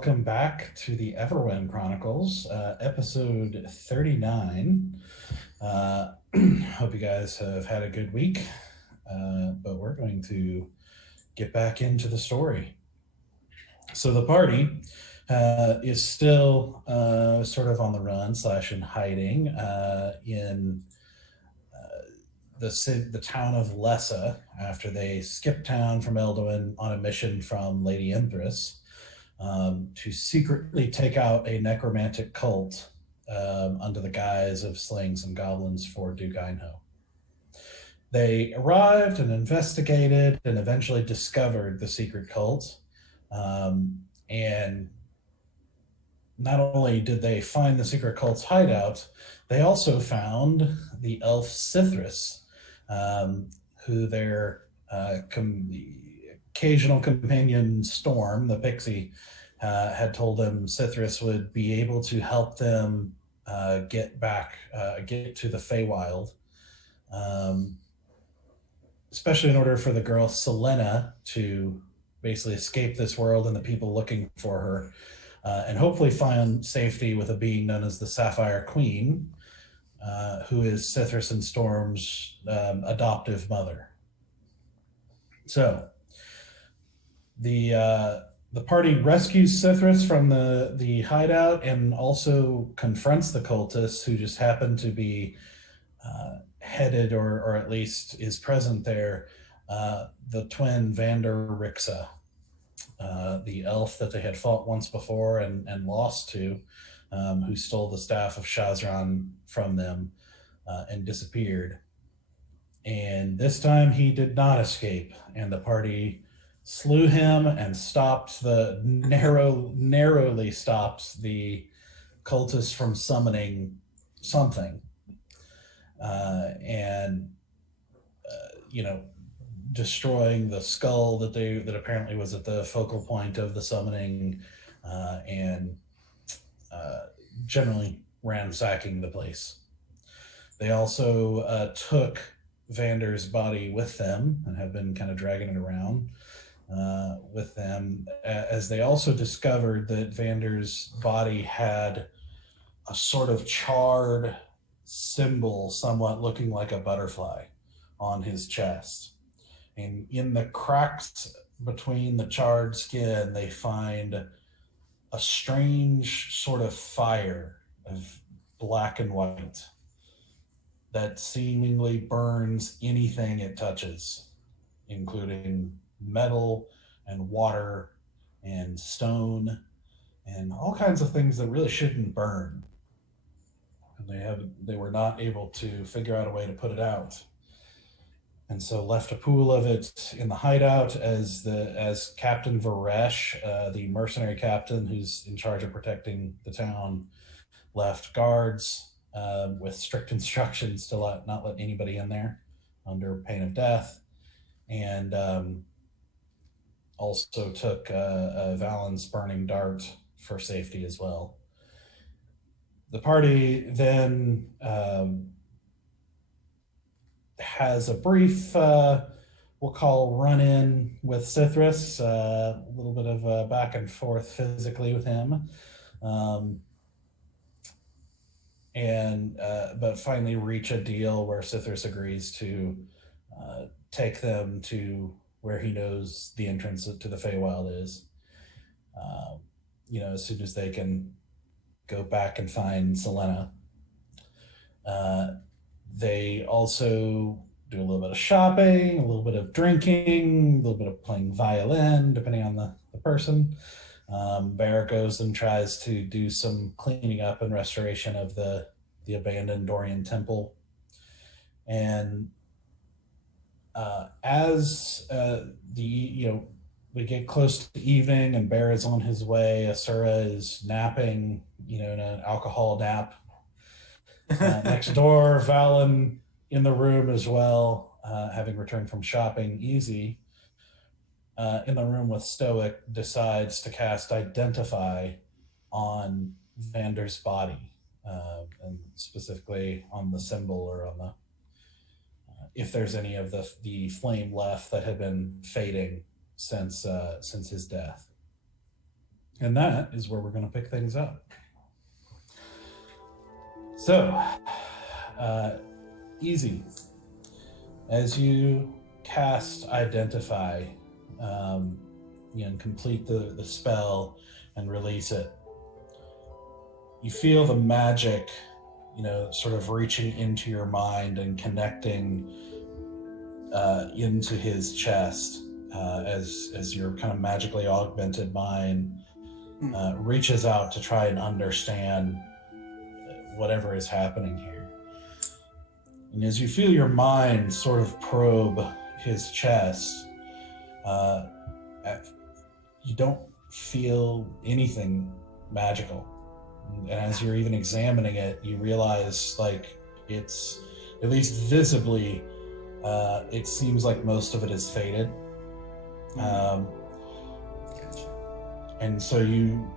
welcome back to the Everwind Chronicles, episode 39. Uh, Hope you guys have had a good week, but we're going to get back into the story. So the party is still sort of on the run slash in hiding in the town of Lessa after they skipped town from Eldowyn on a mission from Lady Enthress to secretly take out a necromantic cult under the guise of slaying some goblins for Duke Einho. They arrived and investigated and eventually discovered the secret cult. And not only did they find the secret cult's hideout, they also found the elf Cithris, who their occasional companion Storm, the pixie, had told them Cithris would be able to help them get to the Feywild, especially in order for the girl Selena to basically escape this world and the people looking for her, and hopefully find safety with a being known as the Sapphire Queen, who is Cithris and Storm's adoptive mother. So the party rescues Cithris from the hideout and also confronts the cultists, who just happen to be headed, or at least is present there, the twin Vander Rixa, the elf that they had fought once before and lost to, who stole the staff of Shazran from them and disappeared. And this time he did not escape, and the party slew him and narrowly stopped the cultists from summoning something. And destroying the skull that apparently was at the focal point of the summoning, and generally ransacking the place. They also took Vander's body with them and have been kind of dragging it around with them, as they also discovered that Vander's body had a sort of charred symbol, somewhat looking like a butterfly, on his chest. And in the cracks between the charred skin, they find a strange sort of fire of black and white that seemingly burns anything it touches, including metal and water and stone and all kinds of things that really shouldn't burn. And they were not able to figure out a way to put it out. And so left a pool of it in the hideout as Captain Varesh, the mercenary captain who's in charge of protecting the town, left guards with strict instructions to not let anybody in there under pain of death, and also took Valen's burning dart for safety as well. The party then has a brief, we'll call, run-in with Cithris, a little bit of a back and forth physically with him, but finally reach a deal where Cithris agrees to take them to where he knows the entrance to the Feywild is. As soon as they can go back and find Selena. They also do a little bit of shopping, a little bit of drinking, a little bit of playing violin, depending on the person. Bear goes and tries to do some cleaning up and restoration of the abandoned Dorian temple. And as we get close to evening and Bear is on his way, Asura is napping, in an alcohol nap. Next door, Valen in the room as well, having returned from shopping easy. In the room with Stoic, decides to cast Identify on Vander's body, and specifically on the symbol, or on the if there's any of the flame left that had been fading since his death. And that is where we're going to pick things up. So, easy. As you cast Identify, and complete the spell and release it, you feel the magic, sort of reaching into your mind and connecting into his chest as your kind of magically augmented mind reaches out to try and understand whatever is happening here. And as you feel your mind sort of probe his chest, you don't feel anything magical. And as you're even examining it, you realize it's, at least visibly, it seems like most of it is faded. And so you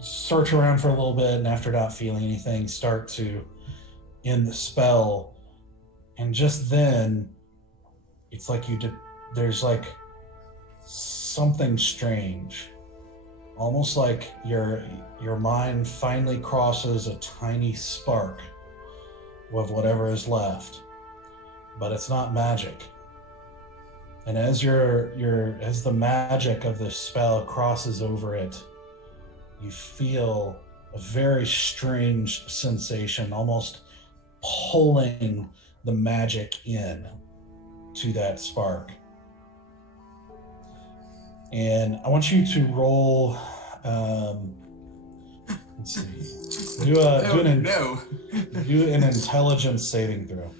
search around for a little bit, and after not feeling anything, start to end the spell. And just then, it's like there's like something strange, almost like your mind finally crosses a tiny spark of whatever is left, but it's not magic. And as as the magic of this spell crosses over it, you feel a very strange sensation, almost pulling the magic in to that spark. And I want you to roll. Let's see. Do an intelligence saving throw.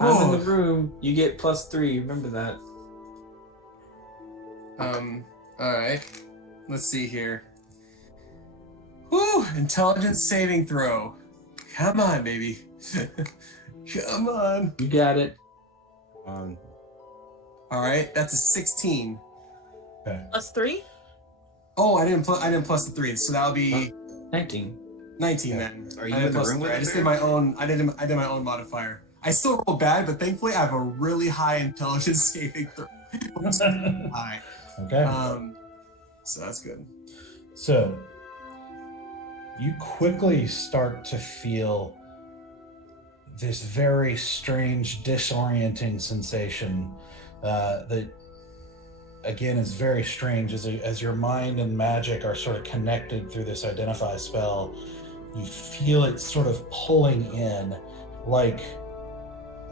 I'm in the room. You get +3. Remember that. All right. Let's see here. Whew! Intelligence saving throw. Come on, baby. Come on. You got it. All right. That's a 16. Okay. +3? Oh, I didn't plus the 3, so that'll be 19. 19 then. Are you in the room with I us? just did my own. I did my own modifier. I still roll bad, but thankfully I have a really high intelligence saving throw. High. Okay. So that's good. So you quickly start to feel this very strange, disorienting sensation that, again, is very strange. As your mind and magic are sort of connected through this Identify spell, you feel it sort of pulling in like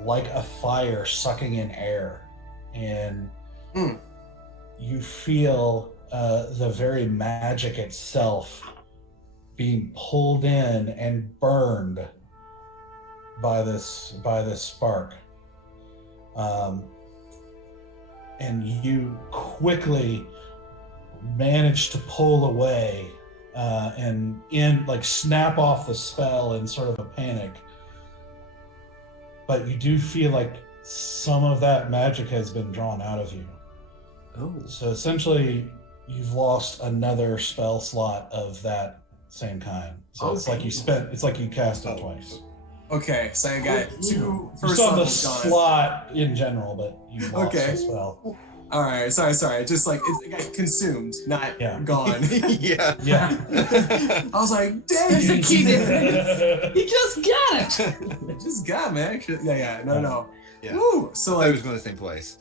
a fire sucking in air. And you feel the very magic itself being pulled in and burned by this spark. And you quickly manage to pull away and snap off the spell in sort of a panic. But you do feel like some of that magic has been drawn out of you. Oh. So essentially, you've lost another spell slot of that same kind. So it's like you cast it twice. Okay, so I got 2 You first still have the levels gone. slot in general, but you lost Okay. the spell. All right, sorry. Just like it got consumed, not gone. Yeah. Yeah. I was like, dang, There's a key difference. You just got it. I just got me actually. Yeah, no. Yeah. Woo! So I like, was going to the same place.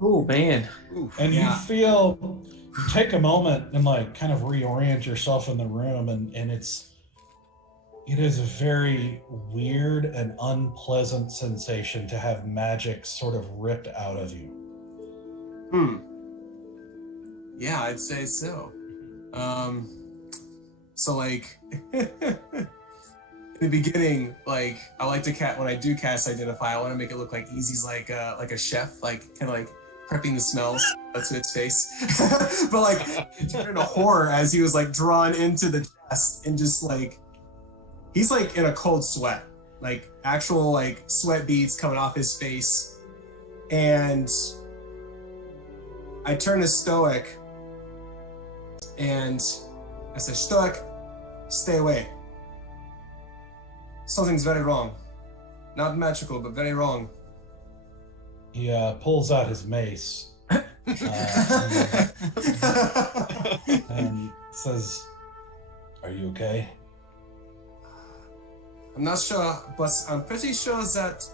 Oh, man. Oof. And Yeah. you feel, you take a moment and kind of reorient yourself in the room, and it is a very weird and unpleasant sensation to have magic sort of ripped out of you. Yeah, I'd say so. So like in the beginning, like I like to when I do cast Identify, I want to make it look like Easy's like a chef, like kind of like prepping the smells to its face. But like it turned into horror as he was like drawn into the chest and just like he's like in a cold sweat, like actual like sweat beads coming off his face. And I turn to Stoic and I say, Stoic, stay away. Something's very wrong. Not magical, but very wrong. He pulls out his mace And says, "Are you okay?" I'm not sure, but I'm pretty sure that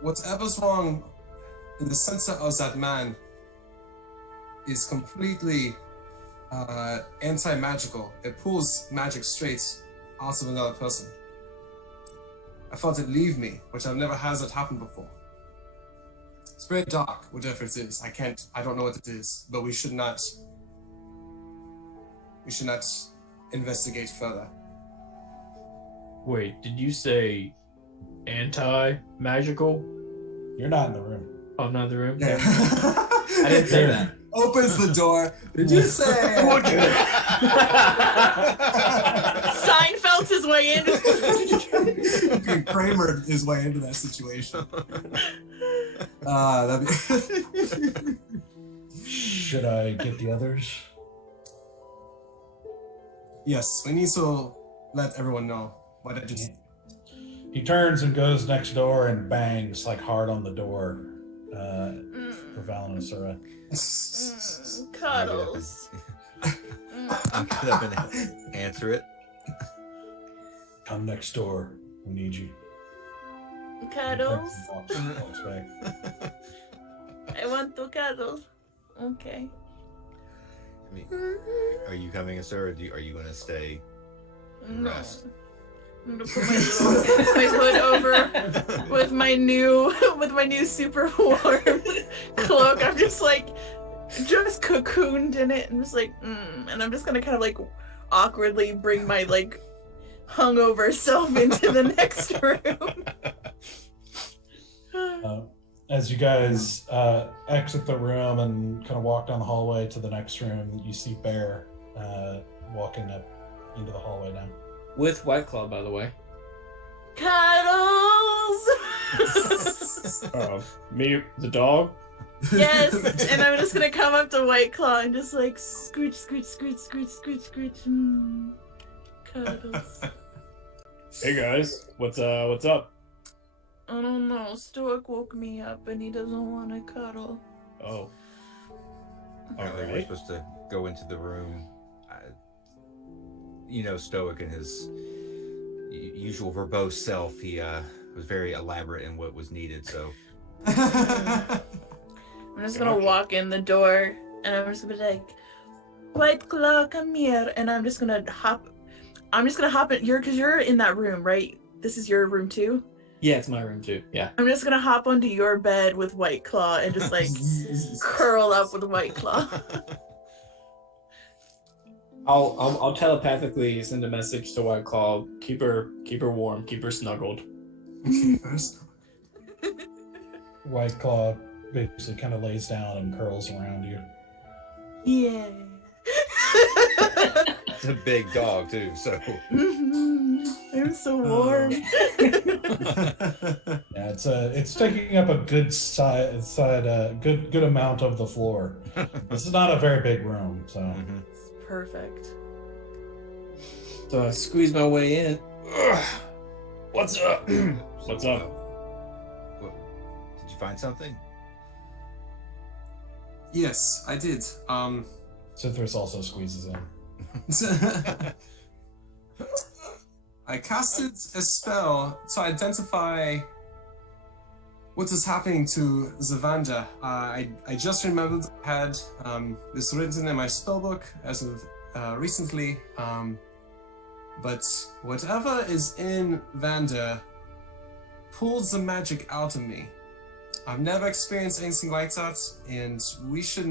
whatever's wrong in the center of that man is completely anti-magical. It pulls magic straight out of another person. I felt it leave me, which I've never had that happen before. It's very dark, whatever it is. I don't know what it is, but we should not investigate further. Wait, did you say anti-magical? You're not in the room. Oh, not the room? Yeah. I didn't say that. Opens the door. Did you say? Seinfeld's his way in. Kramer his way into that situation. That'd be. Should I get the others? Yes, we need to let everyone know what I just. He turns and goes next door and bangs like hard on the door for Val and Asura. Cuddles. I'll get up and answer it. Come next door. We need you. Cuddles. Walks back. I want to cuddle. Okay. I mean, are you coming, sir, or are you going to stay and No. rest? I'm gonna put my hood over with my new super warm cloak. I'm just cocooned in it and just and I'm just gonna kind of like awkwardly bring my like hungover self into the next room. As you guys exit the room and kind of walk down the hallway to the next room, you see Bear walking up into the hallway now. With White Claw, by the way. Cuddles. Me, the dog? Yes, and I'm just gonna come up to White Claw and just like scooch, scooch, scooch, scooch, scooch, scooch. Cuddles. Hey guys, what's up? I don't know. Stoic woke me up and he doesn't want to cuddle. Oh. Apparently we're supposed to go into the room. Stoic in his usual verbose self, he was very elaborate in what was needed, so. I'm just gonna walk in the door and I'm just gonna be like, White Claw, come here. And I'm just gonna hop in, because you're in that room, right? This is your room too? Yeah, it's my room too. Yeah. I'm just gonna hop onto your bed with White Claw and just like curl up with White Claw. I'll telepathically send a message to White Claw. Keep her warm. Keep her snuggled. White Claw basically kind of lays down and curls around you. Yeah. It's a big dog too, so. I'm so warm. Yeah, it's taking up a good good amount of the floor. This is not a very big room, so. Mm-hmm. Perfect. So I squeeze my way in. Ugh. What's up? What's up? Did you find something? Yes, I did. Cynthris also squeezes in. I casted a spell to identify what is happening to Zavanda. I just remembered I had this written in my spellbook as of recently, but whatever is in Vanda pulls the magic out of me. I've never experienced anything like that, and we should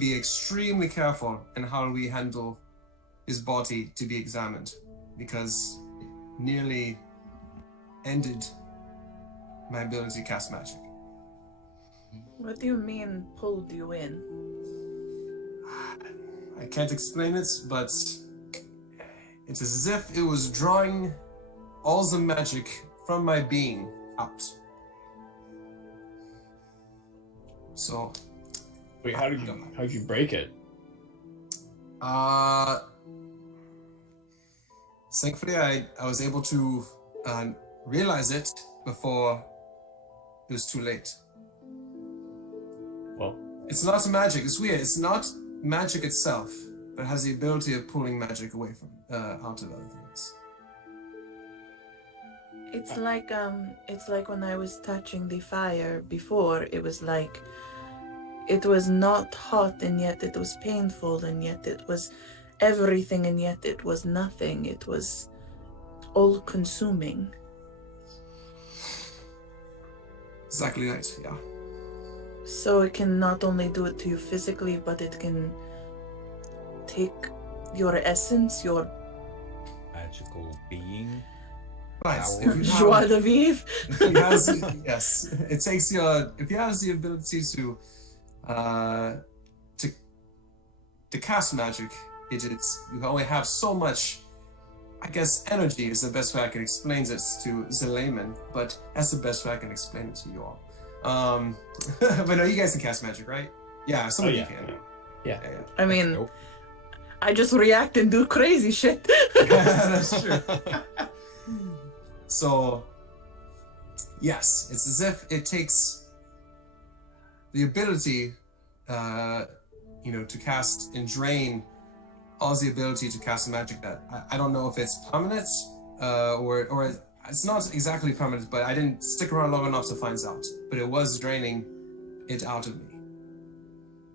be extremely careful in how we handle his body to be examined, because it nearly ended my ability to cast magic. What do you mean pulled you in? I can't explain it, but it's as if it was drawing all the magic from my being out. So, Wait, how'd you break it? thankfully I was able to realize it before it was too late. Well, It's not magic. It's weird. It's not magic itself, but it has the ability of pulling magic away from out of other things. It's like when I was touching the fire before, it was like it was not hot and yet it was painful and yet it was everything and yet it was nothing. It was all consuming. Exactly right. Yeah. So it can not only do it to you physically, but it can take your essence, your Magical being. Right. Power. If you joie have, de vivre. if he has, yes, it takes your. If he has the ability to cast magic, it is you only have so much. I guess energy is the best way I can explain this to the layman, but that's the best way I can explain it to you all. But no, you guys can cast magic, right? Yeah, some of you can. Yeah. I mean, Nope. I just react and do crazy shit. That's true. So, yes, it's as if it takes the ability, to cast and drain all the ability to cast magic that I don't know if it's permanent or it's not exactly permanent, but I didn't stick around long enough to find out. But it was draining it out of me.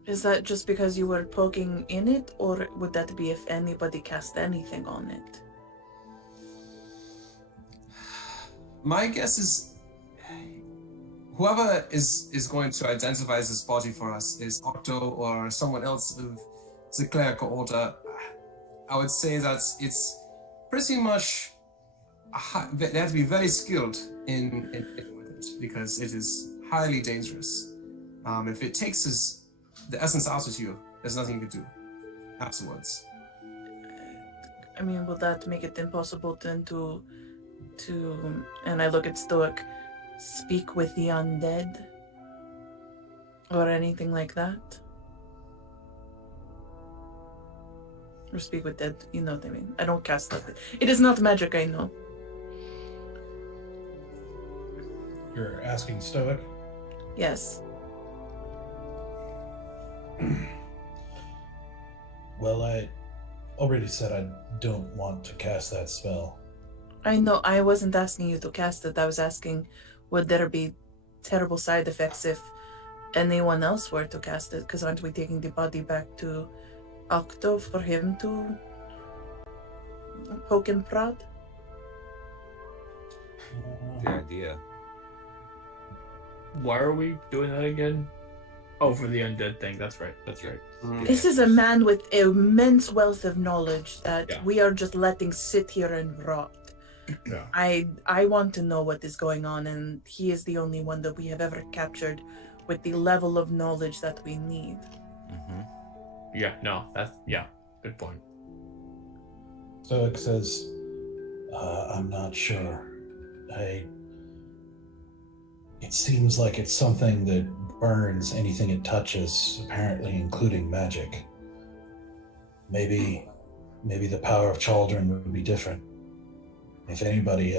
Is that just because you were poking in it, or would that be if anybody cast anything on it? My guess is whoever is going to identify this body for us is Octo or someone else of the clerical order. I would say that it's pretty much they have to be very skilled in with it because it is highly dangerous. If it takes the essence out of you, there's nothing you can do afterwards. I mean, will that make it impossible then to and I look at Stoic, speak with the undead or anything like that? Or speak with dead, you know what I mean? I don't cast that. It is not magic, I know. You're asking Stoic? Yes. Well, I already said I don't want to cast that spell. I know, I wasn't asking you to cast it. I was asking, would there be terrible side effects if anyone else were to cast it? Because aren't we taking the body back to Octo for him to poke and prod? The idea. why are we doing that again? Oh, for the undead thing. That's right. That's right. This is a man with immense wealth of knowledge that Yeah. we are just letting sit here and rot. Yeah. I want to know what is going on, and he is the only one that we have ever captured with the level of knowledge that we need. Mm-hmm. Yeah. No. That's good point. Stoic says, I'm not sure. It seems like it's something that burns anything it touches, apparently including magic. Maybe the power of children would be different. If anybody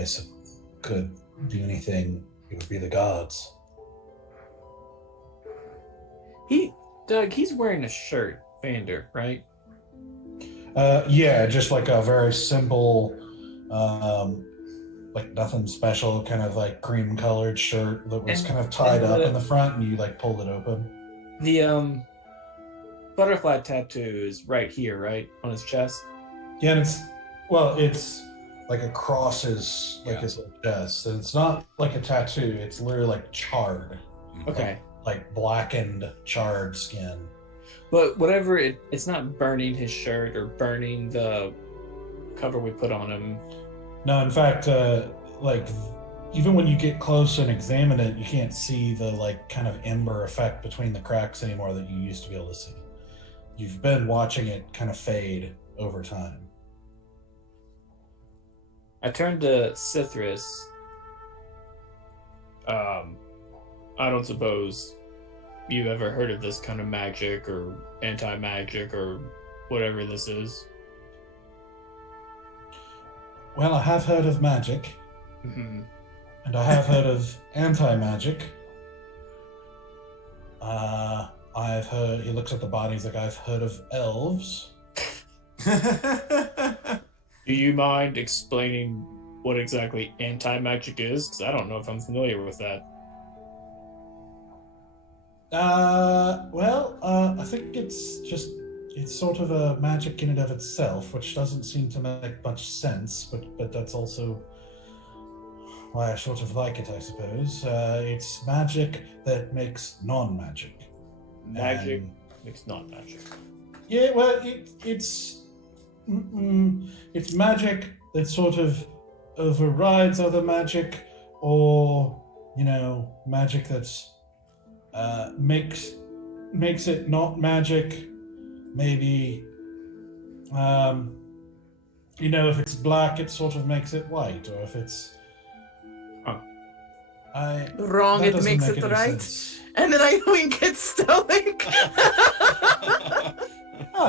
could do anything, it would be the gods. Doug, he's wearing a shirt, Vander, right? Yeah, just like a very simple, like nothing special, kind of like cream colored shirt that was And- kind of tied and up the- in the front and you like pulled it open. The butterfly tattoo is right here, right on his chest. Yeah, and it's like across his his chest. And it's not like a tattoo, it's literally like charred. Okay, Like blackened, charred skin. but whatever it's not burning his shirt or burning the cover we put on him. No, in fact, like even when you get close and examine it, you can't see the like kind of ember effect between the cracks anymore that you used to be able to see. You've been watching it kind of fade over time. I turned to Cithris. I don't suppose you've ever heard of this kind of magic or anti-magic or whatever this is. Well, I have heard of magic, Mm-hmm. and I have heard of anti-magic. I've heard. He looks at the bodies like I've heard of elves. Do you mind explaining what exactly anti-magic is? Because I don't know if I'm familiar with that. I think it's sort of a magic in and of itself, which doesn't seem to make much sense, but that's also why I sort of like it, I suppose. It's magic that makes non-magic. Magic makes not magic. Yeah, well, it's magic that sort of overrides other magic, or magic that's makes it not magic. Maybe if it's black, it sort of makes it white, or if it's wrong, that it doesn't makes make it any right. sense. And then I wink at Stoic.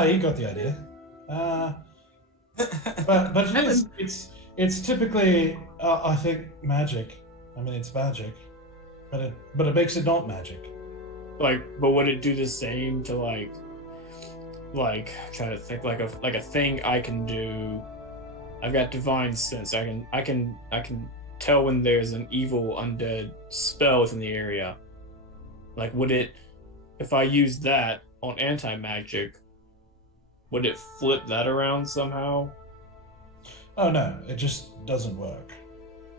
You got the idea. But it's typically I think magic. I mean, it's magic, but it makes it not magic. But would it do the same to trying to think like a thing I can do? I've got divine sense. I can tell when there's an evil undead spell within the area. Would it, if I use that on anti-magic, would it flip that around somehow? Oh no, it just doesn't work.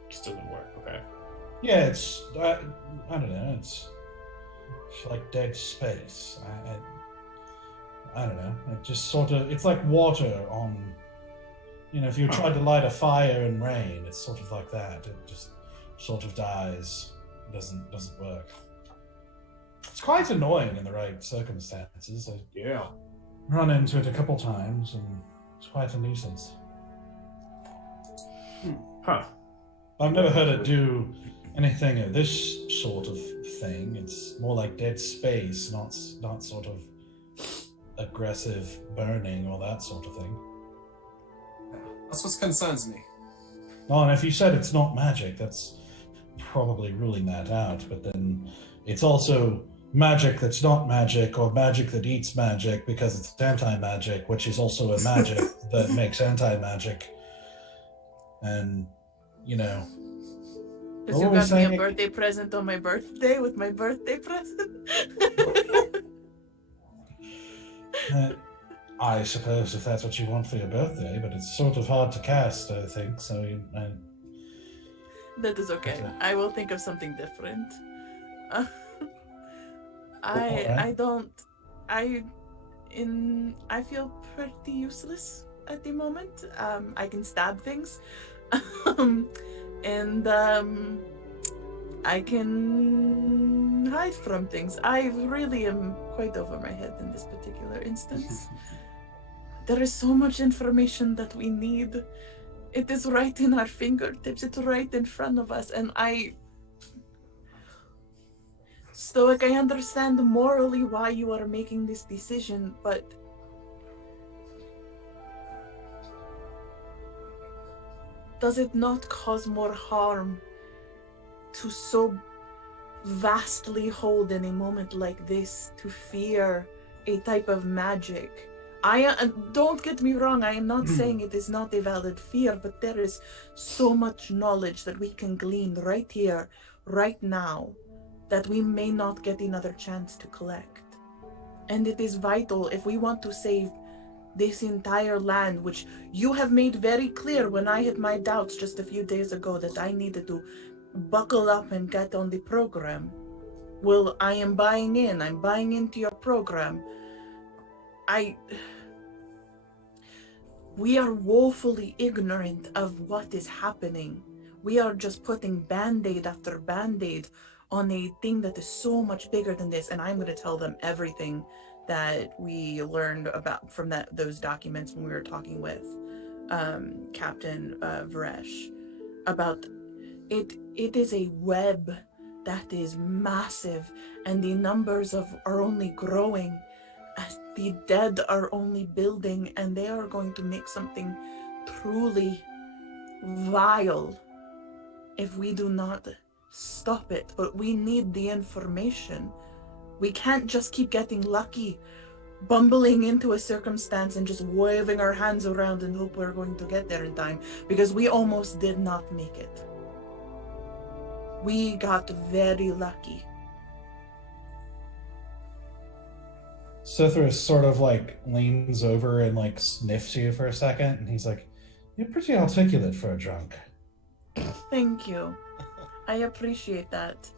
Just doesn't work. Okay. Yeah, it's I don't know. It's like dead space. I don't know. It just sort of, it's like water on. If you try to light a fire in rain, it's sort of like that. It just sort of dies. It doesn't work. It's quite annoying in the right circumstances. Yeah. Run into it a couple times, and it's quite a nuisance. Huh. I've never heard it do anything of this sort of thing. It's more like dead space, not sort of aggressive burning or that sort of thing. That's what concerns me. Oh, and if you said it's not magic, that's probably ruling that out. But then it's also magic that's not magic, or magic that eats magic because it's anti-magic, which is also a magic that makes anti-magic. And, Because you got me a birthday present on my birthday with my birthday present. I suppose if that's what you want for your birthday, but it's sort of hard to cast, I think. So that is okay. I will think of something different. I feel pretty useless at the moment. I can stab things, and I can hide from things. I really am quite over my head in this particular instance. There is so much information that we need. It is right in our fingertips. It's right in front of us. And Stoic, I understand morally why you are making this decision, but does it not cause more harm to so vastly hold in a moment like this to fear a type of magic? Don't get me wrong, I am not saying it is not a valid fear, but there is so much knowledge that we can glean right here, right now, that we may not get another chance to collect. And it is vital if we want to save this entire land, which you have made very clear when I had my doubts just a few days ago that I needed to buckle up and get on the program. Well, I am buying in. I'm buying into your program. We are woefully ignorant of what is happening. We are just putting band-aid after band-aid on a thing that is so much bigger than this, and I'm going to tell them everything that we learned about from those documents when we were talking with Captain Varesh about it. It is a web that is massive, and the numbers are only growing as the dead are only building, and they are going to make something truly vile if we do not stop it. But we need the information. We can't just keep getting lucky, bumbling into a circumstance and just waving our hands around and hope we're going to get there in time, because we almost did not make it. We got very lucky. Sithris sort of like leans over and like sniffs you for a second, and he's like, "You're pretty articulate for a drunk." Thank you. I appreciate that.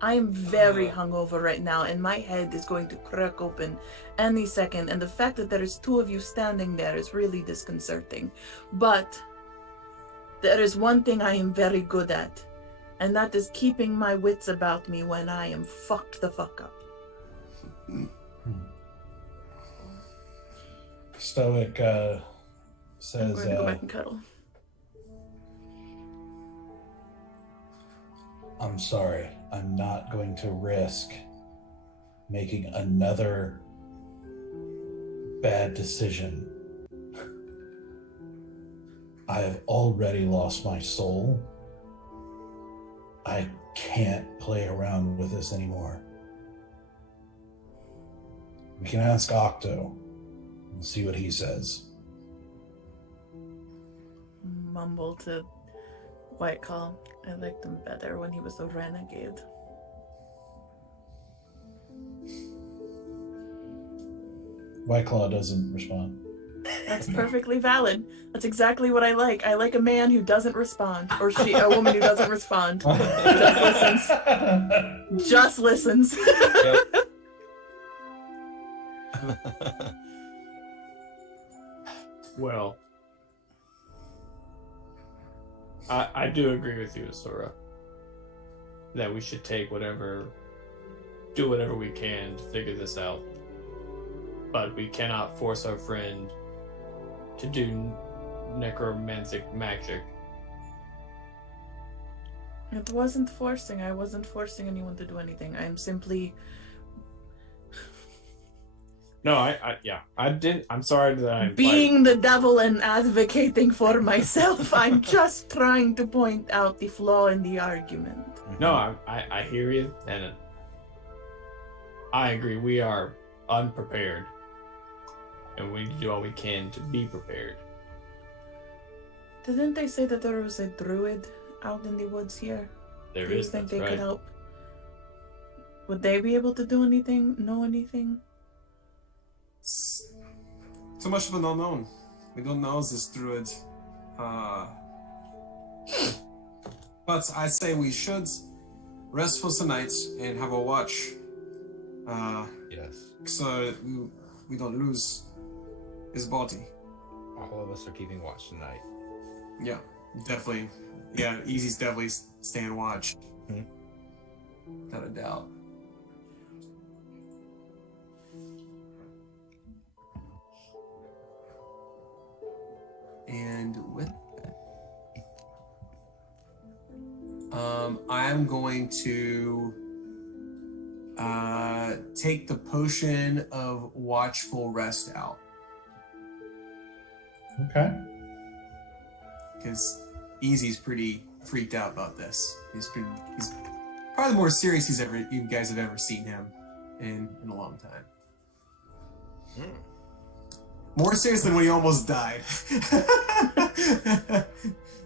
I am very hungover right now, and my head is going to crack open any second, and the fact that there is two of you standing there is really disconcerting. But there is one thing I am very good at, and that is keeping my wits about me when I am fucked the fuck up. Stoic says, I'm going to go back and cuddle. "I'm sorry. I'm not going to risk making another bad decision. I have already lost my soul. I can't play around with this anymore. We can ask Octo and see what he says." Mumble to White Call. I liked him better when he was a renegade. White Claw doesn't respond. That's perfectly valid. That's exactly what I like. I like a man who doesn't respond, or a woman who doesn't respond. Just listens. Just listens. Well, I do agree with you, Asura, that we should do whatever we can to figure this out. But we cannot force our friend to do necromantic magic. It wasn't forcing. I wasn't forcing anyone to do anything. I'm simply... No, I didn't. I'm sorry that I'm being the devil and advocating for myself. I'm just trying to point out the flaw in the argument. No, I hear you, and I agree. We are unprepared, and we need to do all we can to be prepared. Didn't they say that there was a druid out in the woods here? There Do you is. think That's they right. could help? Would they be able to do anything? Know anything? It's too much of an unknown. We don't know this druid. But I say we should rest for tonight and have a watch. Yes. So we don't lose his body. All of us are keeping watch tonight. Yeah, definitely. Yeah, Easy's definitely staying watch. Without a doubt. And with that, I'm going to take the potion of watchful rest out. Okay. Because Easy's pretty freaked out about this. He's probably the more serious you guys have ever seen him in a long time. More serious than when he almost died.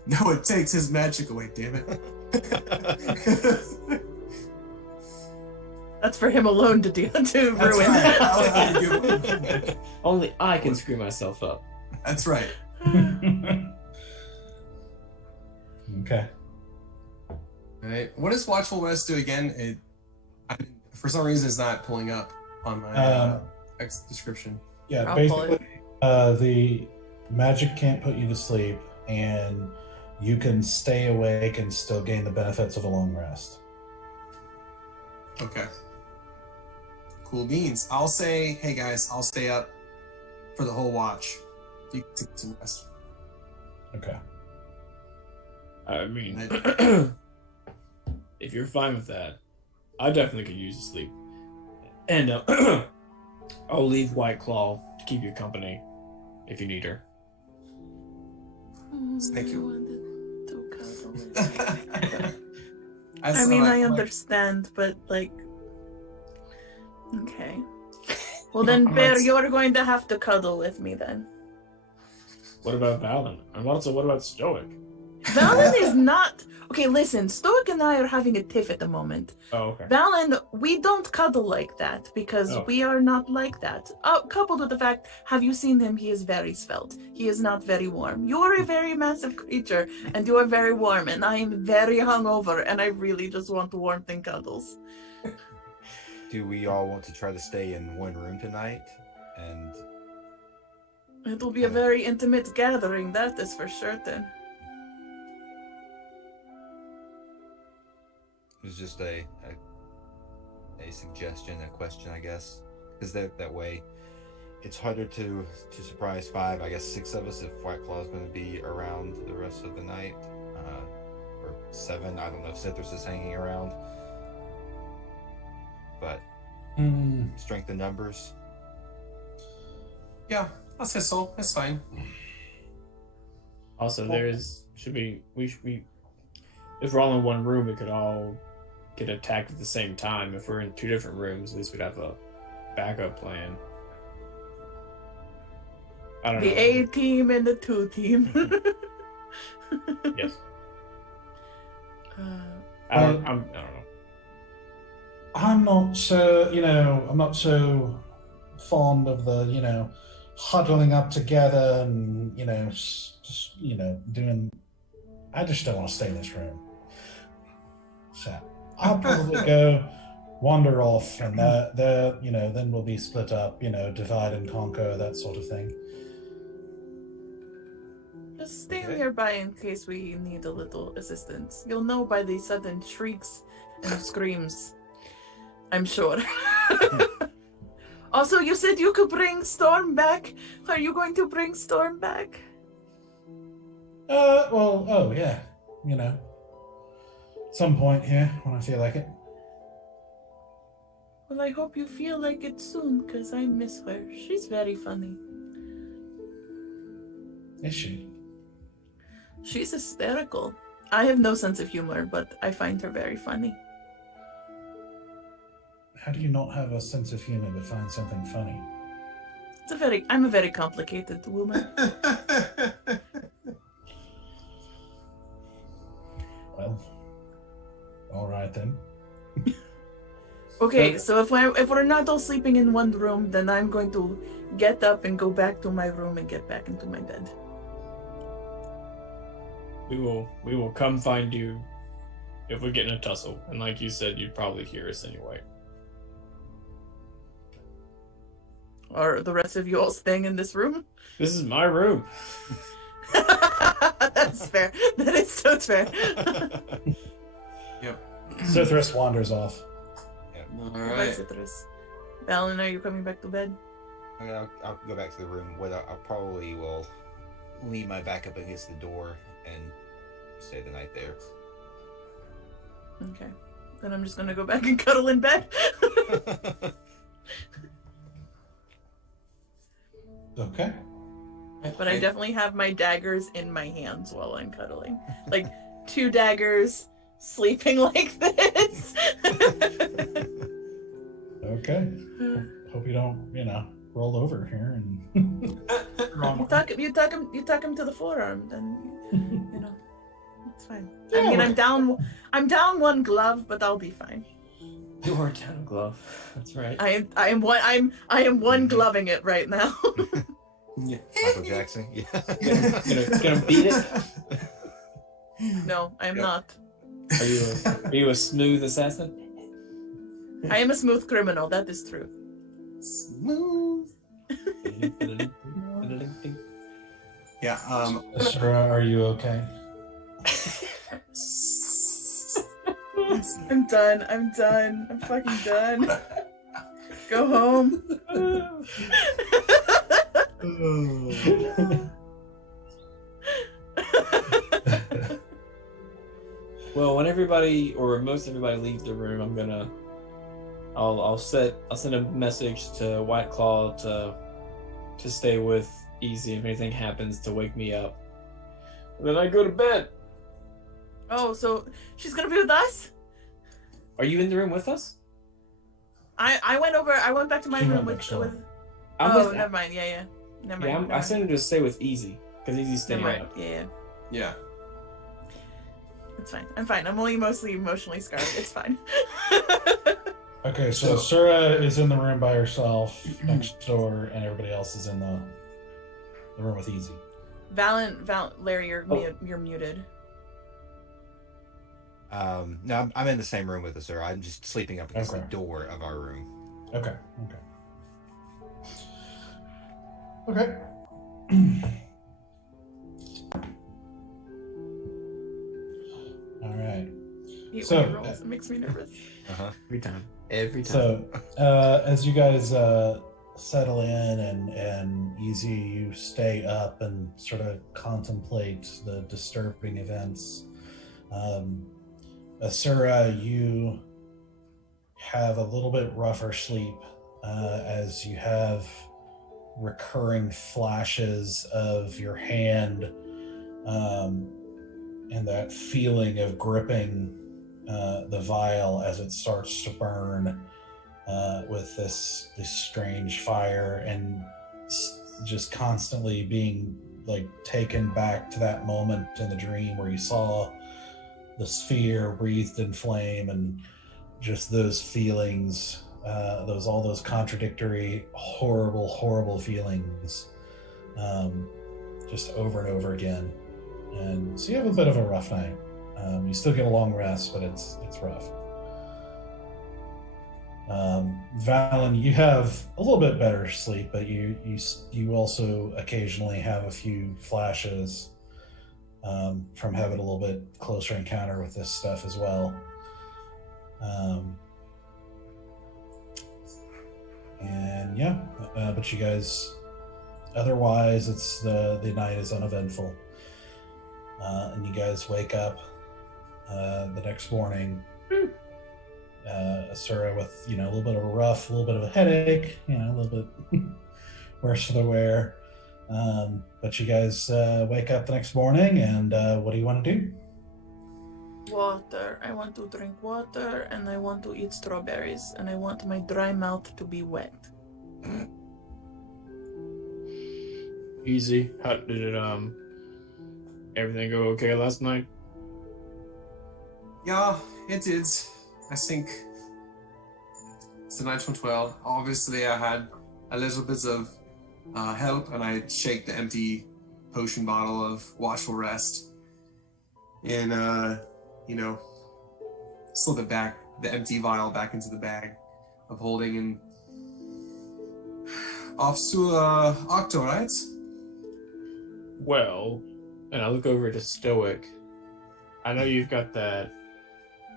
No, it takes his magic away, damn it. That's for him alone to do, to That's ruin. right. I'll let you do it. Only I can screw myself up. That's right. Okay. All right. What does watchful rest do again? For some reason, it's not pulling up on my description. Yeah, I'll pull it. basically, the magic can't put you to sleep, and you can stay awake and still gain the benefits of a long rest. Okay. Cool beans. I'll say, hey guys, I'll stay up for the whole watch. You can take some rest. Okay. I mean, if you're fine with that, I definitely could use the sleep. And I'll leave White Claw to keep you company if you need her. Thank you. I mean, I understand, but like, Okay. Well then, Bear, you're going to have to cuddle with me then. What about Valen? And also, what about Stoic? Valen is not... Okay, listen, Stoic and I are having a tiff at the moment. Oh, okay. Valen, we don't cuddle like that because we are not like that. Coupled with the fact, have you seen him? He is very svelte. He is not very warm. You are a very massive creature and you are very warm, and I am very hungover and I really just want warmth and cuddles. Do we all want to try to stay in one room tonight? And It will be a very intimate gathering, that is for certain. it was just a suggestion, a question, I guess, because that way it's harder to surprise 5, I guess 6 of us if White Claw is going to be around the rest of the night, or 7. I don't know if Citrus is hanging around, but strength in numbers. Yeah, I'll say so. That's fine. Also, if we're all in one room, we could all get attacked at the same time. If we're in 2 different rooms, at least we'd have a backup plan. I don't know. The A team and the 2 team. Yes. I don't know. I'm not so fond of the, huddling up together and, just, doing... I just don't want to stay in this room. So I'll probably go wander off, and then we'll be split up, divide and conquer, that sort of thing. Just stay nearby in case we need a little assistance. You'll know by the sudden shrieks and screams, I'm sure. Also, you said you could bring Storm back. Are you going to bring Storm back? Yeah. Some point here when I feel like it. Well, I hope you feel like it soon, because I miss her. She's very funny. Is she? She's hysterical. I have no sense of humor, but I find her very funny. How do you not have a sense of humor but find something funny? I'm a very complicated woman. Well, all right then. Okay, so if we're not all sleeping in one room, then I'm going to get up and go back to my room and get back into my bed. We will come find you if we get in a tussle. And like you said, you'd probably hear us anyway. Are the rest of you all staying in this room? This is my room. That's fair. That is so fair. Yep. Cithras wanders off. All Bye, right. Citrus. Valen, are you coming back to bed? I mean, I'll go back to the room. What I'll probably will lean my back up against the door and stay the night there. Okay. Then I'm just gonna go back and cuddle in bed. Okay. But I definitely have my daggers in my hands while I'm cuddling. Like 2 daggers, sleeping like this. Okay. Hope you don't, roll over here and You tuck him to the forearm, then it's fine. Yeah, I mean, I'm down 1 glove, but I'll be fine. You are down a glove. That's right. I am one gloving it right now. Yeah. Michael Jackson. Yeah. Gonna beat it. No, I am not. Are you a smooth assassin? I am a smooth criminal. That is true. Smooth. Yeah. Asura, are you okay? I'm done. I'm fucking done. Go home. Well, when everybody or most everybody leaves the room, I'll send a message to White Claw to stay with Easy if anything happens to wake me up. And then I go to bed. Oh, so she's gonna be with us? Are you in the room with us? I went back to my She room went with, next door. with I'm oh, with, never mind. Yeah. Never yeah, mind. I sent him to stay with Easy because Easy's staying Never mind. up. Yeah. Yeah. It's fine. I'm fine. I'm only mostly emotionally scarred. It's fine. Okay, so Asura is in the room by herself next door, and everybody else is in the room with Easy. Larry, you're muted. No, I'm in the same room with Asura. I'm just sleeping up against the door of our room. Okay. All right. So it makes me nervous. Every time. So, as you guys settle in and Easy, you stay up and sort of contemplate the disturbing events. Asura, you have a little bit rougher sleep as you have recurring flashes of your hand and that feeling of gripping the vial as it starts to burn with this strange fire, and just constantly being like taken back to that moment in the dream where you saw the sphere breathed in flame, and just those feelings, all those contradictory, horrible feelings, just over and over again. And so you have a bit of a rough night. You still get a long rest, but it's rough. Valen, you have a little bit better sleep, but you also occasionally have a few flashes from having a little bit closer encounter with this stuff as well. But you guys, otherwise, it's the night is uneventful, and you guys wake up the next morning. Asura with a little bit of a rough, a little bit of a headache, a little bit worse for the wear. But you guys wake up the next morning, and what do you want to do? Water. I want to drink water, and I want to eat strawberries, and I want my dry mouth to be wet. Easy. How did it everything go okay last night? Yeah, it did. I think it's the night went well. Obviously, I had a little bit of help, and I shake the empty potion bottle of Watchful Rest and slip it back, the empty vial back into the bag of holding, and off to Octo, right? Well, and I look over to Stoic. I know you've got that,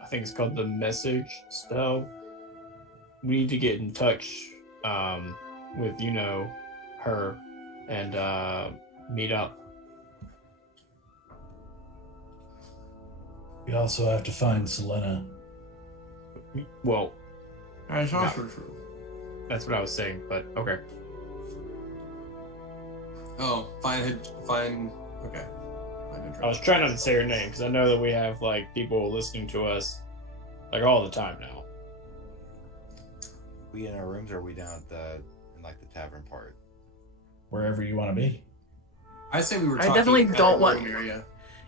I think it's called the message spell. We need to get in touch with, her and meet up. We also have to find Selena. Well, That's also true. That's what I was saying, but okay. Oh, fine. Okay. I was trying not to say her name because I know that we have people listening to us all the time now. We in our rooms, or are we down at the tavern part? Wherever you want to be. I say we were. I talking definitely at don't the want. room area.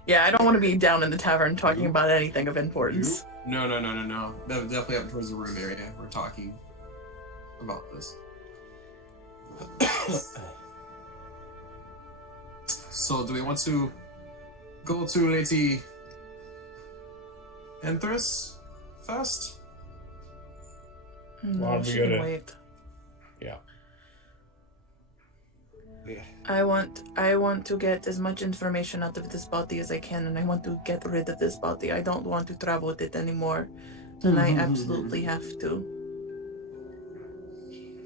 Yeah, I don't want to be down in the tavern talking about anything of importance. No. Definitely up towards the room area. We're talking about this. So, do we want to go to Lady Enthress first? Why No, don't we she go can to- wait. Yeah. I want to get as much information out of this body as I can, and I want to get rid of this body. I don't want to travel with it anymore, and I absolutely have to.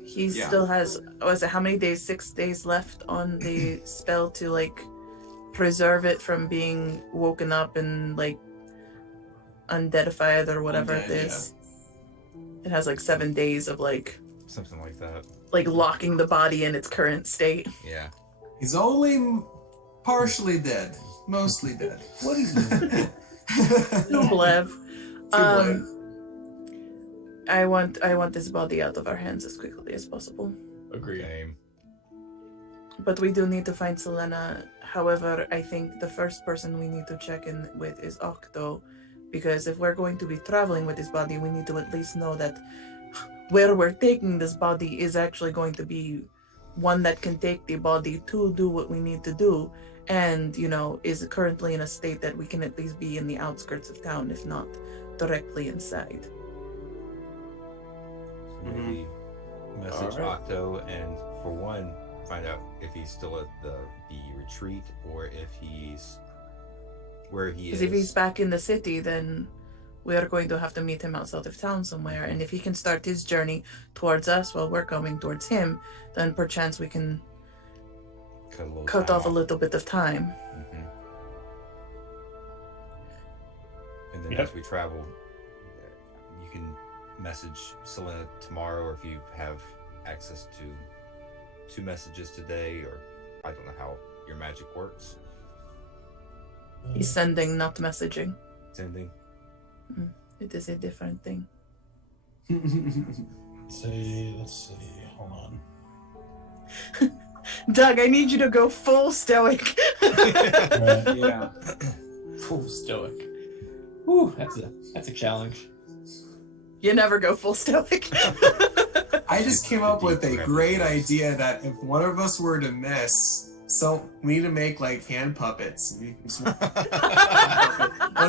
He still has, how many days? 6 days left on the spell to preserve it from being woken up and undeadified or whatever it is. It has 7 days of Something like that. locking the body in its current state. Yeah. He's only partially dead, mostly dead. What is it? Tublev. I want this body out of our hands as quickly as possible. Agreed. Same. But we do need to find Selena. However, I think the first person we need to check in with is Octo, because if we're going to be traveling with this body, we need to at least know that where we're taking this body is actually going to be one that can take the body to do what we need to do, and, you know, is currently in a state that we can at least be in the outskirts of town, if not directly inside. So maybe message Alright. Octo, and for one, find out if he's still at the retreat or if he's where he is. Because if he's back in the city, then we are going to have to meet him outside of town somewhere. And if he can start his journey towards us while we're coming towards him, then perchance we can cut off a little bit of time. Mm-hmm. And then Yep. as we travel, you can message Selena tomorrow, or if you have access to 2 messages today, or I don't know how your magic works. He's sending, not messaging. Sending. It is a different thing. Let's see. Hold on. Doug, I need you to go full stoic. Right. Yeah. Full stoic. Ooh, that's a challenge. You never go full stoic. I just came up with a great idea that if one of us were to miss, so we need to make like hand puppets. We can just one of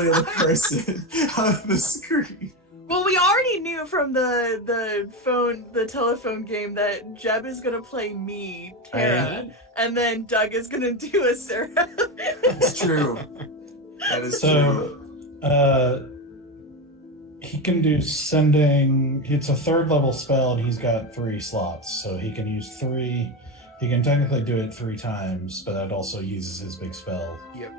the other person on the screen. Well, we already knew from the telephone game that Jeb is gonna play me, Tara, and then Doug is gonna do a Sarah. It's true. That is true. So, he can do sending. It's a 3rd level spell, and he's got 3 slots, so he can use 3. He can technically do it 3 times, but that also uses his big spell. Yep.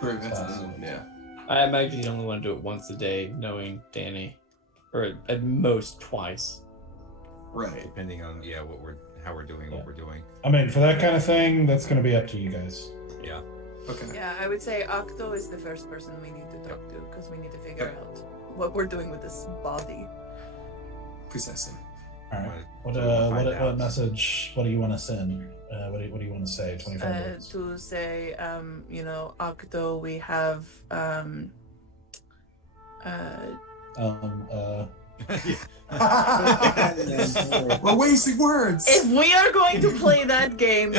True, that's another one, yeah. I imagine you'd only want to do it once a day, knowing Danny, or at most twice. Right. Depending on how we're doing what we're doing. I mean, for that kind of thing, that's going to be up to you guys. Yeah. Okay. Yeah, I would say Octo is the first person we need to talk to, because we need to figure out what we're doing with this body. Precisely. All right. What do What message? What do you want to send? What do you want to say? 25 words. To say, you know, Octo, we have, We're wasting words. if we are going to play that game,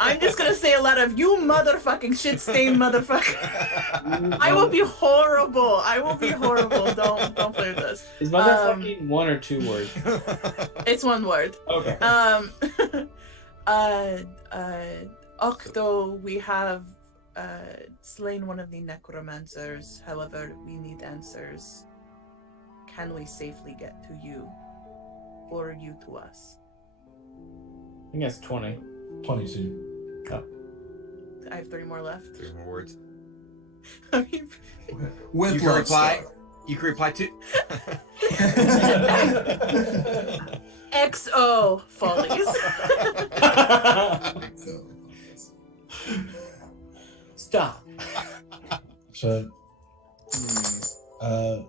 I'm just gonna say a lot of "you motherfucking shit-stained motherfucker." I will be horrible. Don't play with this. Is motherfucking 1 or 2 words? It's 1 word. Okay. Octo, we have slain one of the necromancers. However, we need answers. Can we safely get to you, or you to us? I think that's 20. 22. I have 3 more left. 3 more words. I mean, With You can love reply. stuff. You can reply to. XO follies. Stop. So,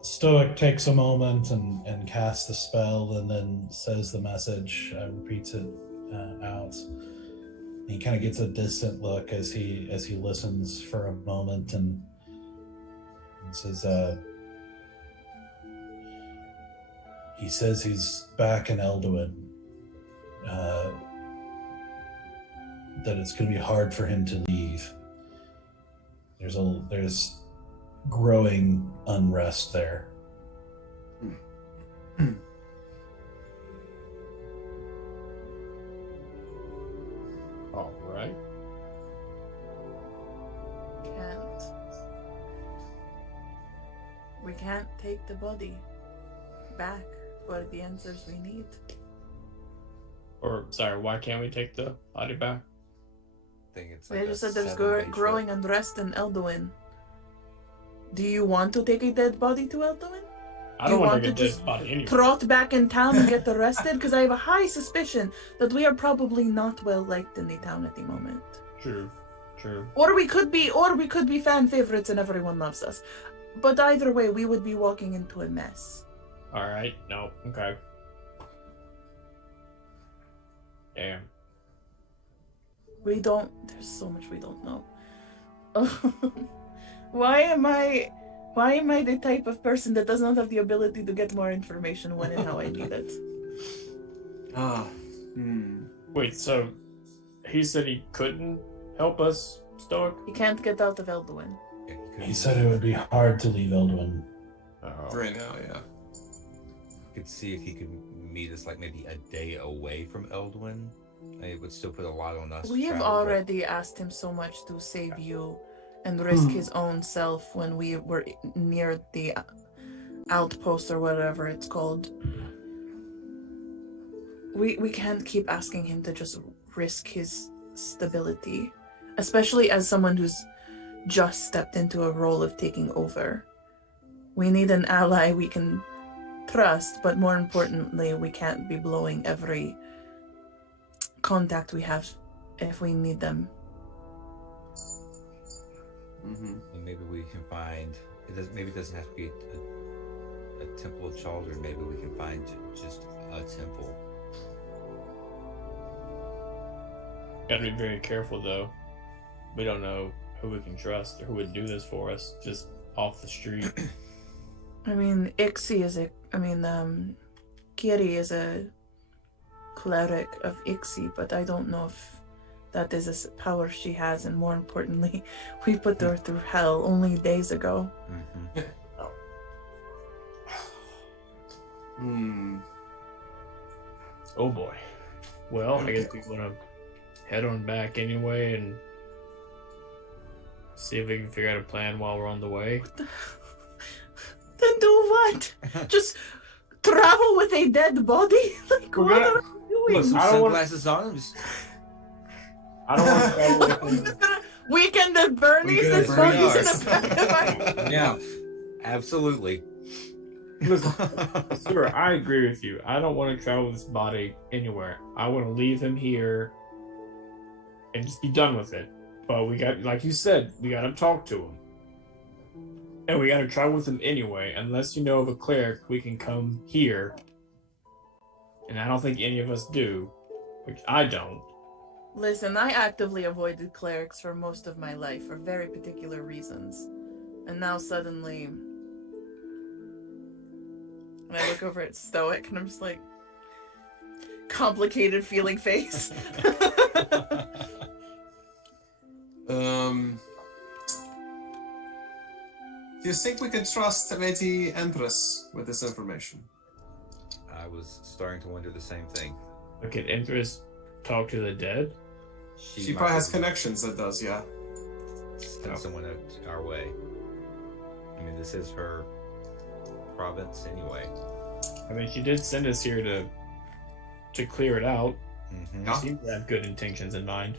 Stoic takes a moment and casts the spell, and then says the message, repeats it out. He kind of gets a distant look as he listens for a moment, and says, he says he's back in Eldowyn. That it's going to be hard for him to leave. There's growing unrest there. All right. We can't take the body back for the answers we need. Or, sorry, why can't we take the body back? I think it's They like just a said there's 7-day growing trip. unrest in Eldowyn. Do you want to take a dead body to Eldowyn? I You don't want want to to get this just body anyway. Trot back in town and get arrested? Because I have a high suspicion that we are probably not well liked in the town at the moment. True. Or we could be fan favorites and everyone loves us. But either way, we would be walking into a mess. All right. No. Okay. Damn. There's so much we don't know. Why am I the type of person that does not have the ability to get more information when and how I need it? Wait, so he said he couldn't help us, Stoic? He can't get out of Eldowyn. Yeah, He said it would be hard to leave Eldowyn. Oh. Right now, yeah. could see if he could meet us like maybe a day away from Eldowyn. It would still put a lot on us. We have already asked him so much to save you and risk his own self when we were near the outpost or whatever it's called. We can't keep asking him to just risk his stability, especially as someone who's just stepped into a role of taking over. We need an ally we can trust, but more importantly, we can't be blowing every contact we have if we need them. Mm-hmm. And maybe we can find maybe it doesn't have to be a temple of children. Maybe we can find just a temple. Gotta be very careful though. We don't know who we can trust or who would do this for us just off the street. I mean, Kiri is a cleric of Ixie, but I don't know if that is a power she has, and more importantly, we put her through hell only days ago. Oh boy. Well, I guess we want to head on back anyway and see if we can figure out a plan while we're on the way. Then do what? Just travel with a dead body? Like, We're what gonna- are we doing? Put some I don't want- sunglasses on and just I don't want to travel with him. Weekend at Bernie's, Weekend this at body's in Bernie's. a back of my... Yeah. absolutely. Listen, sir, I agree with you. I don't want to travel with this body anywhere. I want to leave him here and just be done with it. But we got, like you said, we got to talk to him. And we got to travel with him anyway. Unless you know of a cleric, we can come here. And I don't think any of us do. Which I don't. Listen, I actively avoided clerics for most of my life for very particular reasons. And now suddenly... And I look over at Stoic and I'm just like... complicated feeling face. Do you think we can trust Lady Enthress with this information? I was starting to wonder the same thing. Look at Enthress talk to the dead. She might probably has be- connections that does, yeah. send someone our way. I mean, this is her province anyway. I mean, she did send us here to clear it out. Mm-hmm. Yeah. She seemed to have good intentions in mind.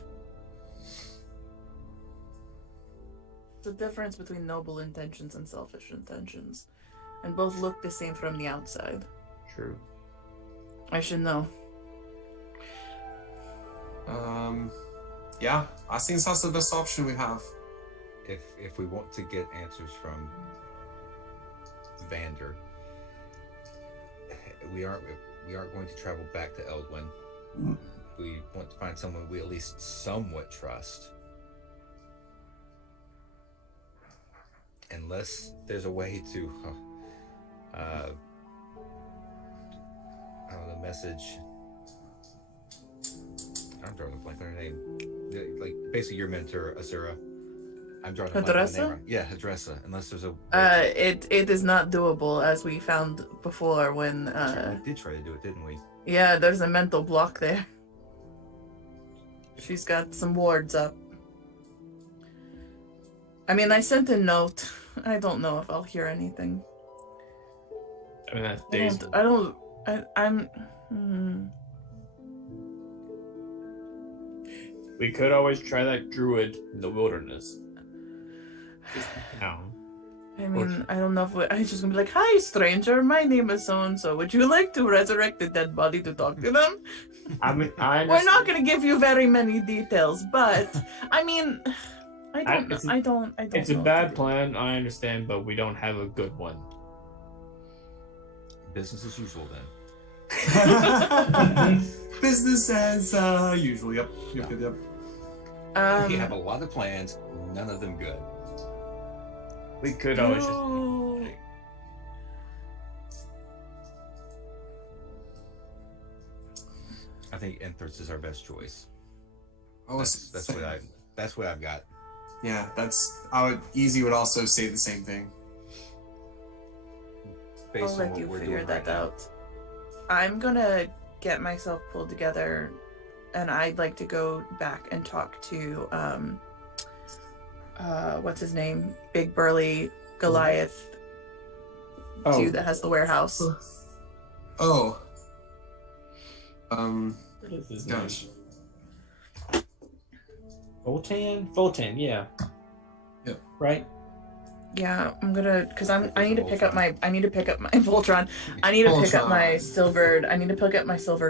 The difference between noble intentions and selfish intentions. And both look the same from the outside. True. I should know. Yeah, I think that's the best option we have. If we want to get answers from Vander, we aren't going to travel back to Eldowyn. We want to find someone we at least somewhat trust. Unless there's a way to I don't know, message. I'm drawing a blank on her name. Like basically your mentor, Asura. I'm drawing a blank on her name. Adressa? Yeah, Adressa. Unless there's a It is not doable, as we found before when we did try to do it, didn't we? yeah, there's a mental block there. She's got some wards up. I mean, I sent a note. I don't know if I'll hear anything. I mean, that's days. I'm We could always try that druid in the wilderness. Now. I mean, I don't know if I'm just gonna be like, "Hi, stranger. My name is so and so. Would you like to resurrect the dead body to talk to them?" I mean, I We're not understand. gonna give you very many details, but I mean, I don't know. it's a- I don't. It's a know what to bad do. plan, I understand, but we don't have a good one. Business as usual then. Business as usual. Yep. We have a lot of plans, none of them good. We could always just. I think Enthress is our best choice. Oh, That's what I've got. Yeah, Easy would also say the same thing. Based I'll on let what you we're figure doing that right now. out. I'm gonna get myself pulled together, and I'd like to go back and talk to what's his name? Big burly Goliath dude that has the warehouse. Oh. What is his Gosh. name? Voltan, yeah. Yep. Right? Yeah, I'm gonna I need to pick up my Voltron. I need to pick up my silver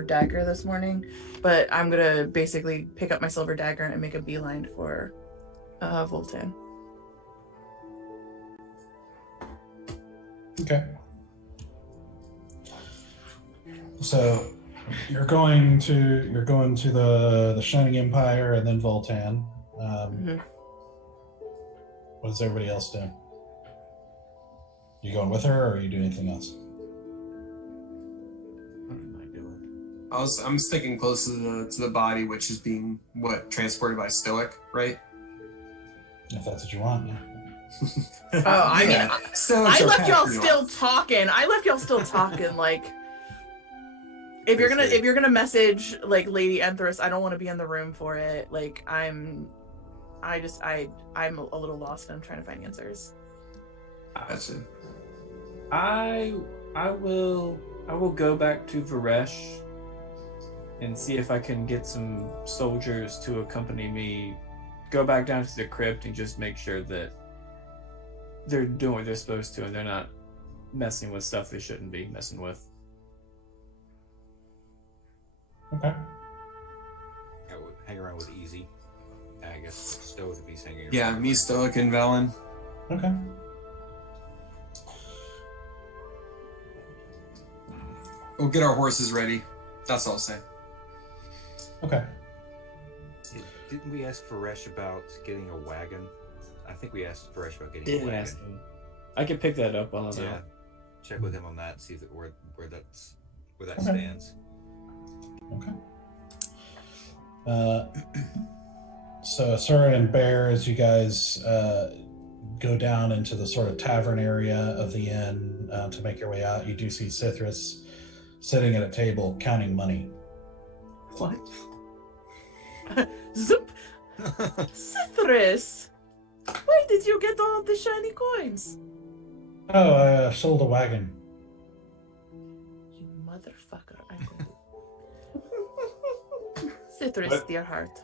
dagger this morning, but I'm gonna basically pick up my silver dagger and make a beeline for Voltan. Okay. So you're going to the Shining Empire and then Voltan. What is everybody else doing? You going with her, or are you doing anything else? What am I doing? I'm sticking close to the body, which is being transported by Stoic, right? If that's what you want, yeah. I mean, Stoics I are left y'all passionate. still talking. Like, if you're gonna message like Lady Enthress, I don't want to be in the room for it. Like, I'm a little lost and I'm trying to find answers. That's it. I will go back to Varesh and see if I can get some soldiers to accompany me. Go back down to the crypt and just make sure that they're doing what they're supposed to and they're not messing with stuff they shouldn't be messing with. Okay. I would hang around with Easy. I guess Stoic would be hanging around. Yeah, me, Stoic, and Valen. Okay. We'll get our horses ready. That's all I'll say. Okay. Didn't we ask Varesh about getting a wagon? I think we asked Varesh about getting a wagon. Ask him. I can pick that up while I'm Yeah. out. Check with him on that. See where that Okay. stands. Okay. So Asura and Bear, as you guys go down into the sort of tavern area of the inn to make your way out, you do see Cithris sitting at a table counting money. What? Zoop! Cithris! Where did you get all the shiny coins? Oh, I sold a wagon. You motherfucker. Cithris, What? dear heart.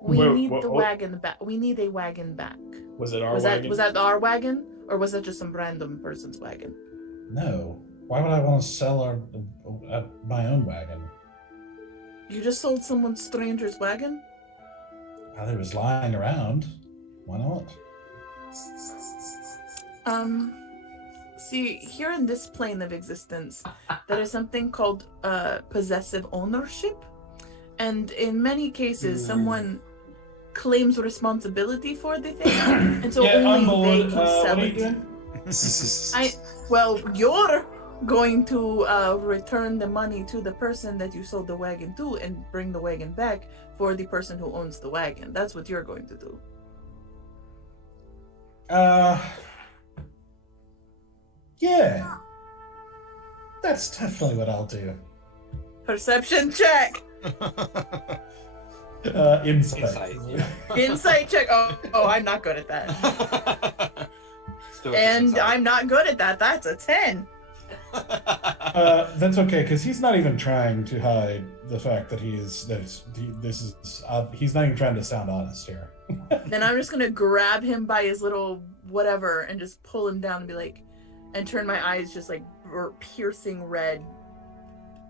We need the wagon back. We need a wagon back. Was it our Was wagon? that our wagon? Or was that just some random person's wagon? No. Why would I want to sell my own wagon? You just sold someone stranger's wagon? It was lying around. Why not? See, here in this plane of existence, there is something called possessive ownership. And in many cases, someone claims responsibility for the thing, and so only they can sell what are it. you doing? You're going to return the money to the person that you sold the wagon to and bring the wagon back for the person who owns the wagon. That's what you're going to do. Yeah. That's definitely what I'll do. Perception check. Insight. Insight check. Oh, I'm not good at that. And I'm not good at that. That's a 10. That's okay, because he's not even trying to hide the fact that he's not even trying to sound honest here. Then I'm just gonna grab him by his little whatever and just pull him down and be like, and turn my eyes just like piercing red.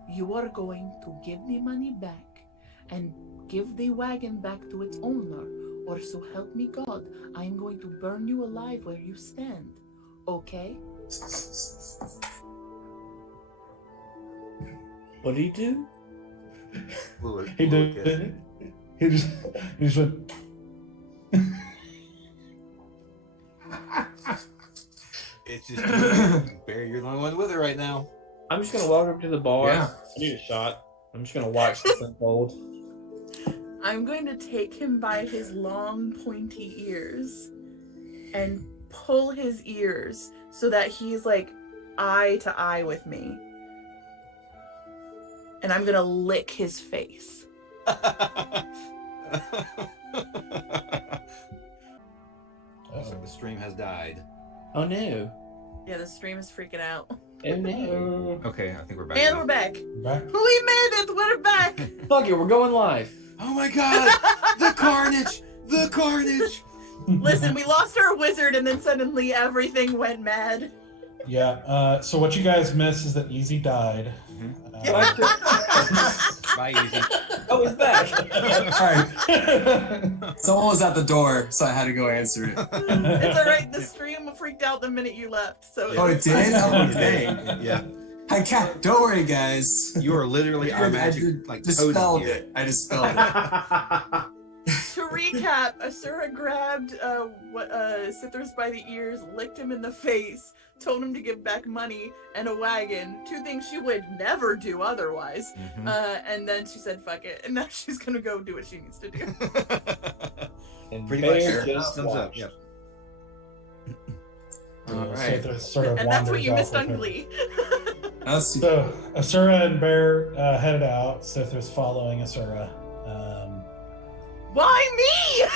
You are going to give the money back and give the wagon back to its owner, or so help me God, I am going to burn you alive where you stand. Okay? What did he do? He did. He just went. It's just Barry, you're the only one with it right now. I'm just gonna walk up to the bar. Yeah. I need a shot. I'm just gonna watch this unfold. I'm going to take him by his long, pointy ears and pull his ears so that he's like eye to eye with me. And I'm going to lick his face. Looks like the stream has died. Oh no. Yeah, the stream is freaking out. Oh no. Okay, I think we're back. And now. we're back. Back. We made it. We're back. Fuck it, we're going live. Oh my god! The carnage! The carnage! Listen, we lost our wizard and then suddenly everything went mad. Yeah. So what you guys missed is that Easy died. Bye, Easy. Oh, he's back. Alright. Someone was at the door, so I had to go answer it. It's alright. The stream freaked out the minute you left. So Oh, it did? Oh, dang. Yeah. I can't. Don't worry, guys. You are literally our magic, like, dispelled totem it. I dispelled it. To recap, Asura grabbed Cithras by the ears, licked him in the face, told him to give back money and a wagon, 2 things she would never do otherwise. And then she said, fuck it. And now she's going to go do what she needs to do. And Pretty much. Bear Sure. just Thumbs up. watched. Yep. Alright. So sort of And that's what wanders you off missed with on her. Glee. So Asura and Bear headed out. Sithra's following Asura. Why me?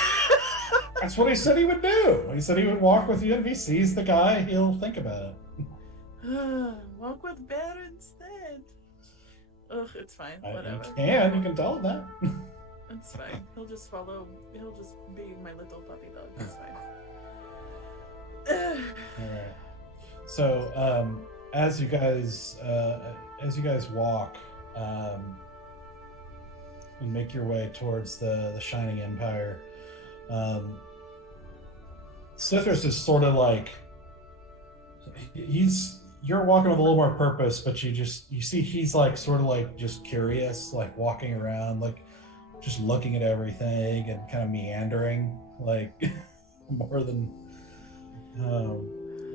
That's what he said he would do. He said he would walk with you, and if he sees the guy, he'll think about it. Walk with Bear instead. Ugh, it's fine. You Whatever. can tell him that. It's fine. He'll just follow. He'll just be my little puppy dog. It's fine. All right. So as you guys walk and make your way towards the Shining Empire, Cithras is sort of like you're walking with a little more purpose, but you see he's like sort of like just curious, like walking around, like just looking at everything and kind of meandering, like more than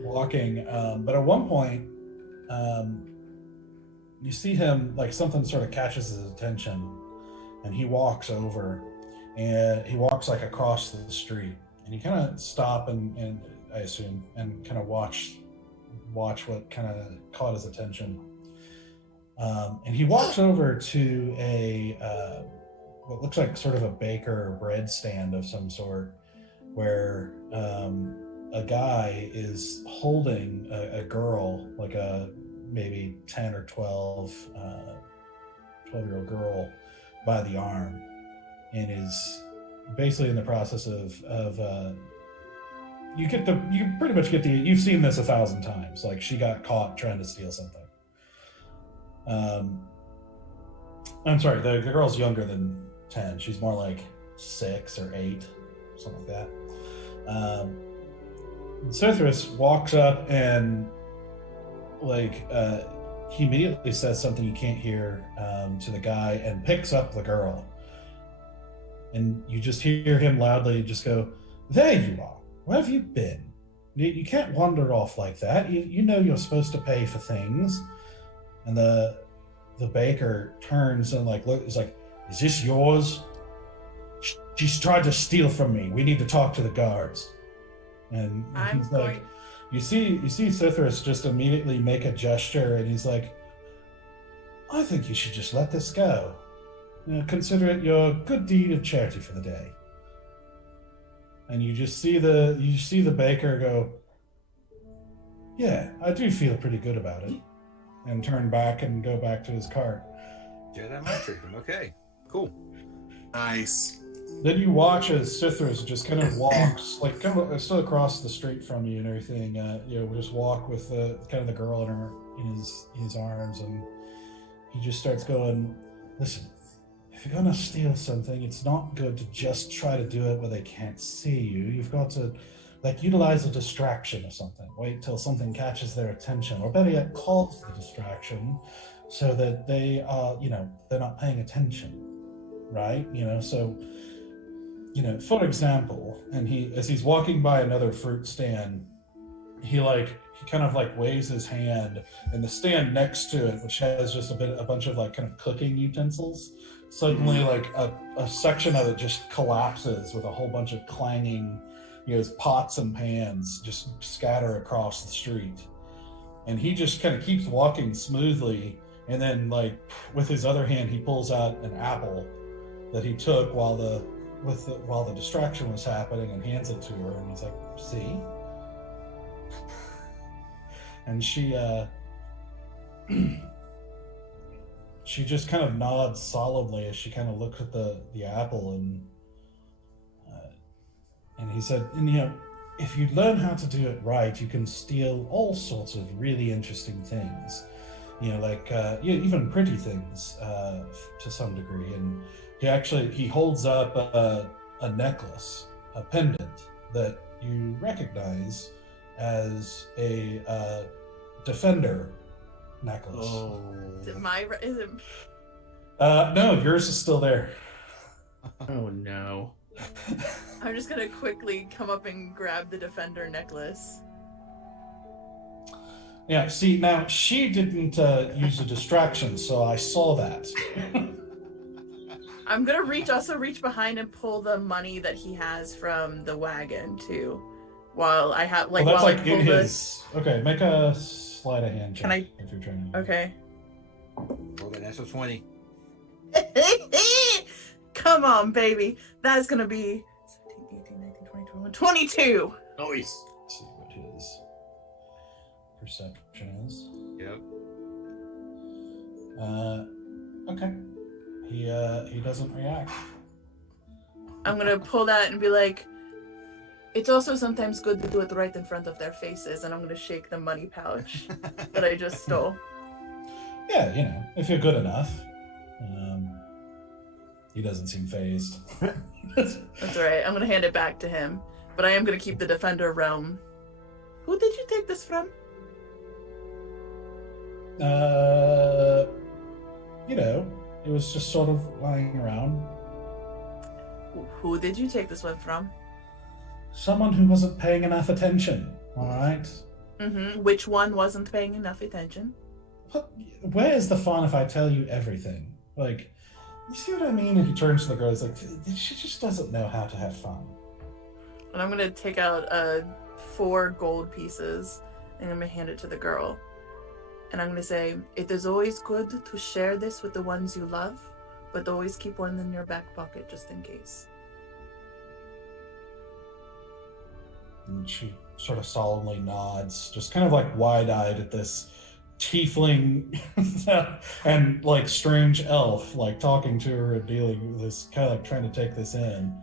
walking. But at one point, you see him, like something sort of catches his attention, and he walks over, and he walks like across the street, and you kind of stop and I assume and kind of watch what kind of caught his attention. And he walks over to a what looks like sort of a baker or bread stand of some sort, where a guy is holding a girl, like a maybe 10 or 12-year-old girl, by the arm, and is basically in the process of you pretty much get you've seen this 1,000 times. Like, she got caught trying to steal something. I'm sorry, the girl's younger than 10. She's more like 6 or 8, something like that. Cithras walks up and he immediately says something you can't hear to the guy and picks up the girl. And you just hear him loudly just go, "There you are. Where have you been? You can't wander off like that. You know you're supposed to pay for things." And the baker turns and is like, "Is this yours? She's tried to steal from me. We need to talk to the guards." And he's like, you see Cithras just immediately make a gesture, and he's like, "I think you should just let this go. Consider it your good deed of charity for the day." And you just see the baker go, "Yeah, I do feel pretty good about it," and turn back and go back to his cart. Jedi mind tricked him. Okay, cool. Nice. Then you watch as Cithras just kind of walks, like kind of still across the street from you and everything. Just walk with kind of the girl in his arms, and he just starts going, "Listen, if you're gonna steal something, it's not good to just try to do it where they can't see you. You've got to utilize a distraction or something. Wait till something catches their attention, or better yet, cause the distraction, so that they are, they're not paying attention, right? So, for example, and as he's walking by another fruit stand, he kind of like waves his hand, and the stand next to it, which has just a bunch of like kind of cooking utensils, suddenly like a section of it just collapses with a whole bunch of clanging, pots and pans just scatter across the street. And he just kind of keeps walking smoothly, and then like with his other hand he pulls out an apple that he took while the distraction was happening and hands it to her, and he's like, see? And she she just kind of nods solemnly as she kind of looks at the apple, and he said, and if you learn how to do it right, you can steal all sorts of really interesting things, even pretty things to some degree. And he holds up a necklace, a pendant that you recognize as a defender necklace. Oh. Is it? No, yours is still there. Oh no. I'm just gonna quickly come up and grab the defender necklace. Yeah, see, now she didn't use a distraction, so I saw that. I'm gonna reach behind and pull the money that he has from the wagon too. While I have Well, that's like in his. Okay, make a sleight of hand check. Can I? If you're trying to. Okay. Roll that natural 20. Come on, baby. That's gonna be 17, 18, 19, 20, 21, 22. Nice. Let's see what his perception is. Yep. Okay. He doesn't react. I'm gonna pull that and be like, it's also sometimes good to do it right in front of their faces, and I'm gonna shake the money pouch that I just stole. Yeah, if you're good enough. He doesn't seem phased. That's alright. I'm gonna hand it back to him, but I am gonna keep the defender realm. Who did you take this from? It was just sort of lying around. Who did you take this one from? Someone who wasn't paying enough attention, alright? Mm-hmm. Which one wasn't paying enough attention? Where's the fun if I tell you everything? Like, you see what I mean? And he turns to the girl, he's like, she just doesn't know how to have fun. And I'm gonna take out 4 gold pieces, and I'm gonna hand it to the girl. And I'm gonna say, it is always good to share this with the ones you love, but always keep one in your back pocket just in case. And she sort of solemnly nods, just kind of like wide-eyed at this tiefling and like strange elf, like talking to her and dealing with this, kind of like trying to take this in.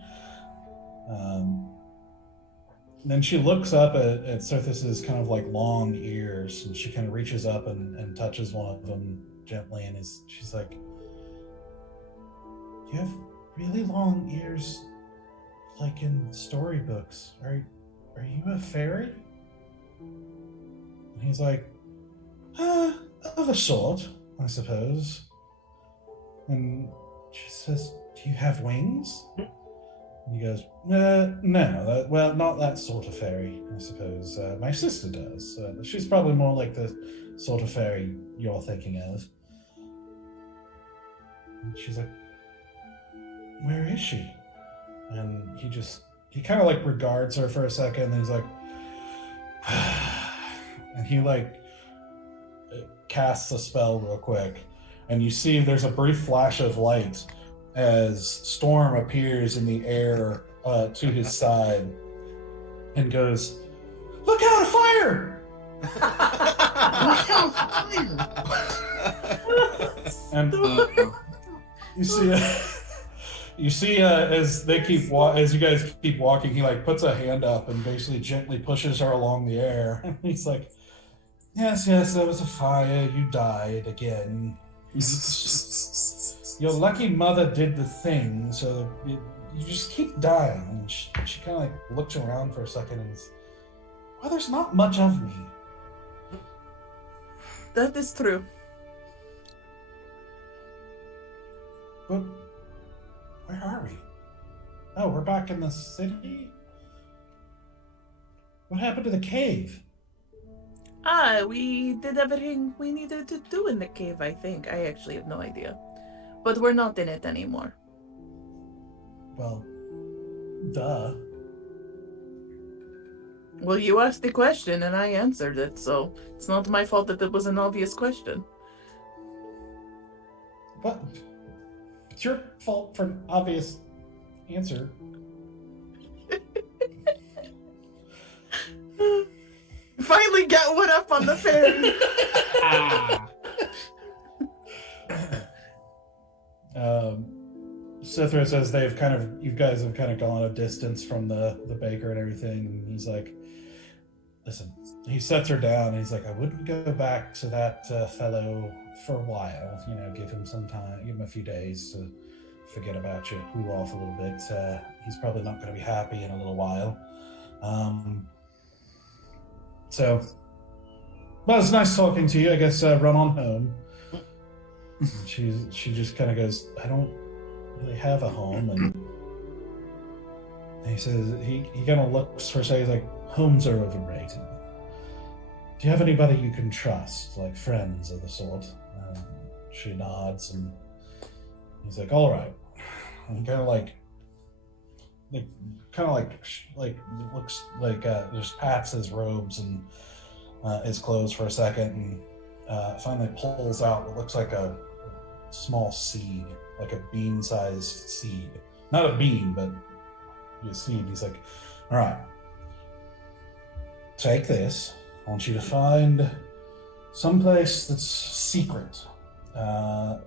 Then she looks up at Sirthus's kind of like long ears, and she kind of reaches up and touches one of them gently, and she's like, you have really long ears, like in storybooks. Are you a fairy? And he's like, of a sort, I suppose. And she says, do you have wings? And he goes, no, not that sort of fairy, I suppose. My sister does. She's probably more like the sort of fairy you're thinking of. And she's like, where is she? And he kind of like regards her for a second, and he's like, and he like casts a spell real quick, and you see there's a brief flash of light as Storm appears in the air to his side and goes, look out, a fire! And you see as you guys keep walking, he like puts a hand up and basically gently pushes her along the air. And he's like, yes, there was a fire. You died again. Your lucky mother did the thing, so you just keep dying. And she kind of like looks around for a second and says, well, there's not much of me. That is true. But where are we? Oh, we're back in the city? What happened to the cave? We did everything we needed to do in the cave, I think. I actually have no idea. But we're not in it anymore. Well, duh. Well, you asked the question and I answered it, so it's not my fault that it was an obvious question. What? It's your fault for an obvious answer. Finally get one up on the fairy. Sithra says you guys have kind of gone a distance from the baker and everything. And he's like, listen, he sets her down and he's like, I wouldn't go back to that fellow for a while. You know, give him some time, give him a few days to forget about you, cool off a little bit. He's probably not going to be happy in a little while. Well, it's nice talking to you. I guess run on home. She just kind of goes, I don't really have a home, and he says he kind of looks for a second. He's like, homes are overrated. Do you have anybody you can trust, like friends of the sort? She nods, and he's like, all right. And he kind of looks like just pats his robes and his clothes for a second, and finally pulls out what looks like a small seed, like a bean-sized seed. Not a bean, but a seed. He's like, all right, take this. I want you to find someplace that's secret,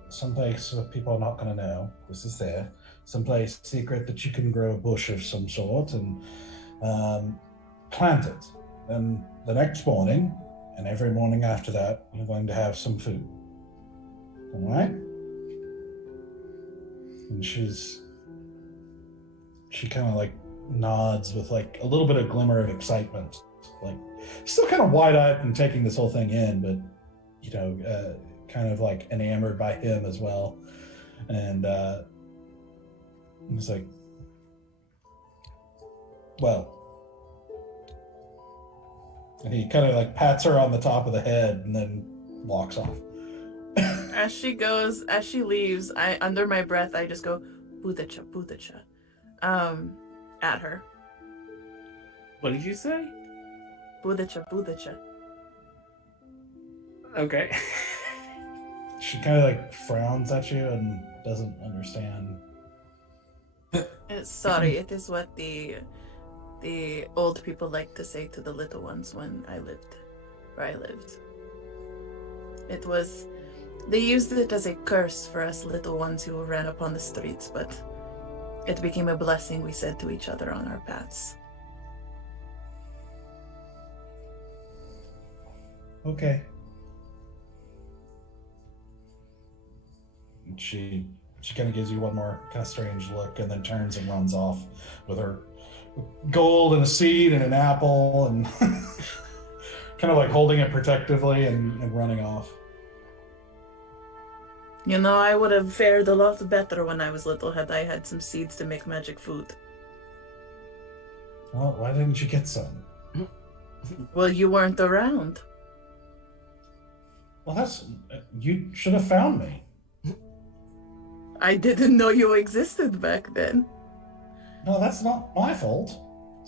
someplace where people are not going to know this is there, someplace secret that you can grow a bush of some sort and plant it. And the next morning, and every morning after that, you're going to have some food. All right? And she kind of like nods with like a little bit of glimmer of excitement, like still kind of wide-eyed and taking this whole thing in, but you know, kind of like enamored by him as well. And he's like, well, and he kind of like pats her on the top of the head and then walks off. As she leaves, I under my breath I just go Budacha, Budacha, at her. What did you say? Budacha, Budacha. Okay. She kind of like frowns at you and doesn't understand. Sorry, it is what the old people like to say to the little ones when I lived where I lived. It was, they used it as a curse for us little ones who ran upon the streets, but it became a blessing we said to each other on our paths. Okay. She kind of gives you one more kind of strange look and then turns and runs off with her gold and a seed and an apple and kind of like holding it protectively and running off. You know, I would have fared a lot better when I was little had I had some seeds to make magic food. Well, why didn't you get some? Well, you weren't around. Well, you should have found me. I didn't know you existed back then. No, that's not my fault.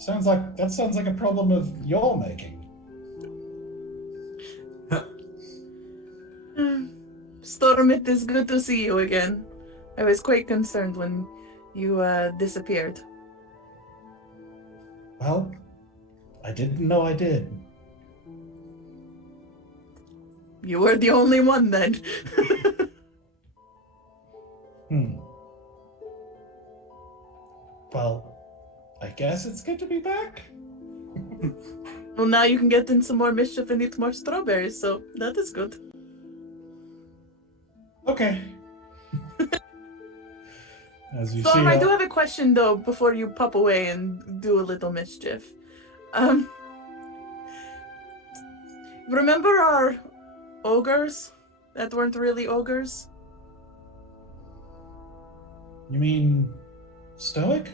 That sounds like a problem of your making. Storm, it is good to see you again. I was quite concerned when you disappeared. Well, I didn't know I did. You were the only one then. Well, I guess it's good to be back. Well, now you can get in some more mischief and eat more strawberries, so that is good. Okay. As you Storm, see, I do have a question though before you pop away and do a little mischief. Remember our ogres that weren't really ogres? You mean Stoic?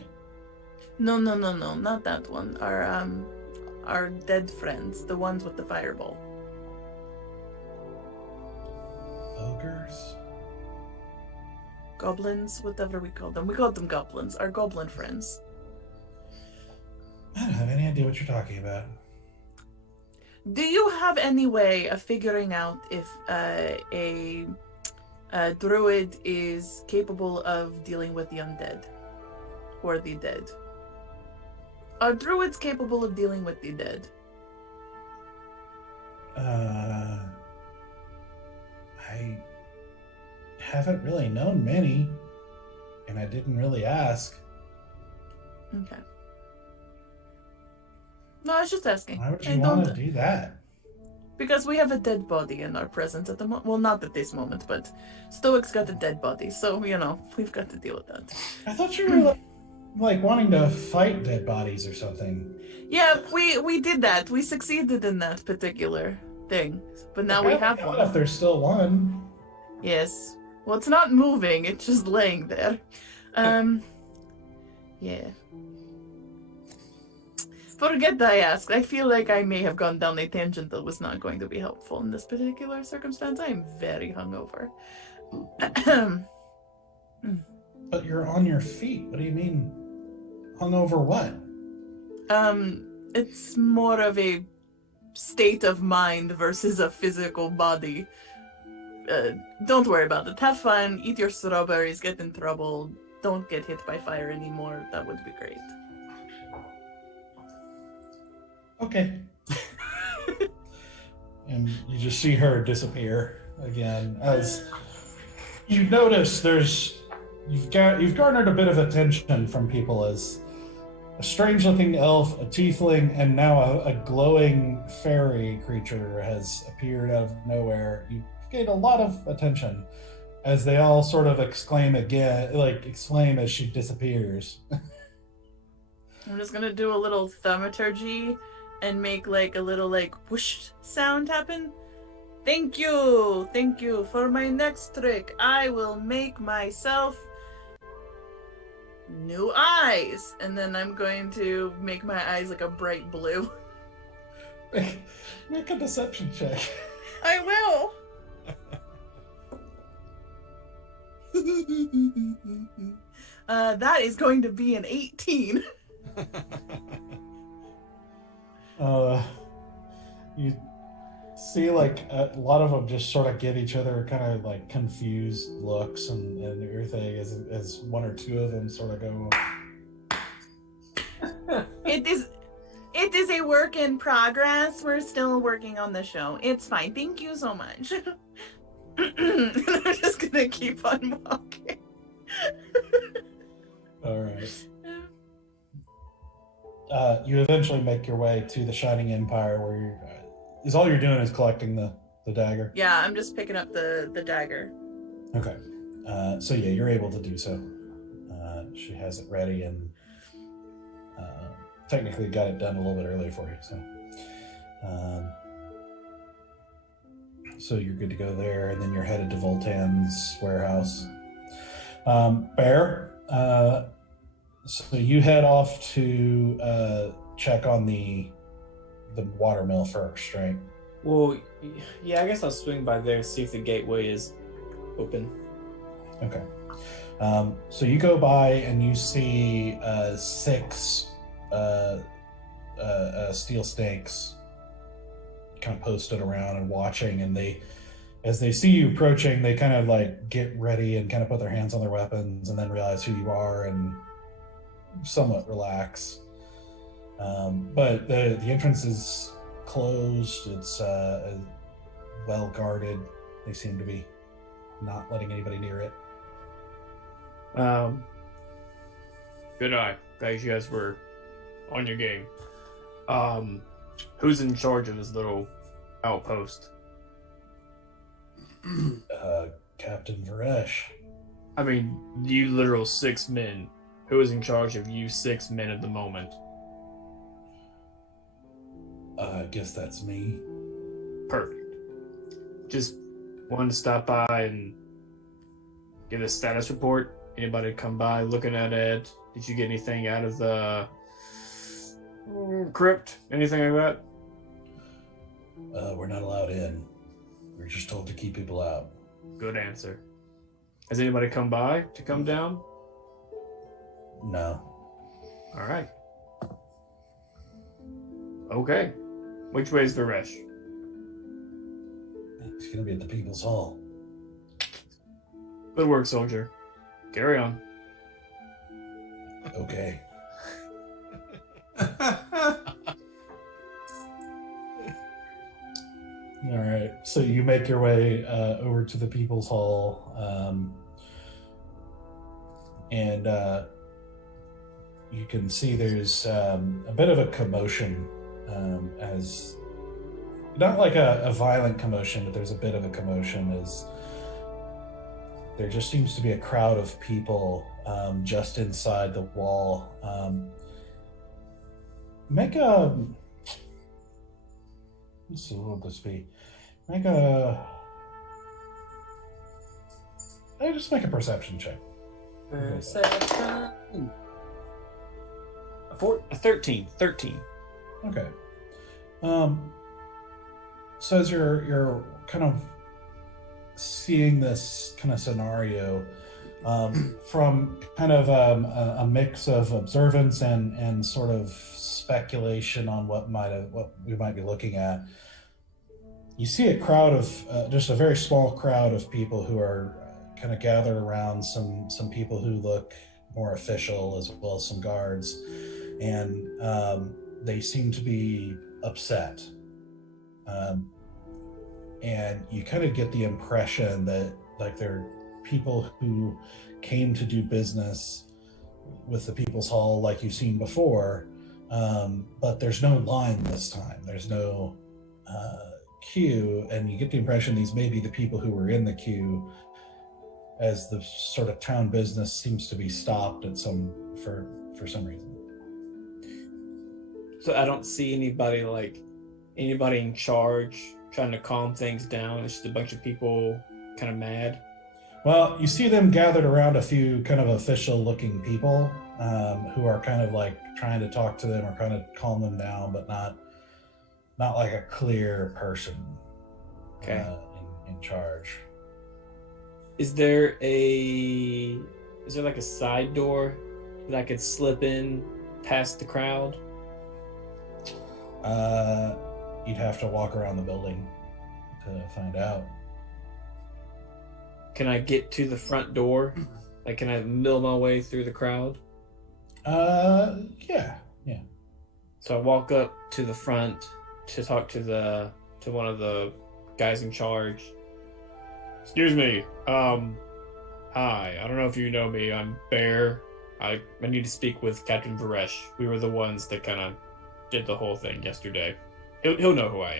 No, not that one. Our dead friends, the ones with the fireball. Ogres? Goblins, whatever we call them. We called them goblins. Our goblin friends. I don't have any idea what you're talking about. Do you have any way of figuring out if a druid is capable of dealing with the undead or the dead? Are druids capable of dealing with the dead? I haven't really known many, and I didn't really ask. Okay. No, I was just asking. Why would you want to do that? Because we have a dead body in our presence at the moment. Well, not at this moment, but Stoic's got a dead body, so, you know, we've got to deal with that. I thought you were like wanting to fight dead bodies or something. Yeah, we did that. We succeeded in that particular thing. But now we have one. If there's still one. Yes. Well, it's not moving, it's just laying there. Yeah. Forget that I asked. I feel like I may have gone down a tangent that was not going to be helpful in this particular circumstance. I am very hungover. But you're on your feet. What do you mean? Hungover what? It's more of a state of mind versus a physical body. Don't worry about it. Have fun, eat your strawberries, get in trouble. Don't get hit by fire anymore. That would be great. Okay. And you just see her disappear again as you notice you've garnered a bit of attention from people as a strange-looking elf, a tiefling, and now a glowing fairy creature has appeared out of nowhere. You've gained a lot of attention as they all sort of exclaim as she disappears. I'm just gonna do a little thaumaturgy and make like a little like whoosh sound happen. Thank you for my next trick. I will make myself new eyes, and then I'm going to make my eyes like a bright blue. Make a deception check. I will. That is going to be an 18. You see like a lot of them just sort of give each other kind of like confused looks and everything as one or two of them sort of go. It is a work in progress. We're still working on the show. It's fine. Thank you so much. I'm just gonna keep on walking. All right. You eventually make your way to the Shining Empire, where all you're doing is collecting the dagger. Yeah, I'm just picking up the dagger. Okay. So yeah, you're able to do so. She has it ready and technically got it done a little bit early for you. So you're good to go there, and then you're headed to Voltan's warehouse. Bear, so you head off to check on the watermill first, right? Well, yeah, I guess I'll swing by there, see if the gateway is open. Okay. So you go by and you see 6 steel stakes kind of posted around and watching, and as they see you approaching, they kind of like get ready and kind of put their hands on their weapons and then realize who you are and somewhat relax. But the entrance is closed. It's well guarded. They seem to be not letting anybody near it. Good eye. Guys, you guys were on your game. Who's in charge of this little outpost? Captain Varesh. I mean, you literal 6 men. Who is in charge of you 6 men at the moment? I guess that's me. Perfect. Just wanted to stop by and give a status report. Anybody come by looking at it? Did you get anything out of the crypt? Anything like that? We're not allowed in. We're just told to keep people out. Good answer. Has anybody come by to come down? No. All right. Okay. Which way is Varesh? He's gonna be at the People's Hall. Good work, soldier. Carry on. Okay. All right. So you make your way over to the People's Hall, and you can see there's a bit of a commotion, as not like a violent commotion, but there's a bit of a commotion as there just seems to be a crowd of people just inside the wall. Make a... Let's see, what would this be? Just make a perception check. Perception. A 13. 13. Okay. So as you're kind of seeing this kind of scenario, from kind of a mix of observance and sort of speculation on what we might be looking at, you see a crowd of just a very small crowd of people who are kind of gathered around some people who look more official, as well as some guards, and they seem to be upset. And you kind of get the impression that like they're people who came to do business with the People's Hall like you've seen before, but there's no line this time. There's no queue, and you get the impression these may be the people who were in the queue, as the sort of town business seems to be stopped at for some reason. So I don't see anybody in charge trying to calm things down. It's just a bunch of people kind of mad. Well, you see them gathered around a few kind of official-looking people who are kind of like trying to talk to them or kind of calm them down, but not like a clear person in charge. Is there like a side door that I could slip in past the crowd? You'd have to walk around the building to find out. Can I get to the front door? Like, can I mill my way through the crowd? Yeah. So I walk up to the front to talk to one of the guys in charge. Excuse me. Hi. I don't know if you know me. I'm Bear. I need to speak with Captain Varesh. We were the ones that kind of did the whole thing yesterday. He'll know who I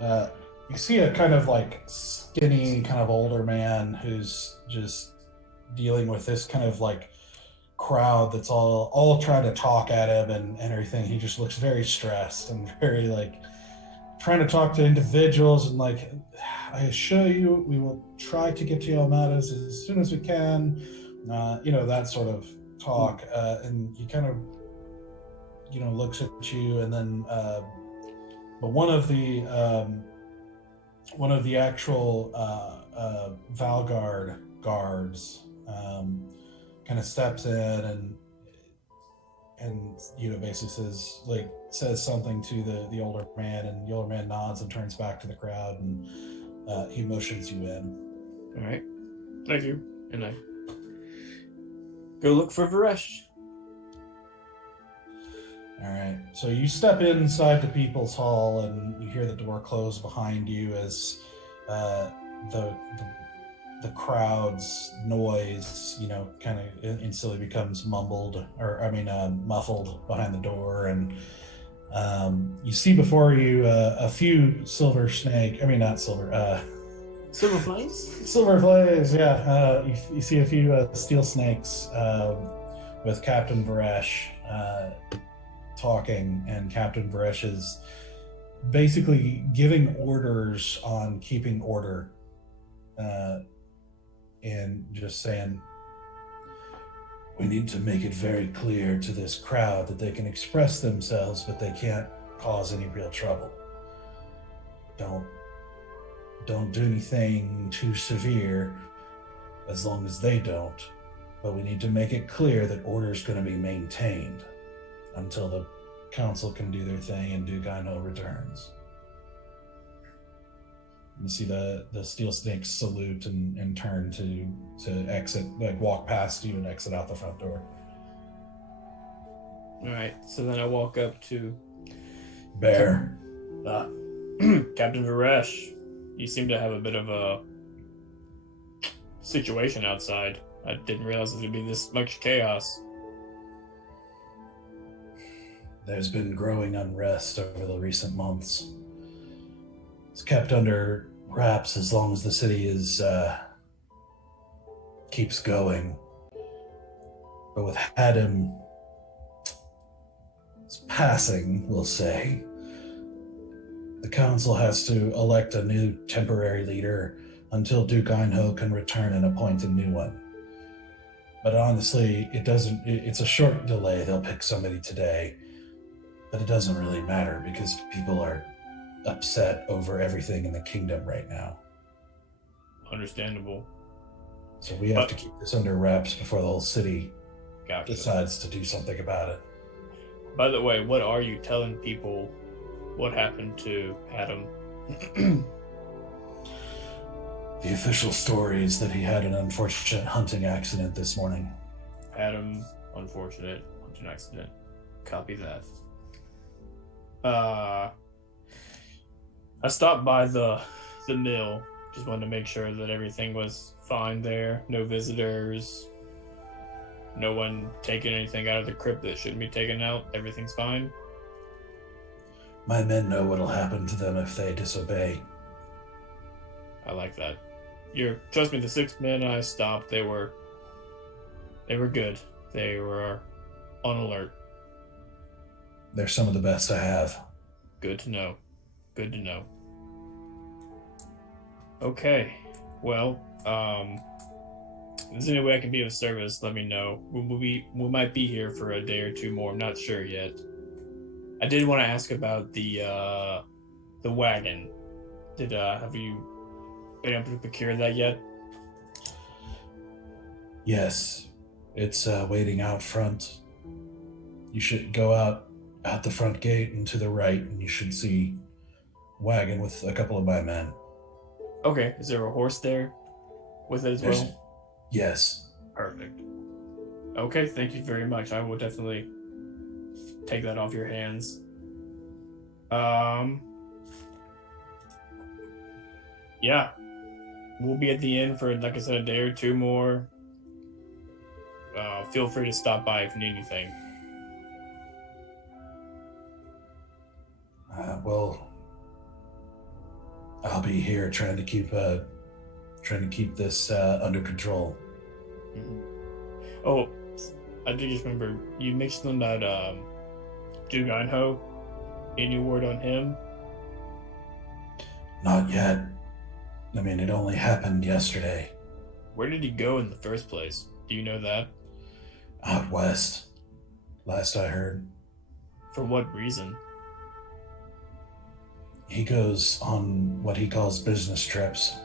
am. You see a kind of like skinny, kind of older man who's just dealing with this kind of like crowd that's all trying to talk at him and everything. He just looks very stressed and very like trying to talk to individuals, and like, I assure you, we will try to get to your matters as soon as we can. That sort of talk. And he kind of, looks at you, and then, but one of the actual Valgard guards kind of steps in and basically says something to the older man, and the older man nods and turns back to the crowd, and he motions you in. All right, thank you. And I go look for Varesh. All right, so you step inside the People's Hall, and you hear the door close behind you as the crowd's noise, kind of instantly becomes muffled behind the door, and you see before you a few silver flames. Silver flames, yeah. You see a few steel snakes with Captain Varesh talking, and Captain Varesh is basically giving orders on keeping order in just saying, we need to make it very clear to this crowd that they can express themselves, but they can't cause any real trouble. Don't do anything too severe as long as they don't. But we need to make it clear that order's going to be maintained until the council can do their thing and Dugaino returns. You see the steel snakes salute and turn to exit, like walk past you and exit out the front door. All right, so then I walk up to Bear. Captain Varesh. You seem to have a bit of a situation outside. I didn't realize there would be this much chaos. There's been growing unrest over the recent months. It's kept under wraps as long as the city keeps going. But with Haddam's passing, we'll say, the council has to elect a new temporary leader until Duke Einho can return and appoint a new one. But honestly, it's a short delay. They'll pick somebody today, but it doesn't really matter because people are upset over everything in the kingdom right now. Understandable. So we have to keep this under wraps before the whole city Gotcha. decides to do something about it. By the way, what are you telling people what happened to Adam? The official story is that he had an unfortunate hunting accident this morning. Adam, unfortunate hunting accident. Copy that. I stopped by the mill. Just wanted to make sure that everything was fine there. No visitors. No one taking anything out of the crypt that shouldn't be taken out. Everything's fine. My men know what'll happen to them if they disobey. I like that. Trust me, the 6 men I stopped, they were good. They were on alert. They're some of the best I have. Good to know. Good to know. Okay. Well, if there's any way I can be of service, let me know. We might be here for a day or two more. I'm not sure yet. I did want to ask about the wagon. Have you been able to procure that yet? Yes, it's waiting out front. You should go out the front gate and to the right, and you should see a wagon with a couple of my men. Okay. Is there a horse there with it as well? Yes. Perfect. Okay, thank you very much. I will definitely take that off your hands. Yeah. We'll be at the inn for, like I said, a day or two more. Feel free to stop by if you need anything. Well, I'll be here trying to keep this under control. Mm-hmm. Oh, I did just remember, you mentioned about Duke Einho. Any word on him? Not yet. I mean, it only happened yesterday. Where did he go in the first place? Do you know that? Out west. Last I heard. For what reason? He goes on what he calls business trips.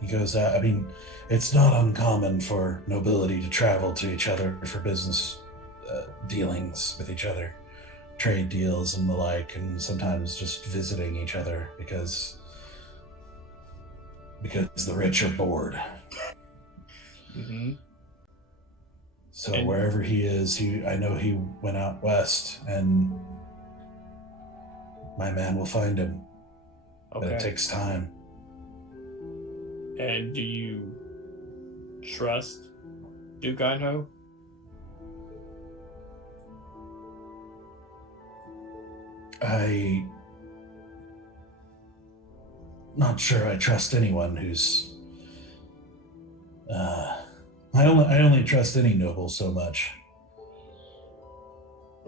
He goes out. I mean, it's not uncommon for nobility to travel to each other for business dealings with each other, trade deals and the like, and sometimes just visiting each other because the rich are bored. Mm-hmm. So wherever he is, I know he went out west, and my man will find him. Okay. But it takes time. And do you trust Duke Einho? I'm not sure I trust anyone who's I only trust any noble so much.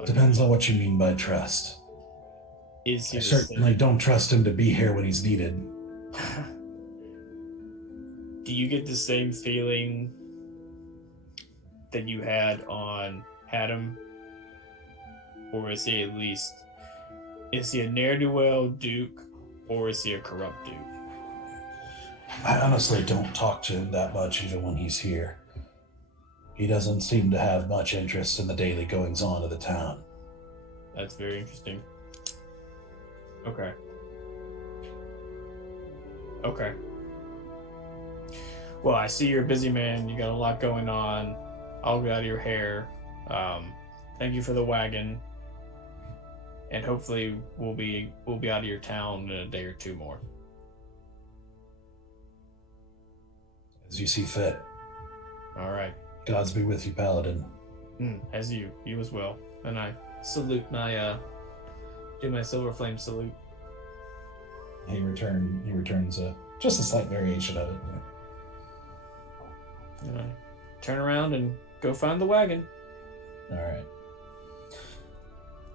Depends on what you mean by trust. Is he I certainly don't trust him to be here when he's needed. do you get the same feeling that you had on Haddam? Or is he at least... Is he a ne'er-do-well Duke, or is he a corrupt Duke? I honestly don't talk to him that much even when he's here. He doesn't seem to have much interest in the daily goings-on of the town. That's very interesting. Okay. Okay. Well, I see you're a busy man. You got a lot going on. I'll get out of your hair. Thank you for the wagon. And hopefully we'll be out of your town in a day or two more. As you see fit. All right. Gods be with you, Paladin. As you as well. And I salute my do my silver flame salute. He returns just a slight variation of it. And I turn around and go find the wagon. All right.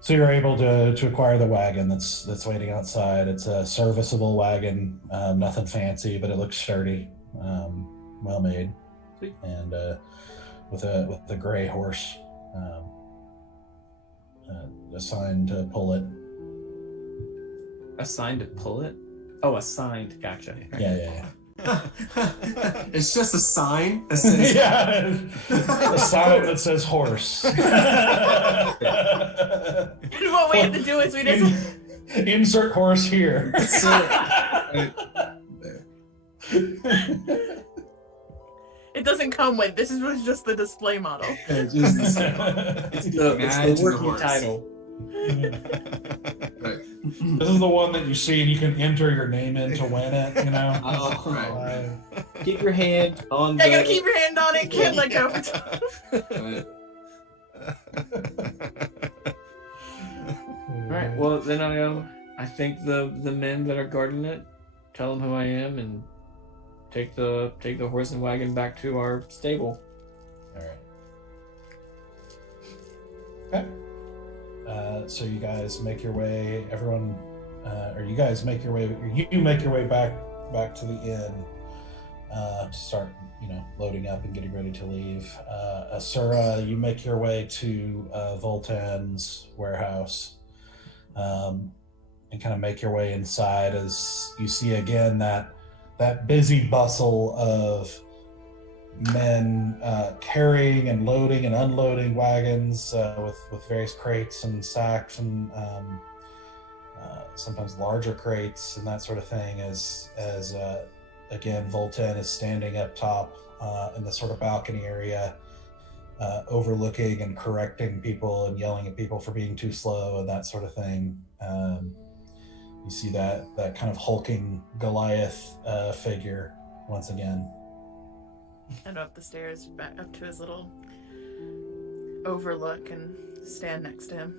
So you're able to acquire the wagon that's waiting outside. It's a serviceable wagon, nothing fancy, but it looks sturdy, well made, Sweet. And with a gray horse assigned to pull it. Assigned to pull it? Oh, assigned. Gotcha. Yeah. It's just a sign that says Yeah, a sign that says horse. And what we have to do is we just Insert horse here. it doesn't come with this was just the display model. it's It's the working title. Right. This is the one that you see and you can enter your name in to win it, you know? Oh, Right. keep your hand on Yeah, you gotta keep your hand on it, can't let go. Right. Alright, well then I think the men that are guarding it, tell them who I am and take the horse and wagon back to our stable. Alright. Okay. So you guys make your way, everyone, you make your way back to the inn to start, loading up and getting ready to leave. Asura, you make your way to Voltan's warehouse and kind of make your way inside as you see again that busy bustle of men carrying and loading and unloading wagons with various crates and sacks and sometimes larger crates and that sort of thing as again Voltan is standing up top in the sort of balcony area overlooking and correcting people and yelling at people for being too slow and that sort of thing. You see that kind of hulking Goliath figure once again. And up the stairs, back up to his little overlook and stand next to him.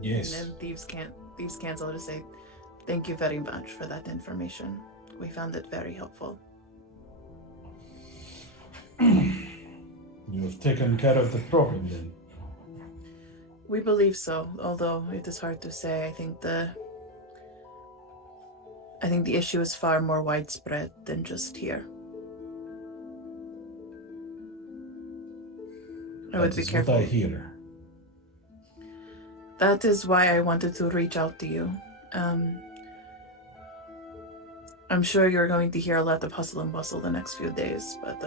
Yes. And then Thieves Cancel to say, thank you very much for that information. We found it very helpful. You have taken care of the problem then. We believe so, although it is hard to say. I think the issue is far more widespread than just here. I would be careful. What I hear. That is why I wanted to reach out to you. I'm sure you're going to hear a lot of hustle and bustle the next few days, but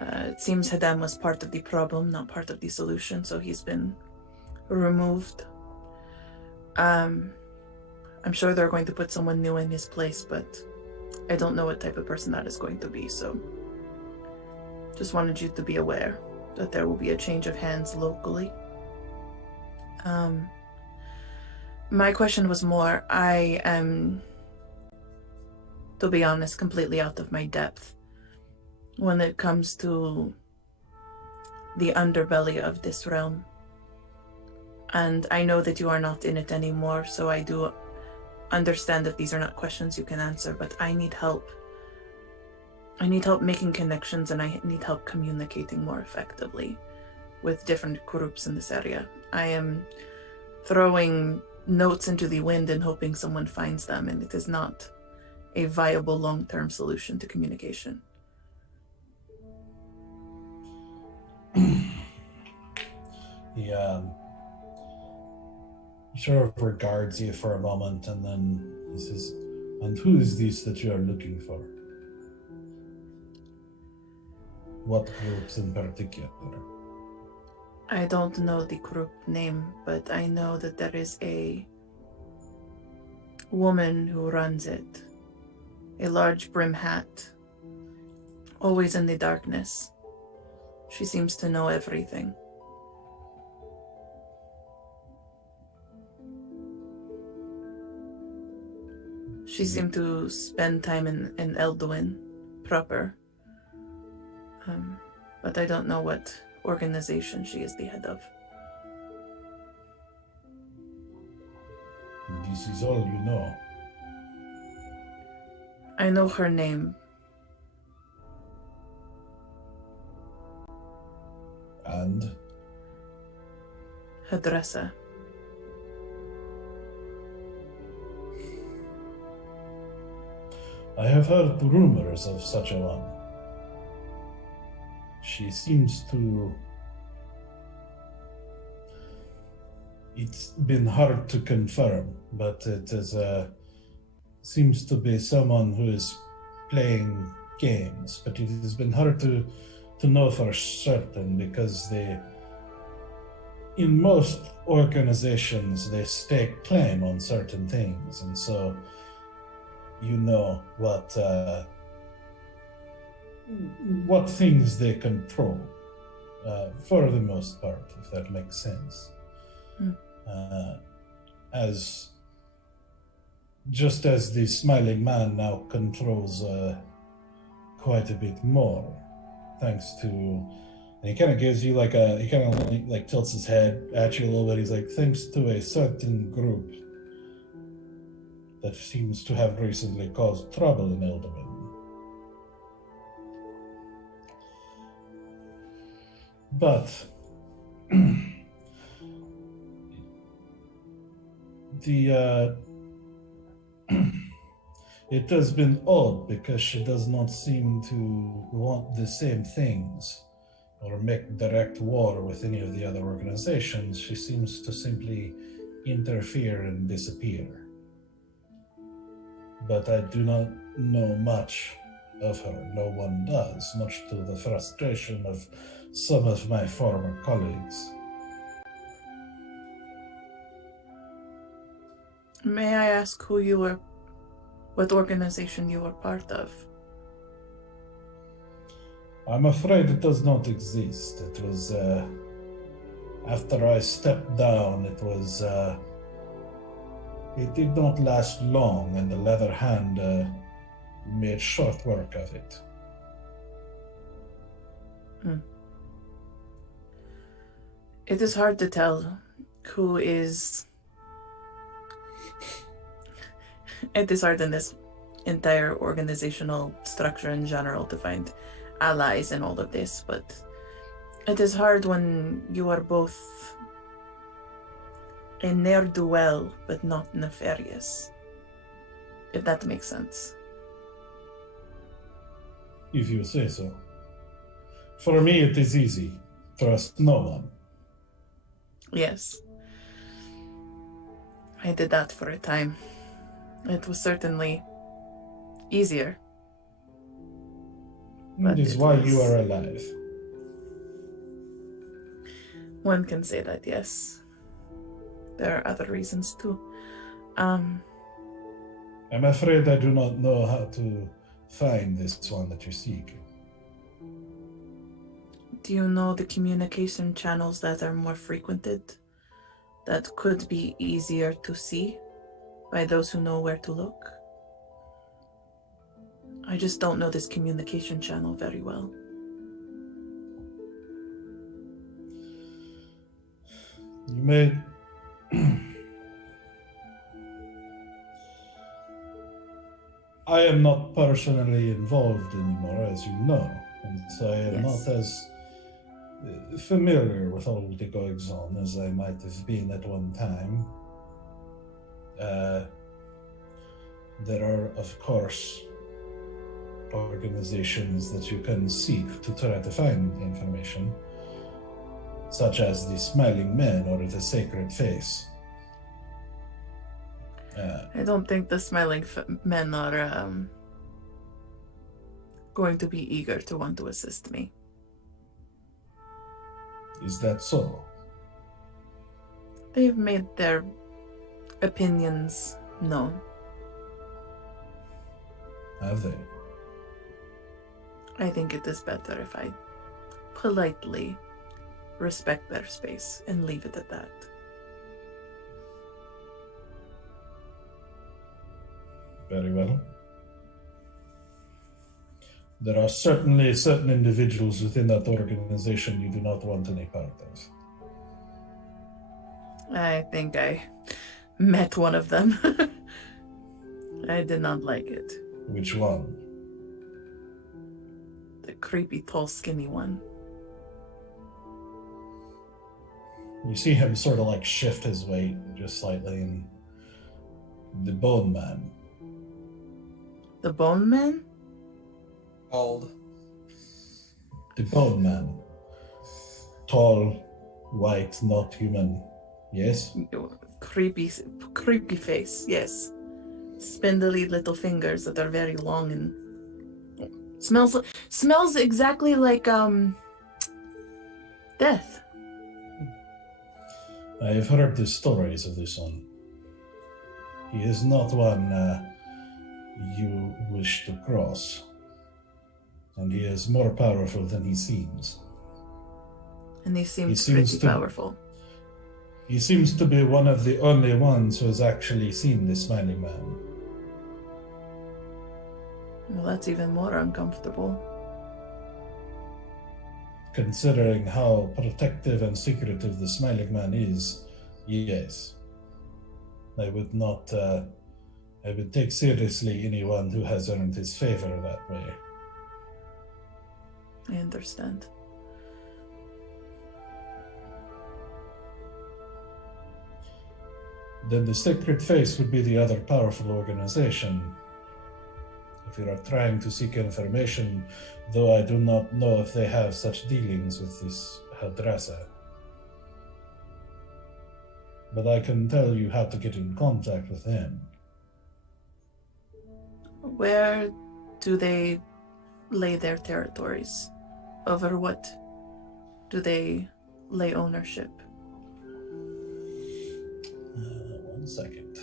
it seems Haddam was part of the problem, not part of the solution, so he's been removed. I'm sure they're going to put someone new in his place, but I don't know what type of person that is going to be, so just wanted you to be aware that there will be a change of hands locally. My question was more, I am, to be honest, completely out of my depth when it comes to the underbelly of this realm. And I know that you are not in it anymore, so I do understand that these are not questions you can answer, but I need help. I need help making connections, and I need help communicating more effectively with different groups in this area. I am throwing notes into the wind and hoping someone finds them, and it is not a viable long-term solution to communication. He sort of regards you for a moment, and then he says, "And who is this that you are looking for? What groups in particular?" I don't know the group name, but I know that there is a woman who runs it. A large brim hat, always in the darkness. She seems to know everything. She seemed to spend time in Eldowyn proper. But I don't know what organization she is the head of. This is all you know. I know her name. And Hadressa. I have heard rumors of such a one. She seems to... It's been hard to confirm, but it is seems to be someone who is playing games, but it has been hard to know for certain because in most organizations they stake claim on certain things, and so you know what things they control for the most part, if that makes sense. Just as the smiling man now controls quite a bit more, thanks to, and he kind of gives you he kind of like tilts his head at you a little bit. He's like, thanks to a certain group that seems to have recently caused trouble in Eldowyn. But it has been odd because she does not seem to want the same things or make direct war with any of the other organizations. She seems to simply interfere and disappear. But I do not know much of her. No one does, much to the frustration of some of my former colleagues. May I ask what organization you were part of? I'm afraid it does not exist. It was, after I stepped down, it did not last long, and the Leather Hand made short work of it. It is hard to tell who is... It is hard in this entire organizational structure in general to find allies in all of this, but it is hard when you are both a ne'er-do-well but not nefarious, if that makes sense. If you say so. For me, it is easy. Trust no one. Yes. I did that for a time. It was certainly easier. It is why you are alive. One can say that, yes. There are other reasons too. I'm afraid I do not know how to find this one that you seek. Do you know the communication channels that are more frequented? That could be easier to see by those who know where to look? I just don't know this communication channel very well. You made... I am not personally involved anymore, as you know, and so I am not as familiar with all the goings on as I might have been at one time. There are, of course, organizations that you can seek to try to find information, such as the Smiling Men or the Sacred Face. I don't think the smiling men are going to be eager to want to assist me. Is that so? They've made their opinions known. Have they? I think it is better if I politely respect their space and leave it at that. Very well. There are certainly certain individuals within that organization you do not want any part of. I think I met one of them. I did not like it. Which one? The creepy, tall, skinny one. You see him sort of like shift his weight just slightly, and the Bone Man. The Bone Man? Bald. The Bone Man. Tall, white, not human. Yes? Creepy face, yes. Spindly little fingers that are very long and smells exactly like death. I have heard the stories of this one. He is not one you wish to cross. And he is more powerful than he seems. And he seems seems pretty to- powerful. He seems to be one of the only ones who has actually seen the Smiling Man. Well, that's even more uncomfortable. Considering how protective and secretive the Smiling Man is, yes. I would not, I would take seriously anyone who has earned his favor that way. I understand. Then the Sacred Face would be the other powerful organization. If you are trying to seek information, though I do not know if they have such dealings with this Hadrasa. But I can tell you how to get in contact with him. Where do they lay their territories? Over what do they lay ownership? 1 second.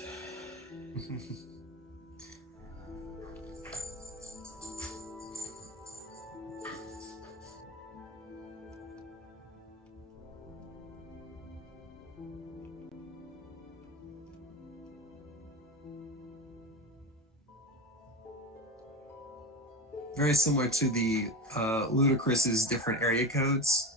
Very similar to the Ludacris's different area codes.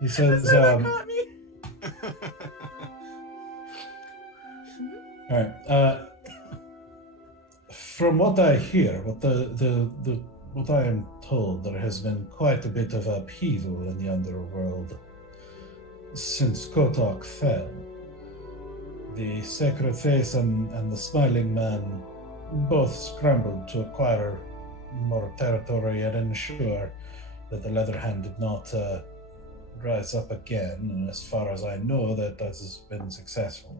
He says, Someone caught me. all right. From what I hear, what I am told, there has been quite a bit of upheaval in the underworld since Kotok fell. The Sacred Face and the Smiling Man both scrambled to acquire more territory and ensure that the Leatherhand did not rise up again. And as far as I know, that has been successful.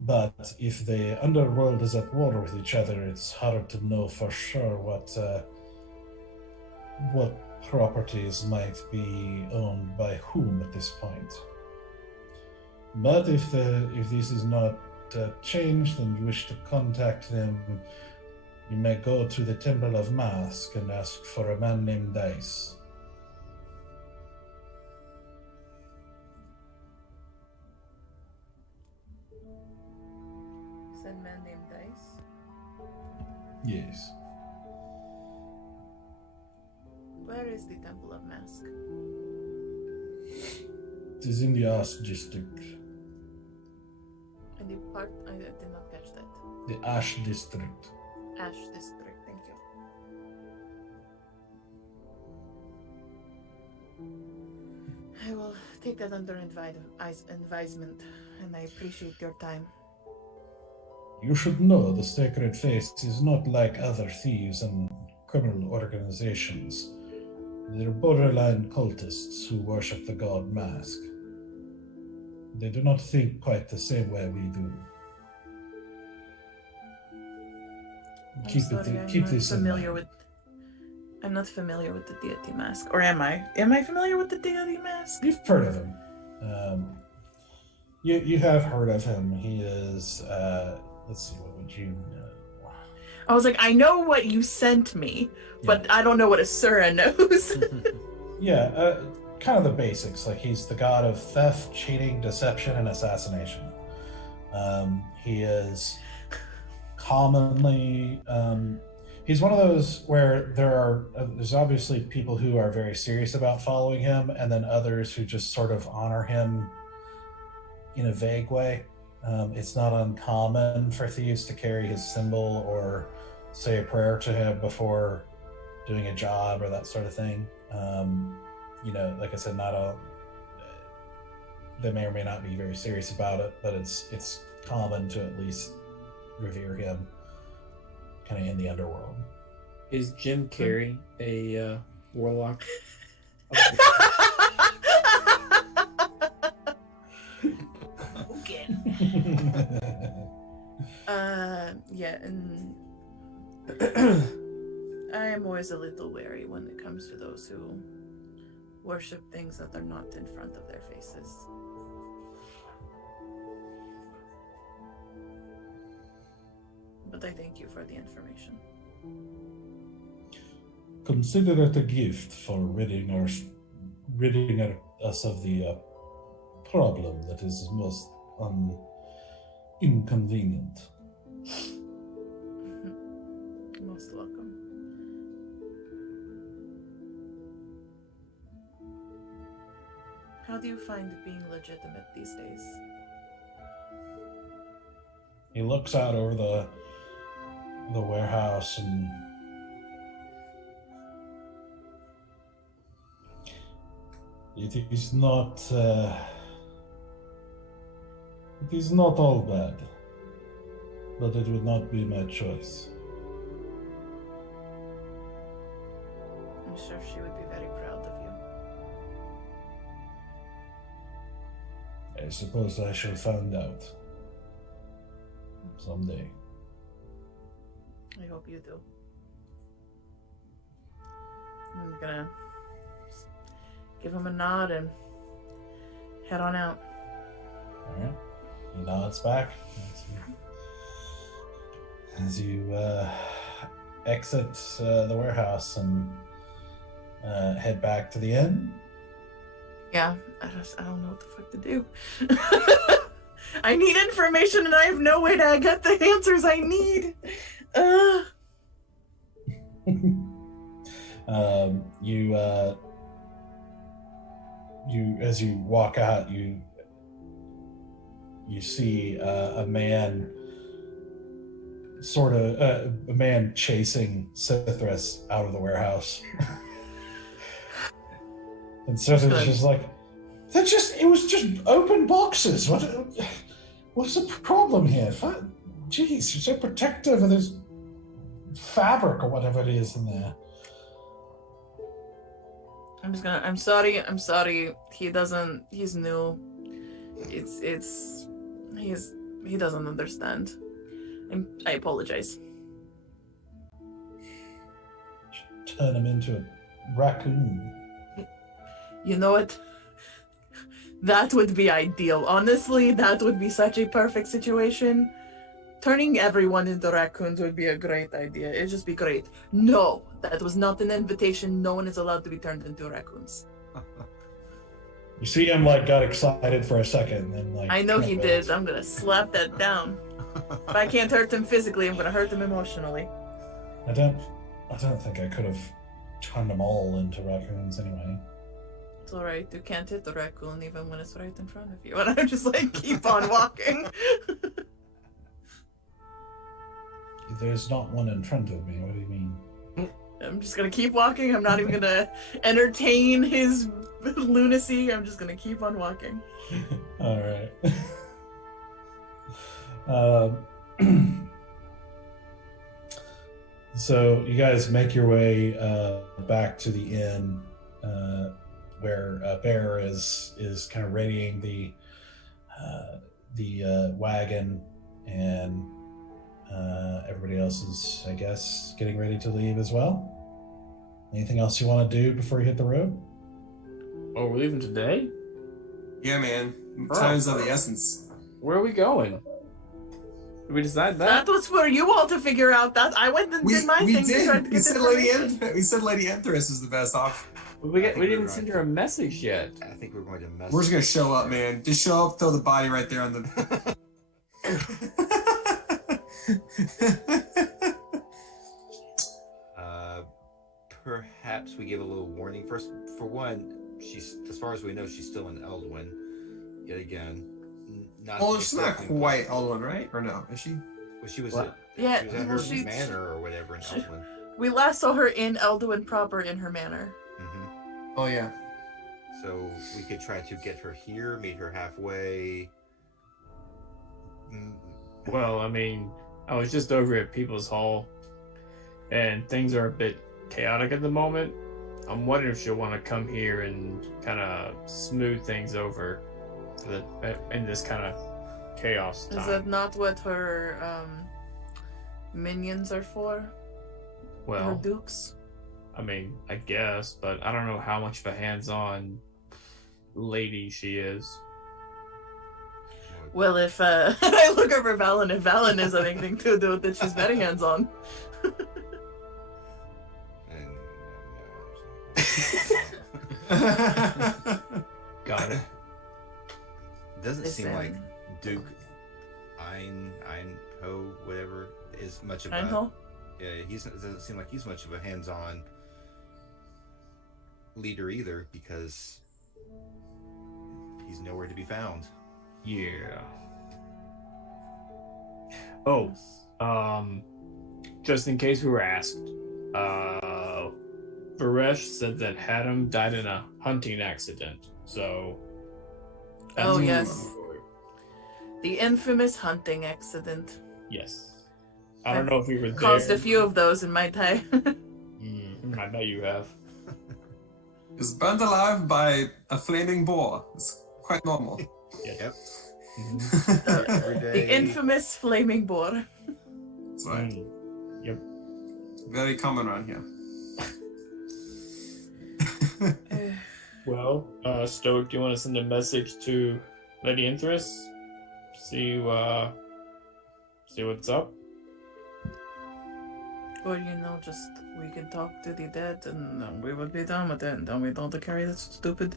But if the underworld is at war with each other, it's hard to know for sure what properties might be owned by whom at this point. But if this is not changed and you wish to contact them, you may go to the Temple of Mask and ask for a man named Dice. You said man named Dice? Yes. Where is the Temple of Mask? It is in the Ash district. And the part I did not catch that. The Ash district. Ash District. I will take that under advisement, and I appreciate your time. You should know the Sacred Face is not like other thieves and criminal organizations. They're borderline cultists who worship the god Mask. They do not think quite the same way we do. Keep this in mind. I'm not familiar with the deity mask, or am I? Am I familiar with the deity mask? You've heard of him. You have heard of him. He is. Let's see. What would you know? I was like, I know what you sent me, but I don't know what Asura knows. Yeah, kind of the basics. Like, he's the god of theft, cheating, deception, and assassination. He is commonly. He's one of those where there's obviously people who are very serious about following him, and then others who just sort of honor him in a vague way. It's not uncommon for thieves to carry his symbol or say a prayer to him before doing a job or that sort of thing. Like I said, they may or may not be very serious about it, but it's common to at least revere him kind of in the underworld. Is Jim Carrey a warlock? Okay. Yeah, and I am always a little wary when it comes to those who worship things that are not in front of their faces. But I thank you for the information. Consider it a gift for ridding us of the problem that is most inconvenient. Most welcome. How do you find being legitimate these days? He looks out over the warehouse and it is not all bad, but it would not be my choice. I'm sure she would be very proud of you. I suppose I shall find out someday. I hope you do. I'm gonna give him a nod and head on out. All right. He nods back as you exit the warehouse and head back to the inn. Yeah, I don't know what the fuck to do. I need information and I have no way to get the answers I need. You as you walk out, you see a man chasing Enthress out of the warehouse. And Enthress just like, it was just open boxes. What's the problem here? Jeez, you're so protective of this fabric or whatever it is in there. I'm sorry. He's new. He doesn't understand. I apologize. Turn him into a raccoon. You know what? That would be ideal. Honestly, that would be such a perfect situation. Turning everyone into raccoons would be a great idea. It'd just be great. No, that was not an invitation. No one is allowed to be turned into raccoons. You see him got excited for a second, and then I know he did. I'm gonna slap that down. If I can't hurt him physically, I'm gonna hurt him emotionally. I don't think I could have turned them all into raccoons anyway. It's alright, you can't hit the raccoon even when it's right in front of you. And I'm just keep on walking. There's not one in front of me. What do you mean? I'm just gonna keep walking. I'm not even gonna entertain his lunacy. I'm just gonna keep on walking. All right. So you guys make your way back to the inn, where Bear is kind of readying the wagon, and everybody else is, I guess, getting ready to leave as well. Anything else you want to do before you hit the road? Oh, we're leaving today? Yeah, man. Oh. Time's of the essence. Where are we going? Did we decide That that? was for you all to figure out. That I went and did my We thing. to try to did. get We said Lady Enthress is the best option. We I think didn't we're send right. her a message yet. I think we're going to mess. We're just gonna show up, man. Just show up, throw the body right there on the. Perhaps we give a little warning first. For one, she's, as far as we know, she's still in Eldowyn. Yet again, not. Well, she's not expecting- quite Eldowyn, right? Or no? Is she? Well, she was. What? Yeah, She was at well, her she- manor or whatever in Eldowyn. We last saw her in Eldowyn proper in her manor. Mm-hmm. Oh yeah. So we could try to get her here, meet her halfway. Well, I mean, I was just over at People's Hall, and things are a bit chaotic at the moment. I'm wondering if she'll want to come here and kind of smooth things over in this kind of chaos time. Is that not what her minions are for? Her Well, dukes? I mean, I guess, but I don't know how much of a hands-on lady she is. Well, if I look over Valen, if Valen has anything to do with it, she's very hands-on. Got it. Doesn't seem like Listen. Duke Einho, whatever, is much of a. Einho? Yeah, doesn't seem like he's much of a hands-on leader either, because he's nowhere to be found. Yeah. Oh, just in case we were asked, Varesh said that Haddam died in a hunting accident. So. Oh, Ooh. yes. The infamous hunting accident. Yes. I don't know if we were there. Caused a few of those in my time. I bet you have. Is burned alive by a flaming boar. It's quite normal. Yep. Mhm. Every The day. infamous flaming boar. It's right. Yep. Very common around here. Well, Stoic, do you want to send a message to Lady Enthress? See what's up? Or, just we can talk to the dead and then we would be done with it. And then we don't have to carry this stupid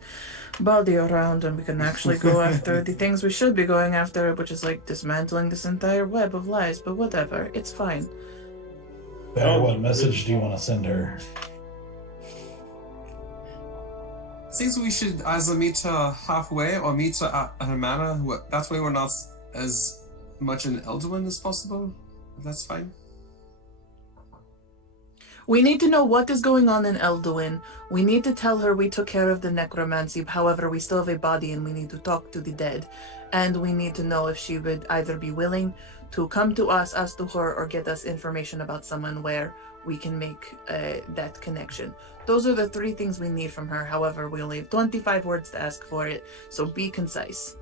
body around and we can actually go after the things we should be going after, which is like dismantling this entire web of lies. But whatever, it's fine. Bear, what message do you want to send her? Seems we should either meet her halfway or meet her at her manor. That way we're not as much in Eldowyn as possible. If that's fine. We need to know what is going on in Eldowyn. We need to tell her we took care of the necromancy. However, we still have a body and we need to talk to the dead. And we need to know if she would either be willing to come to us to her, or get us information about someone where we can make that connection. Those are the three things we need from her. However, we only have 25 words to ask for it, so be concise.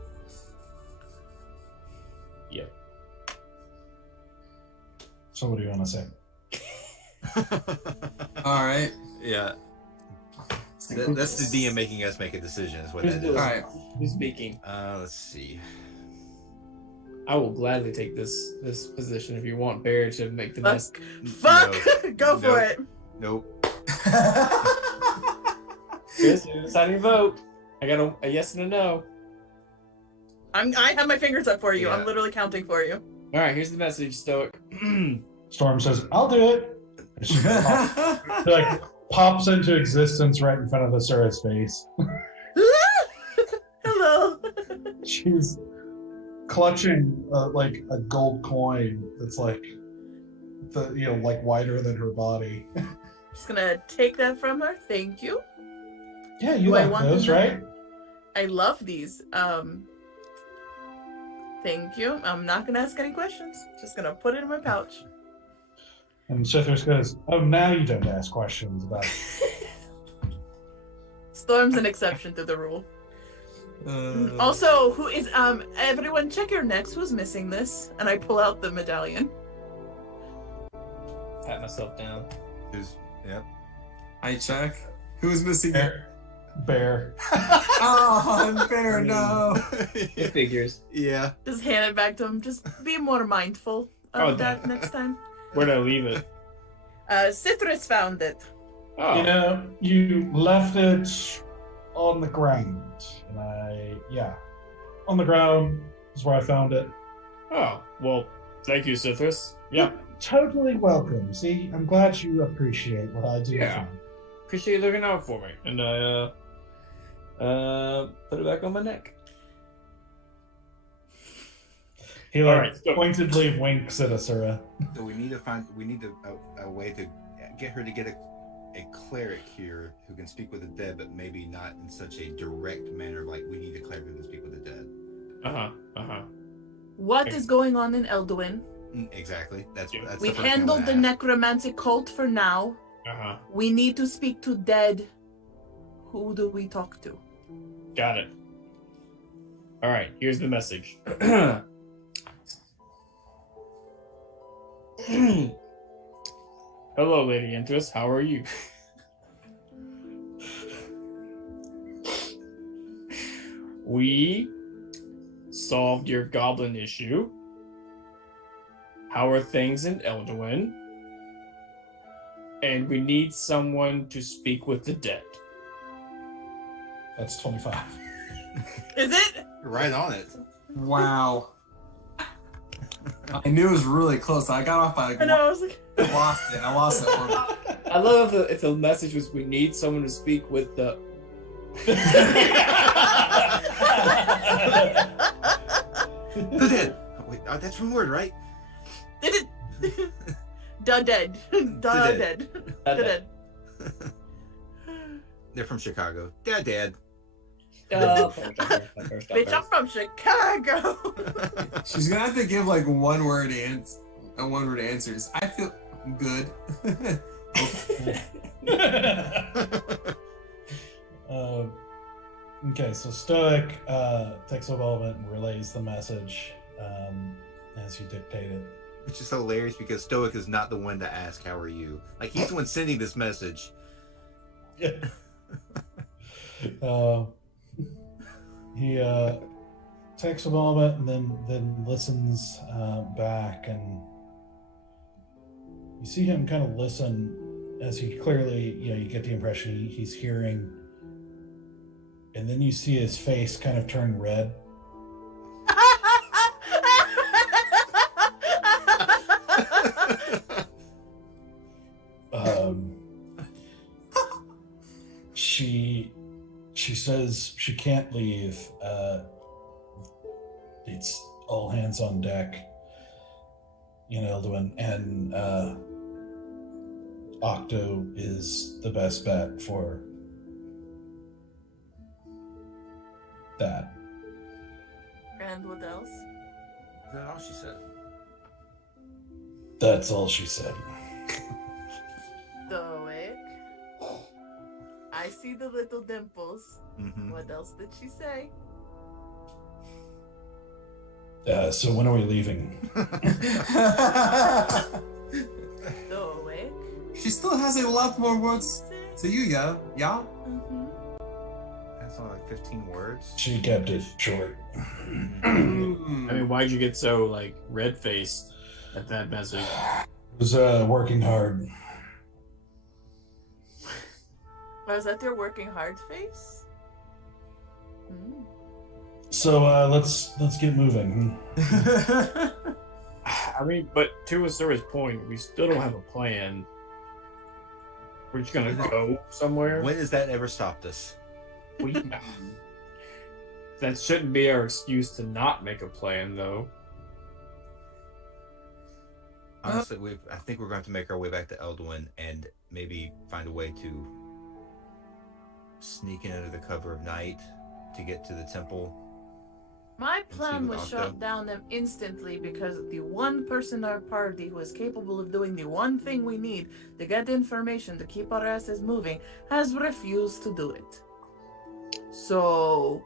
Yep. So what do you want to say? All right. Yeah. That's the DM making us make a decision, is what Who's that doing is. All right. Who's speaking? Let's see. I will gladly take this position if you want Barry to make the best. Fuck! No. Go for Nope. it! Nope. Chris, you're deciding vote. I got a yes and a no. I have my fingers up for you. Yeah. I'm literally counting for you. All right, here's the message, Stoic. Storm says, "I'll do it." And she like pops into existence right in front of Asura's face. Hello. She's clutching like a gold coin that's like like wider than her body. Just gonna take that from her. Thank you. Yeah, you Do I like want those, them? right? I love these. Thank you. I'm not gonna ask any questions. Just gonna put it in my pouch. And Cithris goes, "Oh, now you don't ask questions about." Storm's an exception to the rule. Also, who is everyone check your necks. Who's missing this? And I pull out the medallion. Pat myself down. Yep. I check. Who's missing it? Bear. Oh, unfair, no. It figures. Yeah. Just hand it back to him. Just be more mindful of that next time. Where'd I leave it? Cithris found it. Oh. You know, you left it on the ground. And on the ground is where I found it. Oh, well, thank you, Cithris. Yeah. Totally welcome. See, I'm glad you appreciate what I do. Yeah. Appreciate you looking out for me. And I put it back on my neck. He All right, so- pointedly winks at Asura. So we need a way to get her to get a cleric here who can speak with the dead, but maybe not in such a direct manner. Like, we need a cleric who can speak with the dead. What is going on in Eldowyn? Exactly. That's We've the first thing handled I'm the gonna ask. necromancy cult for now. We need to speak to dead. Who do we talk to? Got it. All right, here's the message. Hello, Lady Enthress. How are you? We solved your goblin issue. How are things in Eldowyn? And we need someone to speak with the dead. That's 25. Is it? Right on it. Wow. I knew it was really close. I got off by like I know. I was like, I lost it. I love if the message was we need someone to speak with the. The dead. Wait, that's one word, right? did it? Da dead. Da dead. Da dead. They're from Chicago. Dad. Bitch, I'm from Chicago. She's gonna have to give like one word answers. I feel good. Okay, so Stoic takes a moment and relays the message as you dictate it. Which is hilarious because Stoic is not the one to ask, how are you? Like, he's the one sending this message. Yeah. He takes a moment and then listens back, and you see him kind of listen as he clearly, you get the impression he's hearing, and then you see his face kind of turn red. She says she can't leave. It's all hands on deck in Eldowyn, and Octo is the best bet for that. And what else? Is that all she said? That's all she said. Stoic. I see the little dimples. Mm-hmm. What else did she say? So when are we leaving? Stoic. She still has a lot more words to you, yeah? Yeah? Mm-hmm. That's only like 15 words. She kept it short. I mean, why'd you get so like red faced at that message? Was working hard. Was that your working hard face? Mm. So let's get moving. I mean, but to Asura's point, we still don't have a plan. We're just gonna go somewhere. When has that ever stopped us? That shouldn't be our excuse to not make a plan, though. Honestly, I think we're going to have to make our way back to Eldowyn and maybe find a way to sneak in under the cover of night to get to the temple. My plan with was Octo. shut down them instantly because the one person in our party who is capable of doing the one thing we need to get information to keep our asses moving has refused to do it. So,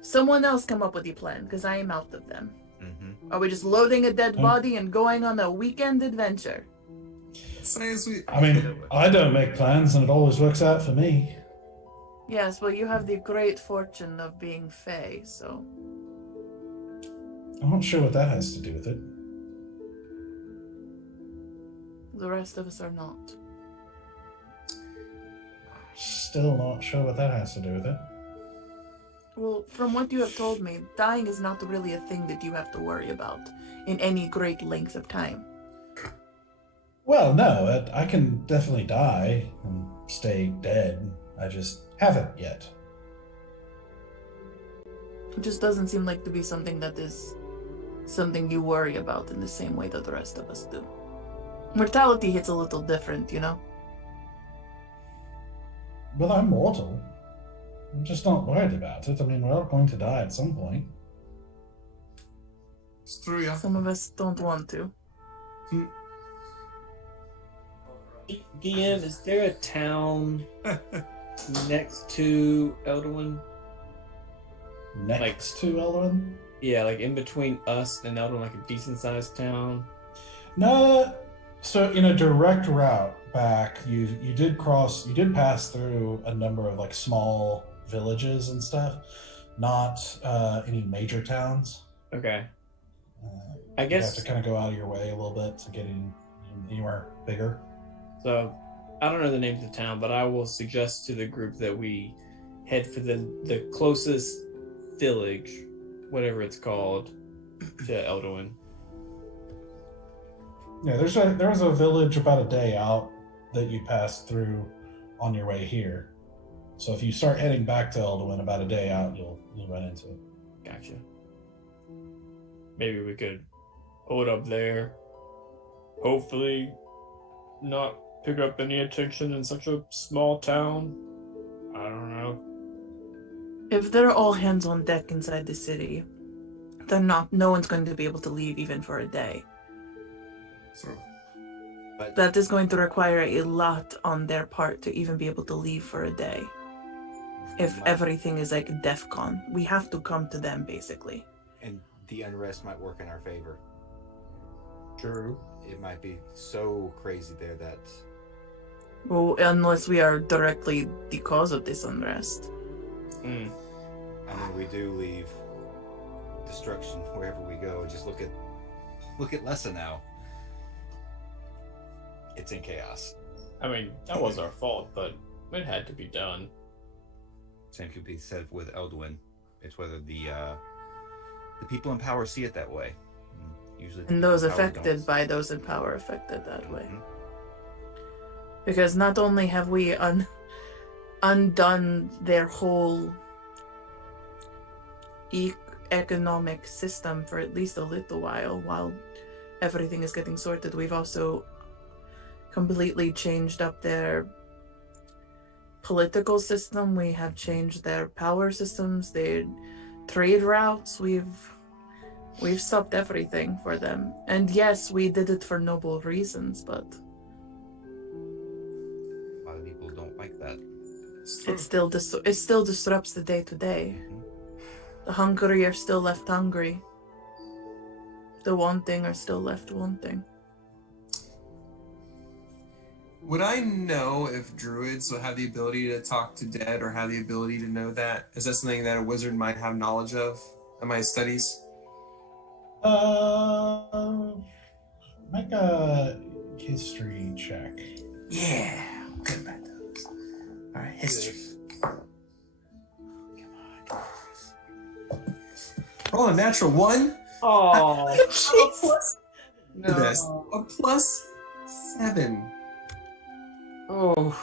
someone else come up with the plan because I am out of them. Mm-hmm. Are we just loading a dead body and going on a weekend adventure? I mean, I don't make plans and it always works out for me. Yes, well, you have the great fortune of being Fae, so. I'm not sure what that has to do with it. The rest of us are not. Still not sure what that has to do with it. Well, from what you have told me, dying is not really a thing that you have to worry about in any great length of time. Well, no, I can definitely die and stay dead. I just haven't yet. It just doesn't seem like to be something that is something you worry about in the same way that the rest of us do. Mortality hits a little different, you know? Well, I'm mortal. I'm just not worried about it. I mean, we're all going to die at some point. It's true, yeah. Some of us don't want to. DM, is there a town next to Eldowyn? Next to Eldowyn? Yeah, like in between us and Eldowyn, like a decent sized town. No. So in a direct route back, you did pass through a number of like small villages and stuff, not any major towns. Okay. I guess- you have to kind of go out of your way a little bit to get anywhere bigger. So, I don't know the name of the town, but I will suggest to the group that we head for the closest village, whatever it's called, to Eldowyn. Yeah, there's a village about a day out that you passed through on your way here. So if you start heading back to Eldowyn about a day out, you'll run into it. Gotcha. Maybe we could hold up there. Hopefully not pick up any attention in such a small town. I don't know. If they're all hands on deck inside the city, then no one's going to be able to leave even for a day. True. But That is going to require a lot on their part to even be able to leave for a day. If might- everything is like DEFCON, we have to come to them basically. and the unrest might work in our favor. True. It might be so crazy there that Well, unless we are directly the cause of this unrest. I mean we do leave destruction wherever we go. Just look at Lessa now. It's in chaos. I mean, that was our fault, but it had to be done. Same could be said with Eldowyn. It's whether the people in power see it that way. Usually, the And people those in power affected don't. by those in power affected that way. Mhm. Because not only have we undone their whole economic system for at least a little while everything is getting sorted, we've also completely changed up their political system. We have changed their power systems, their trade routes. We've stopped everything for them. And yes, we did it for noble reasons, but A lot of people don't like that. It's true. it still disrupts the day to day. Mhm. The hungry are still left hungry. The wanting are still left wanting. Would I know if druids would have the ability to talk to dead or have the ability to know that? Is that something that a wizard might have knowledge of in my studies? Make a history check. Yeah, I'm good at those. All right, history. Roll a natural 1. Oh, Look at this. A +7. Oh.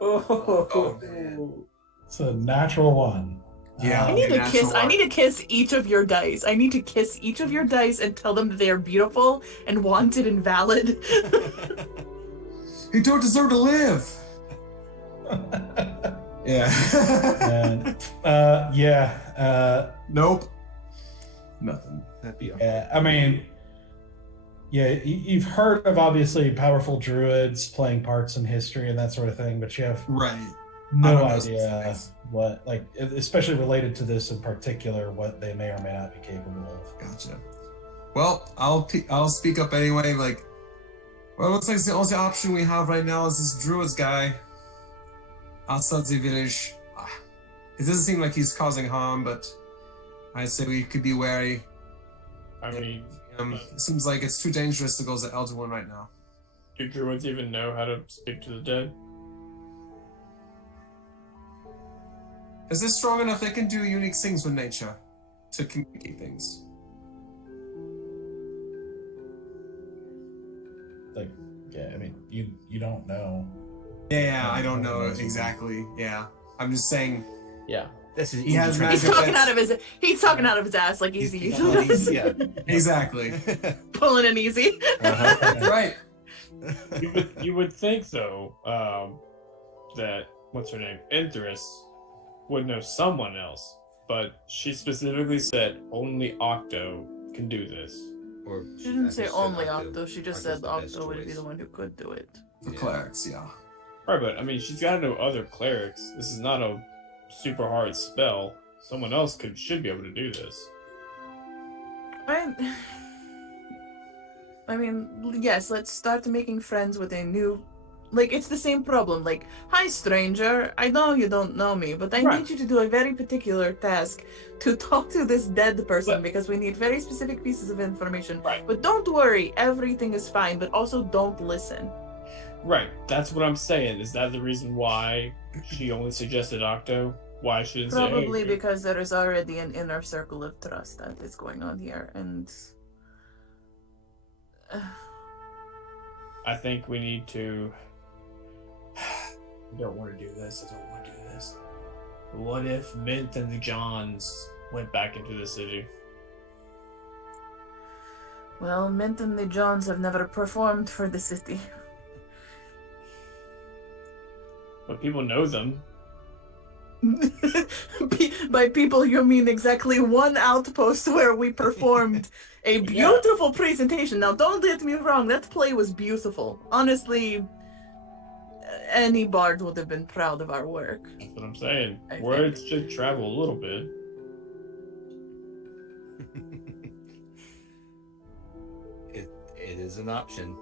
Oh, man. It's a natural 1. Yeah. I need to natural kiss. I one. need to kiss each of your dice. I need to kiss each of your dice and tell them that they are beautiful and wanted and valid. You don't deserve to live. Yeah. Nope. Nothing. That'd be Yeah, I mean, yeah, you've heard of obviously powerful druids playing parts in history and that sort of thing, but you have Right. no I don't know idea specifics. what, like, especially related to this in particular, what they may or may not be capable of. Gotcha. Well, I'll speak up anyway. Like, well, it looks like the only option we have right now is this druids guy outside the village. It doesn't seem like he's causing harm, but I'd say we could be wary. I mean, It seems like it's too dangerous to go to Eldowyn right now. do druids even know how to speak to the dead? Is this strong enough they can do unique things with nature to communicate things? Like, yeah, I mean, you don't know. Yeah, I don't know exactly. Yeah, I'm just saying. Yeah. This is He has He's magic talking that's- he's talking out of his ass like he's usually does. Yeah. Exactly. Pulling an easy. Right. You would think though, that what's her name, Enthress, would know someone else, but she specifically said only Octo can do this. Or She didn't I say think she said only Octo, she just Octo's said the best Octo would be choice. the one who could do it. For Yeah. clerics, yeah. Right, but I mean, she's got to know other clerics. This is not a super hard spell. Someone else should be able to do this. I mean, yes, let's start making friends with a new... Like, it's the same problem. Like, hi, stranger. I know you don't know me, but I Right. need you to do a very particular task to talk to this dead person But- because we need very specific pieces of information. Right. But don't worry, everything is fine, but also don't listen. Right, that's what I'm saying. Is that the reason why she only suggested Octo? Why she didn't say, hey, Probably because there is already an inner circle of trust that is going on here, and... I think we need to... I don't want to do this. I don't want to do this. What if Mint and the Johns went back into the city? Well, Mint and the Johns have never performed for the city. But people know them. By people, you mean exactly one outpost where we performed a beautiful presentation. Now, don't get me wrong, that play was beautiful. Honestly, any bard would have been proud of our work. That's what I'm saying. I Words should travel a little bit. It is an option.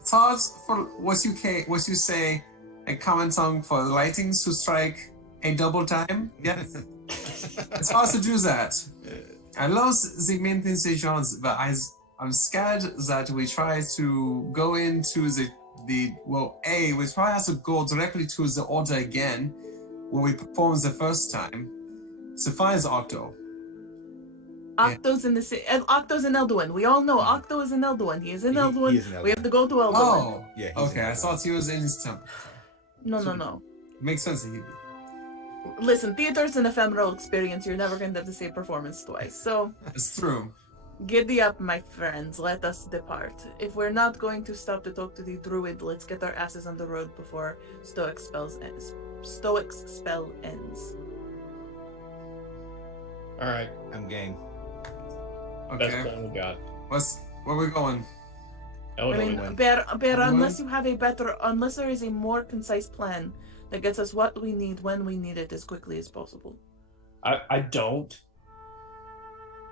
It's hard for what you say in common tongue for lightning to strike a double time. Yes. It's hard to do that. I love the main things they Johns, but I'm scared that we try to go into we try to go directly to the order again when we performed the first time to find the Octo. Octo's in the city. Octo's in Eldowyn. We all know Octo is in Eldowyn. He is in He Eldowyn. is in We have to go to Eldowyn. Oh, Yeah. he's okay. in I that thought he was in his temple. No. Makes sense that he'd be. Listen, theater's an ephemeral experience. You're never going to have the same performance twice. So, It's true. giddy up, my friends. Let us depart. If we're not going to stop to talk to the druid, let's get our asses on the road before Stoic's spell ends. Alright, I'm game. best Okay. plan we got. Where we going? I Eldowyn. mean, Bear, Eldowyn? unless there is a more concise plan that gets us what we need when we need it as quickly as possible. I don't.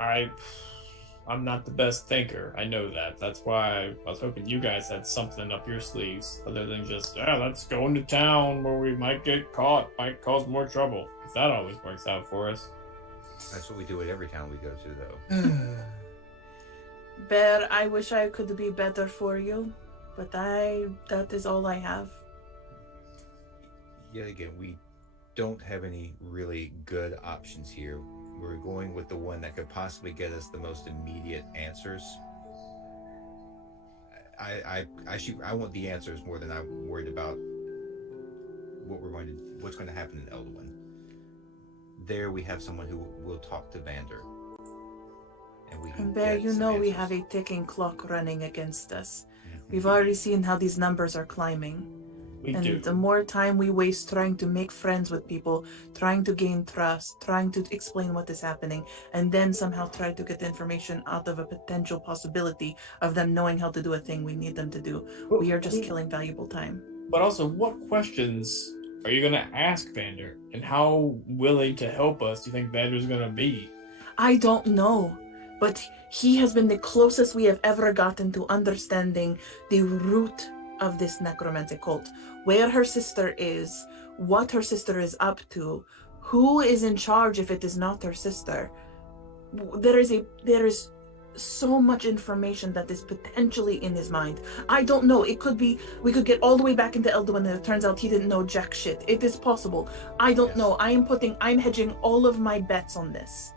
I'm not the best thinker. I know that. That's why I was hoping you guys had something up your sleeves other than just, let's go into town where we might get caught, might cause more trouble. 'Cause that always works out for us. That's what we do at every town we go to, though. Bear, I wish I could be better for you, but that is all I have. Yet again, we don't have any really good options here. We're going with the one that could possibly get us the most immediate answers. I want the answers more than I'm worried about what's going to happen in Eldowyn. There we have someone who will talk to Vander. And we can And Bear, get you some know we answers. have a ticking clock running against us. Mhm. We've already seen how these numbers are climbing. We And do. the more time we waste trying to make friends with people, trying to gain trust, trying to explain what is happening, and then somehow try to get the information out of a potential possibility of them knowing how to do a thing we need them to do, we are just killing valuable time. But also, what questions are you gonna ask Vander, and how willing to help us do you think Vander's gonna be? I don't know, but he has been the closest we have ever gotten to understanding the root of this necromantic cult, where her sister is, what her sister is up to, who is in charge if it is not her sister. There is so much information that is potentially in his mind. I don't know. It could be we could get all the way back into Eldowyn and it turns out he didn't know jack shit. It is possible. I don't know. I'm hedging all of my bets on this.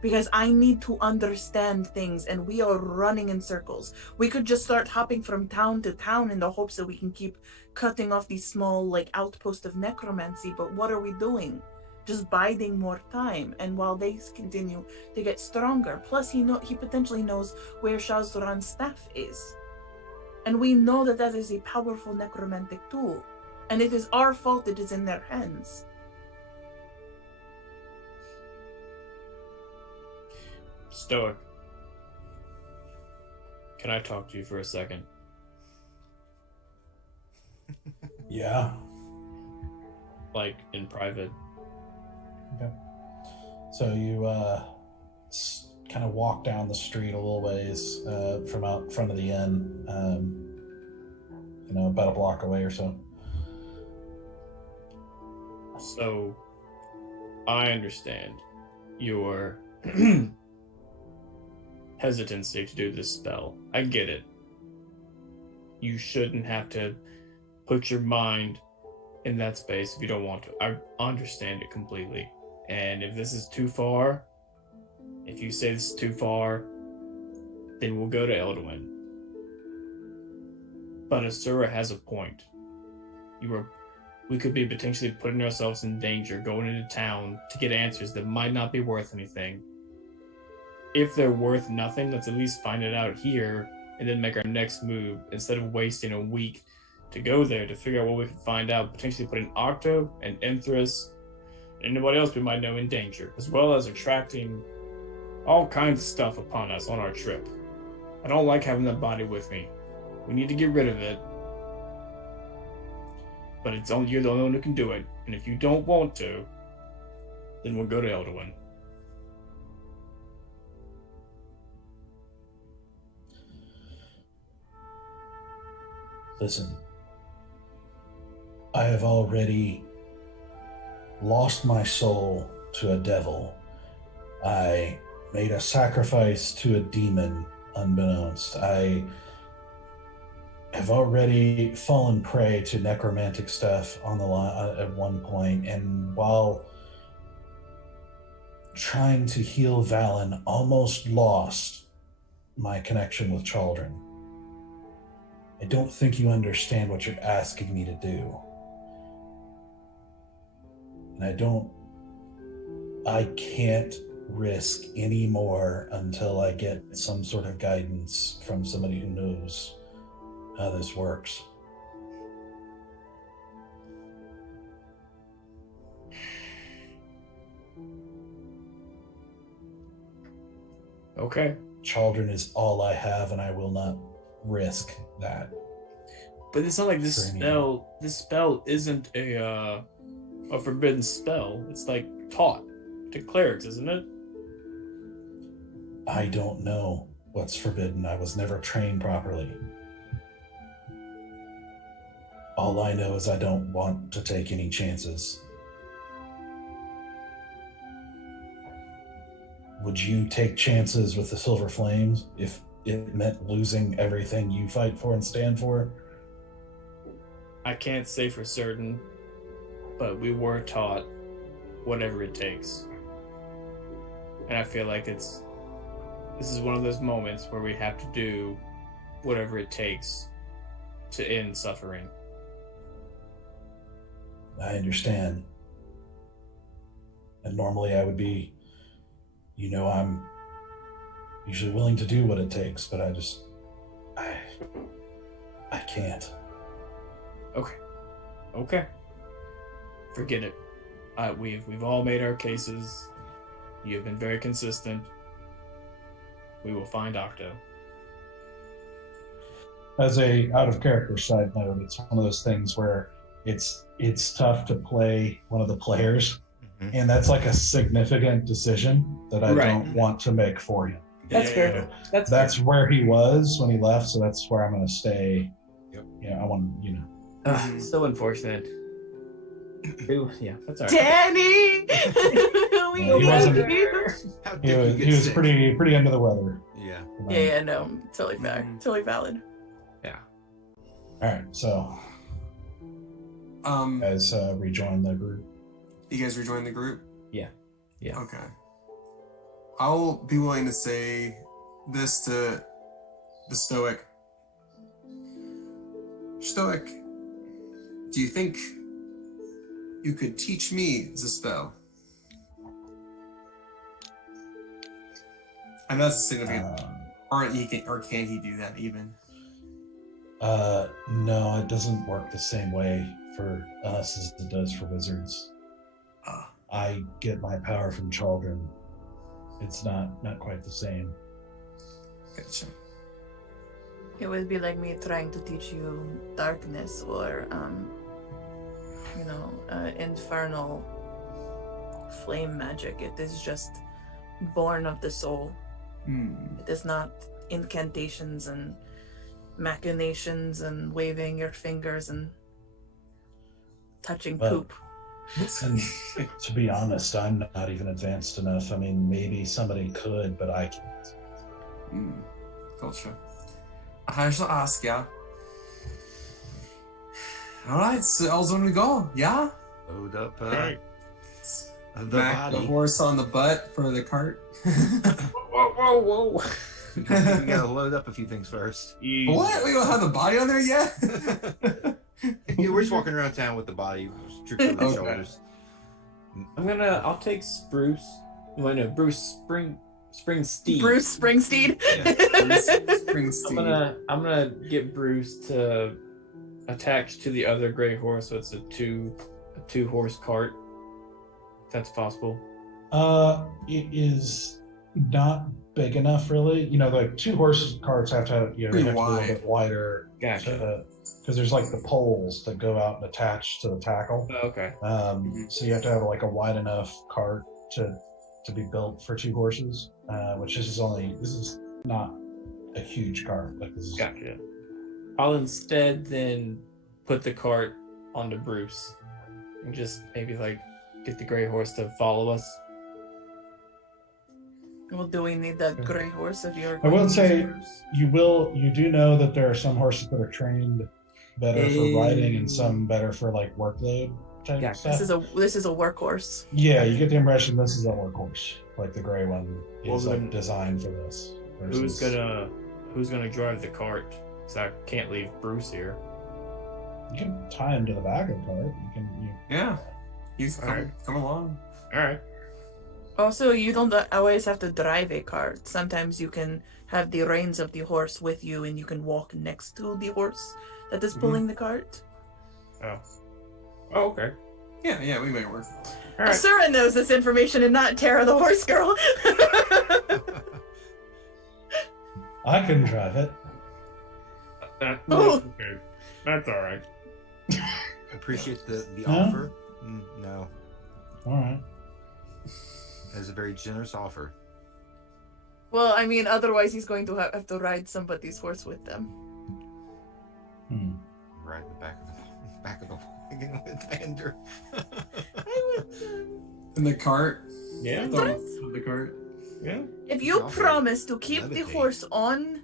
Because I need to understand things and we are running in circles. We could just start hopping from town to town in the hopes that we can keep cutting off these small like outposts of necromancy, but what are we doing? Just biding more time, and while they continue to get stronger. Plus he potentially knows where Shazran's staff is. And we know that that is a powerful necromantic tool. And it is our fault it is in their hands. Stoic, can I talk to you for a second? Yeah. Like, in private? Okay. So you kind of walk down the street a little ways from out front of the inn, about a block away or so. So, I understand your hesitancy to do this spell. I get it. You shouldn't have to put your mind in that space if you don't want to. I understand it completely. And if this is too far, if you say this is too far, then we'll go to Eldowyn. But Asura has a point. We could be potentially putting ourselves in danger going into town to get answers that might not be worth anything. If they're worth nothing, let's at least find it out here and then make our next move instead of wasting a week to go there to figure out what we can find out, potentially putting Octo and Enthress and anybody else we might know in danger, as well as attracting all kinds of stuff upon us on our trip. I don't like having that body with me. We need to get rid of it. But you're the only one who can do it. And if you don't want to, then we'll go to Eldowyn. Listen, I have already lost my soul to a devil. I made a sacrifice to a demon unbeknownst. I have already fallen prey to necromantic stuff on the line at one point, and while trying to heal Valen, almost lost my connection with children. I don't think you understand what you're asking me to do. And I can't risk any more until I get some sort of guidance from somebody who knows how this works. Okay. Children is all I have, and I will not risk that. But it's not like this spell isn't a forbidden spell. It's like taught to clerics, isn't it? I don't know what's forbidden. I was never trained properly. All I know is I don't want to take any chances. Would you take chances with the Silver Flames if it meant losing everything you fight for and stand for? I can't say for certain, but we were taught whatever it takes. And I feel like this is one of those moments where we have to do whatever it takes to end suffering. I understand. And normally I would be, I'm usually willing to do what it takes, but I can't. Okay. Okay. Forget it. We've all made our cases. You have been very consistent. We will find Octo. As a out of character side note, it's one of those things where it's tough to play one of the players, and that's like a significant decision that I don't want to make for him. That's fair. That's where he was when he left, so that's where I'm going to stay. Yep. I want, So unfortunate. Ooh, yeah, that's all right. Danny! We he wasn't- love you. How he did was, you get he was sick? pretty under the weather. Yeah. Yeah, no, totally fair. Totally valid. Yeah. All right, so guys rejoin the group. You guys rejoin the group? Yeah. Okay. I'll be willing to say this to the Stoic. Stoic, do you think you could teach me the spell? I know that's a significant. Or can he do that even? No, it doesn't work the same way for us as it does for wizards. I get my power from children. It's not quite the same. Gotcha. It would be like me trying to teach you darkness or, infernal flame magic. It is just born of the soul. It is not incantations and machinations and waving your fingers and touching poop. And to be honest, I'm not even advanced enough. I mean, maybe somebody could, but I can't. Gotcha. I shall ask, yeah. Alright, so Eldowyn we go, yeah? Load up Right. the Back the body. horse on the butt for the cart. Whoa. We gotta load up a few things first. What? We don't have the body on there yet? Yeah, we're just walking around town with the body stripped over the Okay. shoulders. I'll take Spruce. Well, no, Bruce Springsteen. Bruce Springsteen. Yeah, Springsteen. I'm gonna get Bruce to attach to the other gray horse, so it's a two horse cart. If that's possible. It is not big enough, really. Like two horse carts have to have, they have to be a little bit wider. Gotcha. Because there's like the poles that go out and attach to the tackle. Oh, okay. So you have to have like a wide enough cart to be built for two horses, which this is not a huge cart. Like this is. Gotcha. I'll instead then put the cart onto Bruce and just maybe like get the gray horse to follow us. Well, do we need that gray horse if you're I will going to say- use Bruce? You do know that there are some horses that are trained better for riding and some better for like workload type Yeah, stuff. This is a workhorse. Yeah, you get the impression this is a workhorse. Like the gray one is Well, like then- designed for this. Who's versus- gonna drive the cart? Because I can't leave Bruce here. You can tie him to the back of the cart. Yeah. He's Alright. come along. All right. Also, you don't always have to drive a cart. Sometimes you can have the reins of the horse with you and you can walk next to the horse that is pulling the cart. Oh, okay. Yeah, we make it work. All right. Asura knows this information and not Tara the horse girl. I can drive it. Oh. Okay. That's all right. Appreciate the No? offer. No, All right. that's a very generous offer. Well, I mean, otherwise he's going to have to ride somebody's horse with them. Right in the back of the wagon with Vander. In the cart. Yeah. The cart. Yeah. If you Also, promise to keep the levitate. horse on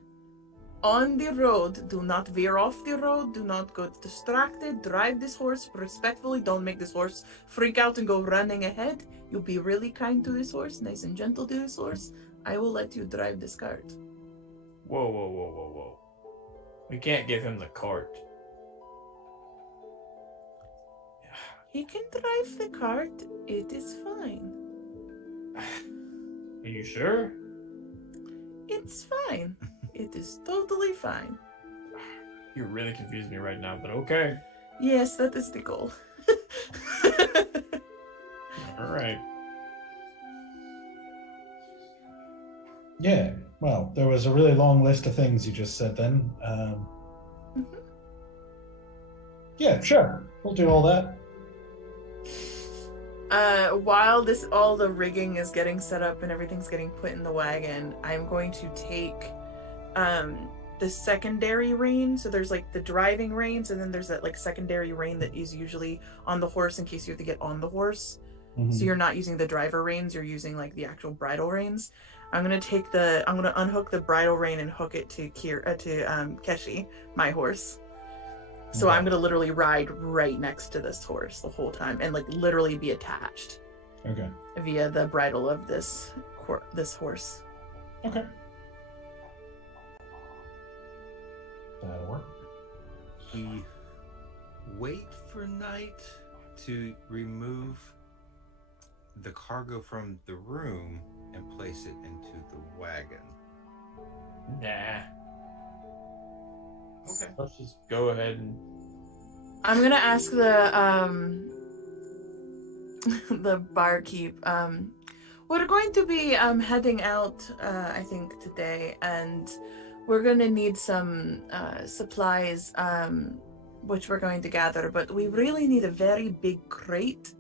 the road, do not veer off the road, do not get distracted, drive this horse respectfully, don't make this horse freak out and go running ahead. You'll be really kind to this horse, nice and gentle to this horse. I will let you drive this cart. Whoa. We can't give him the cart. He can drive the cart, it is fine. Are you sure? It's fine. It is totally fine. You really confused me right now, but okay. Yes, that is the goal. All right. Yeah, well, there was a really long list of things you just said then. Yeah, sure. We'll do all that. While all the rigging is getting set up and everything's getting put in the wagon, I'm going to take the secondary rein. So there's like the driving reins, and then there's that like secondary rein that is usually on the horse in case you have to get on the horse. Mm-hmm. So you're not using the driver reins, you're using like the actual bridle reins. I'm gonna unhook the bridle rein and hook it to Keshi, my horse. So Okay. I'm gonna literally ride right next to this horse the whole time and like literally be attached Okay. via the bridle of this horse. Okay. That'll work. We wait for night to remove the cargo from the room and place it into the wagon. Nah. Okay. Let's just go ahead and. I'm gonna ask the the barkeep. We're going to be heading out, I think today, and we're gonna need some supplies, which we're going to gather. But we really need a very big crate,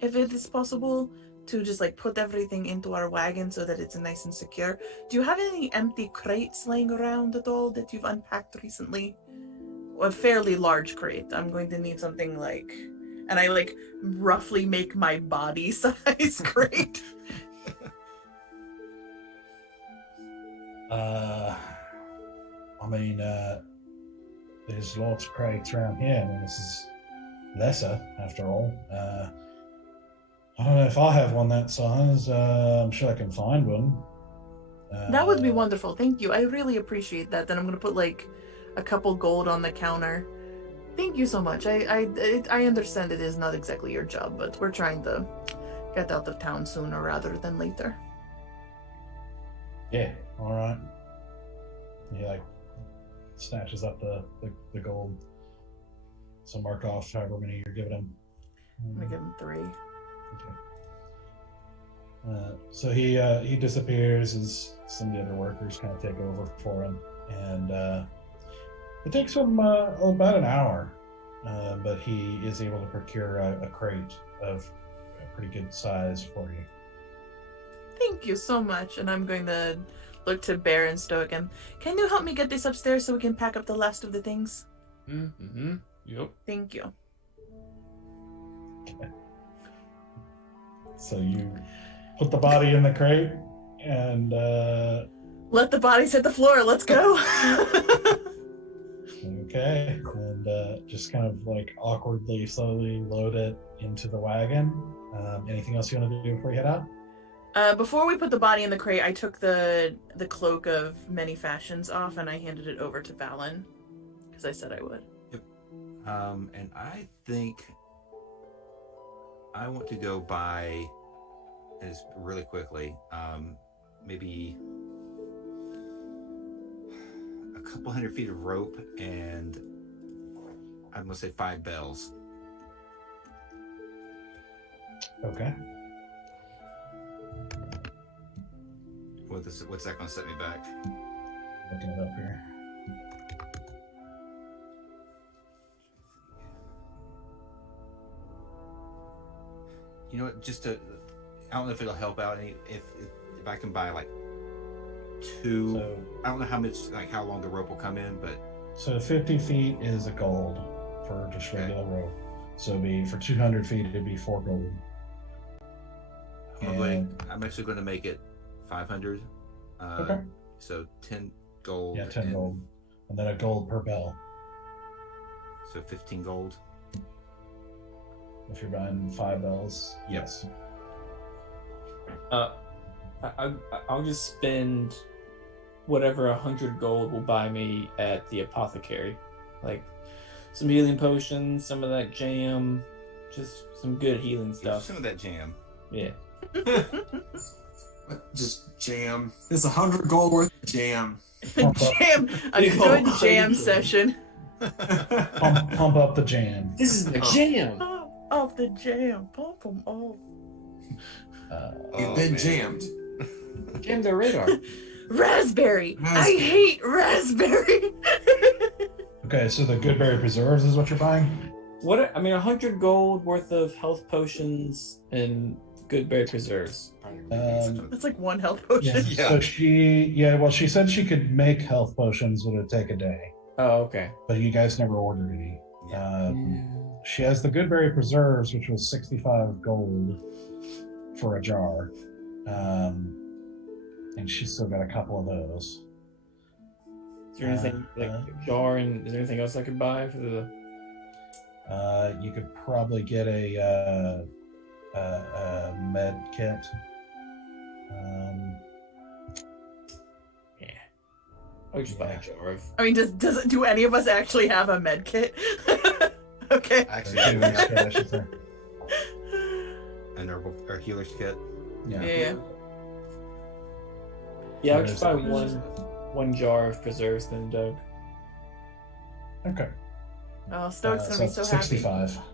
if it is possible, to just like put everything into our wagon so that it's nice and secure. Do you have any empty crates laying around at all that you've unpacked recently? A fairly large crate. I'm going to need something like, and I like roughly make my body size crate. I mean, there's lots of crates around here. I mean, this is Lessa, after all. I don't know if I have one that size. I'm sure I can find one. That would be wonderful. Thank you. I really appreciate that. Then I'm going to put like a couple gold on the counter. Thank you so much. I understand it is not exactly your job, but we're trying to get out of town sooner rather than later. Yeah, all right. He like snatches up the gold. So mark off however many you're giving him. I'm going to give him 3. Okay. So he disappears as some of the other workers kind of take over for him, and it takes him about an hour, but he is able to procure a crate of a pretty good size for you. Thank you so much. And I'm going to look to Bear and Stoic and, can you help me get this upstairs so we can pack up the last of the things? Mm-hmm. Yep. Thank you. Okay. So you put the body in the crate and Let the bodies hit the floor. Let's go. okay, and just kind of like awkwardly, slowly load it into the wagon. Anything else you want to do before you head out? Before we put the body in the crate, I took the cloak of many fashions off and I handed it over to Valen because I said I would. Yep. And I think I want to go buy, as really quickly, maybe a couple 100 feet of rope and I'm gonna say 5 bells. Okay. What's that gonna set me back? Looking it up here. You know what? Just to, I don't know if it'll help out any if I can buy like 2. So, I don't know how much, like how long the rope will come in, but so 50 feet is a gold for just Okay. regular rope. So it'd be for 200 feet, it'd be 4 gold. I'm actually going to make it 500. Okay. So 10 gold. Yeah, 10 and- gold. And then a gold per bell. So 15 gold. If you're buying 5 bells, yes. I'll just spend whatever 100 gold will buy me at the apothecary, like some healing potions, some of that jam, just some good healing stuff. Some of that jam. Yeah. Just jam. It's 100 gold worth of jam. Jam. A Big good old jam crazy. session. Pump up the jam. This is the jam. Off the jam. Pump them off. You've been jammed. Jam their radar. Raspberry. I hate raspberry. Okay, so the Goodberry Preserves is what you're buying? What? I mean, 100 gold worth of health potions and good berry preserves. That's like one health potion. Yeah. So she said she could make health potions, but it would take a day. Oh, okay. But you guys never ordered any. She has the Goodberry Preserves, which was 65 gold for a jar. And she's still got a couple of those. Is there anything like a jar, and is there anything else I could buy for the? You could probably get a med kit. Yeah, I would just buy a jar of. I mean, do any of us actually have a med kit? Okay. Actually, I should say. an herbal or healer's kit. Yeah. Yeah, I'll just buy one jar of preserves then, Doug. Okay. Oh, Stoic's gonna be so 65. happy.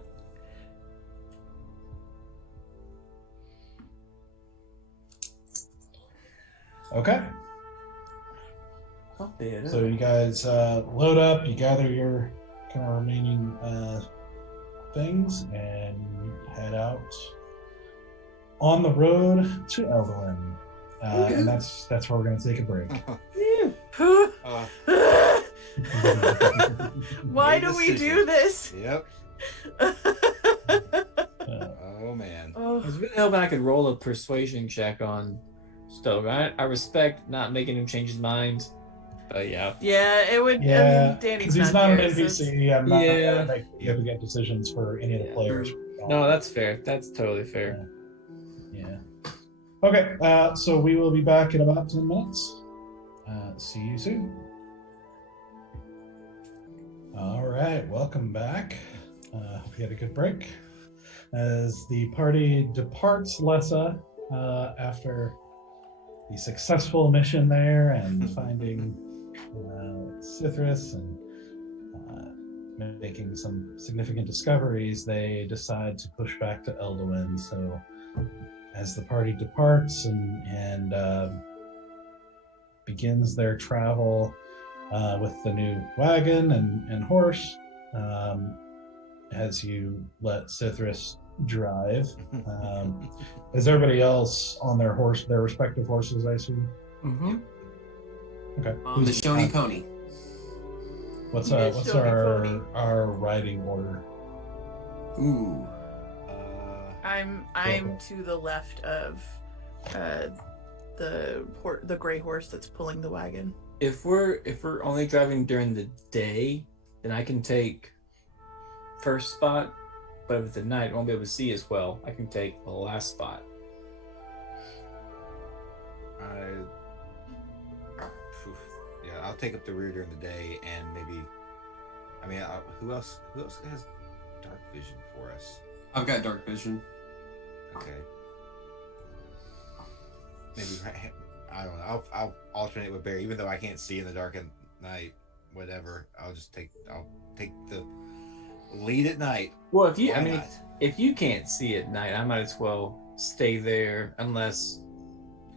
Okay. So you guys load up, you gather your kind of remaining things, and you head out on the road to Eldowyn. And that's where we're going to take a break. Why do we do this? Yep. Oh man. I was really hoping I could roll a persuasion check on Stoic. I respect not making him change his mind, but yeah. Yeah, it would. Yeah, I mean, Danny's he's not not here, an so it's- NPC. I'm not Yeah. going to make significant decisions for any of the players. No, that's fair. That's totally fair. Yeah. Okay, so we will be back in about 10 minutes. See you soon. All right, welcome back. Hope you had a good break. As the party departs Lessa after the successful mission there and finding Cithris and making some significant discoveries, they decide to push back to Eldowyn. So as the party departs and begins their travel with the new wagon and horse, as you let Cithris drive, is everybody else on their respective horses, I assume? Mm-hmm. Okay. On the Shoney Pony. What's Yes, Shoney Pony. our riding order? Ooh. I'm to the left of the gray horse that's pulling the wagon. If we're only driving during the day, then I can take first spot. But if it's at night, I won't be able to see as well. I can take the last spot. Yeah, I'll take up the rear during the day, and maybe. I mean, who else has dark vision for us? I've got dark vision. Okay. Maybe I don't know. I'll alternate with Barry, even though I can't see in the dark at night. Whatever. I'll take the lead at night. Well, if you can't see at night, I might as well stay there unless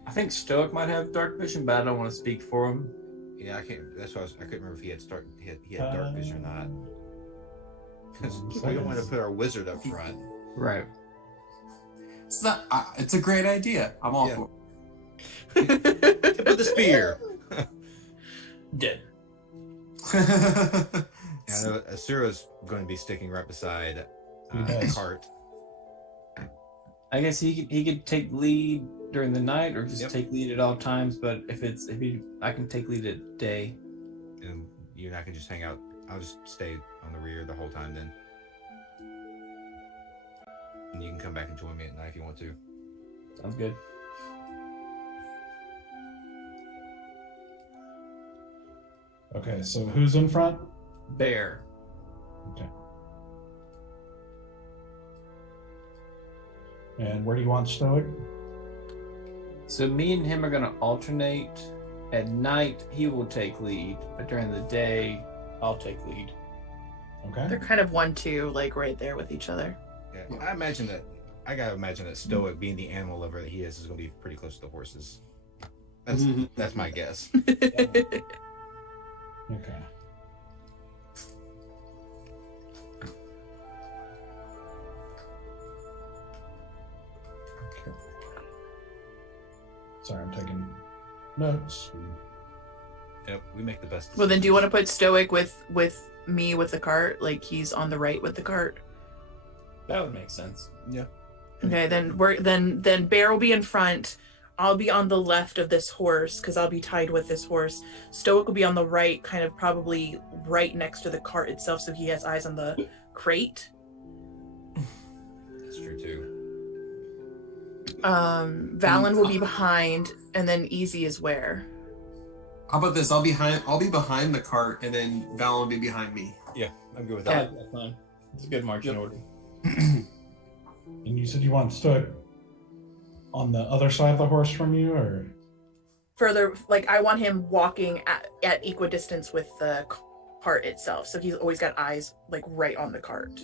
I think Stoic might have dark vision, but I don't want to speak for him. Yeah, I can't. That's why I couldn't remember if he had dark vision or not. Because we don't want to put our wizard up front. Right. It's a great idea. I'm all for it. Tip of the spear. Dead. it. I know Asura's going to be sticking right beside the cart. I guess he could take lead during the night or just take lead at all times. But I can take lead at day. And you and I can just hang out. I'll just stay on the rear the whole time then. And you can come back and join me at night if you want to. Sounds good. Okay, so who's in front? Bear. Okay. And where do you want Stoic? So me and him are gonna alternate. At night, he will take lead, but during the day, I'll take lead. Okay. They're kind of 1-2, like right there with each other. Yeah, I gotta imagine that Stoic, being the animal lover that he is gonna be pretty close to the horses. That's my guess. Okay. Okay. Sorry, I'm taking notes. Yep, we make the best. Well, then do you want to put Stoic with me with the cart? Like he's on the right with the cart. That would make sense. Yeah. Okay, then Bear will be in front. I'll be on the left of this horse because I'll be tied with this horse. Stoic will be on the right, kind of probably right next to the cart itself, so he has eyes on the crate. That's true too. Valen will be behind, and then Easy is where? How about this? I'll be behind the cart, and then Valen will be behind me. Yeah, I'm good with Yeah, that. that's fine. It's a good marching order. And you said you want Stoic on the other side of the horse from you, or? Further, like I want him walking at equidistance with the cart itself, so he's always got eyes like right on the cart.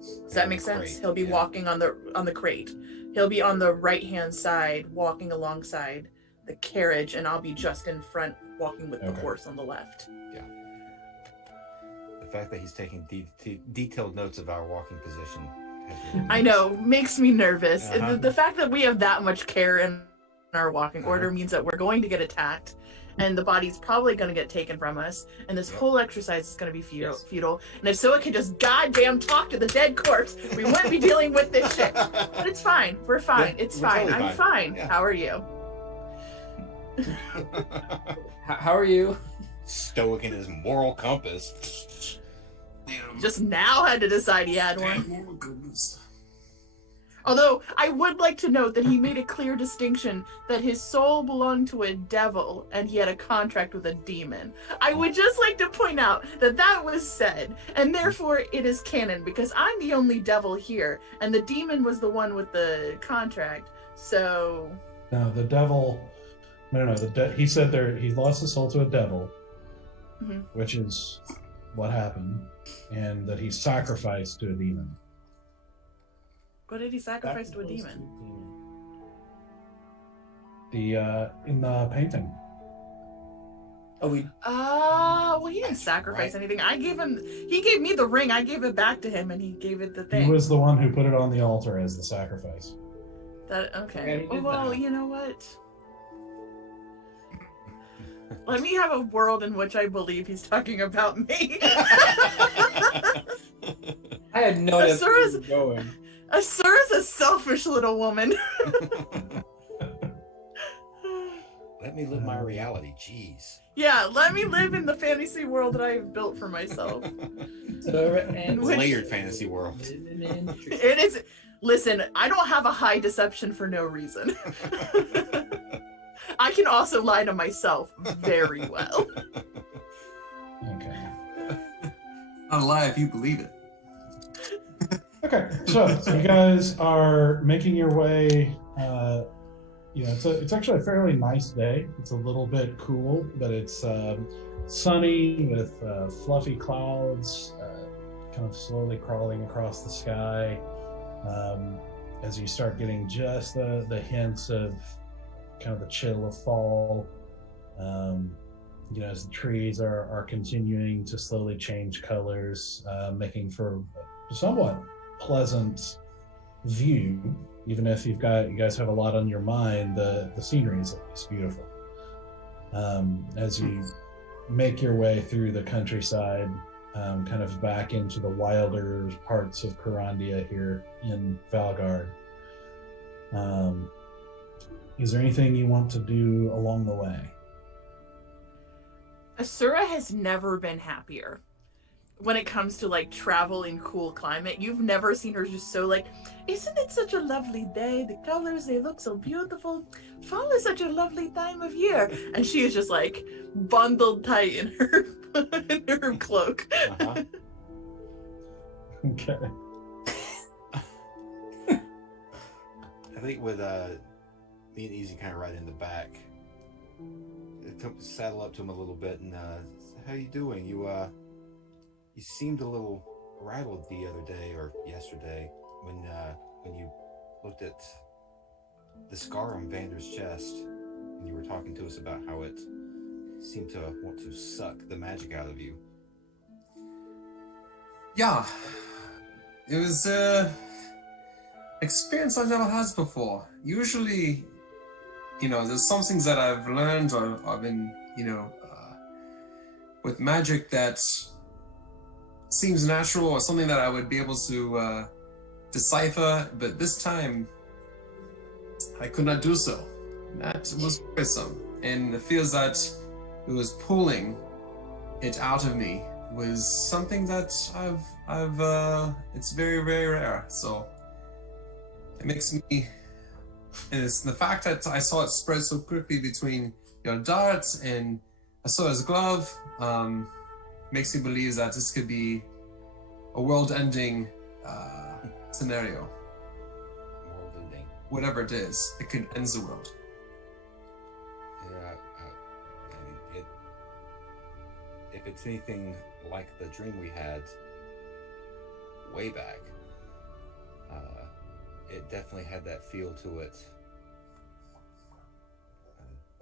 Does that make sense? He'll be walking on the crate. He'll be on the right hand side, walking alongside the carriage, and I'll be just in front, walking with the horse on the left. Yeah. The fact that he's taking detailed notes of our walking position. I know, makes me nervous. Uh-huh. The fact that we have that much care in our walking order means that we're going to get attacked, and the body's probably going to get taken from us, and this whole exercise is going to be futile. And if Soa can just goddamn talk to the dead corpse, we wouldn't be dealing with this shit. But it's fine. We're fine. Yeah, it's we're fine. totally I'm fine. fine. Yeah. How are you? How are you? Stoic in his moral compass. Just now had to decide he had one. Oh, goodness. Although, I would like to note that he made a clear distinction that his soul belonged to a devil and he had a contract with a demon. I would just like to point out that that was said, and therefore it is canon, because I'm the only devil here, and the demon was the one with the contract, so... No, the devil... No. He said he lost his soul to a devil, which is what happened, and that he sacrificed to a demon. What did he sacrifice to a demon? In the painting. Oh, Well, he didn't sacrifice anything. He gave me the ring, I gave it back to him, and he gave it the thing. He was the one who put it on the altar as the sacrifice. Okay. Yeah, Well, you know what? Let me have a world in which I believe he's talking about me. I had no idea where you were going. Asura's a selfish little woman. Let me live my reality. Jeez. Yeah, let me live in the fantasy world that I have built for myself. Layered fantasy world. It is. Listen, I don't have a high deception for no reason. I can also lie to myself very well. Okay. Not a lie if you believe it. Okay, so you guys are making your way. It's actually a fairly nice day. It's a little bit cool, but it's sunny with fluffy clouds, kind of slowly crawling across the sky. As you start getting just the hints of kind of the chill of fall, as the trees are continuing to slowly change colors, making for a somewhat pleasant view. Even if you guys have a lot on your mind, the scenery is beautiful. As you make your way through the countryside, kind of back into the wilder parts of Carandia here in Valgard. Is there anything you want to do along the way? Asura has never been happier when it comes to like travel in cool climate. You've never seen her just so like, isn't it such a lovely day? The colors, they look so beautiful. Fall is such a lovely time of year. And she is just like bundled tight in her cloak. Uh-huh. Okay. I think with me and Easy kind of right in the back, saddle up to him a little bit and how you doing? You seemed a little rattled the other day or yesterday when you looked at the scar on Vander's chest, and you were talking to us about how it seemed to want to suck the magic out of you. Yeah, it was experience I've never had before. Usually, there's some things that I've learned or I've been, with magic that seems natural or something that I would be able to decipher, but this time I could not do so. That was worrisome, and the fears that it was pulling it out of me was something that I've it's very, very rare. So it makes me, and it's the fact that I saw it spread so quickly between your darts and Asura's glove, makes me believe that this could be a world-ending scenario. World-ending. Whatever it is, it could end the world. Yeah, I mean, if it's anything like the dream we had way back, it definitely had that feel to it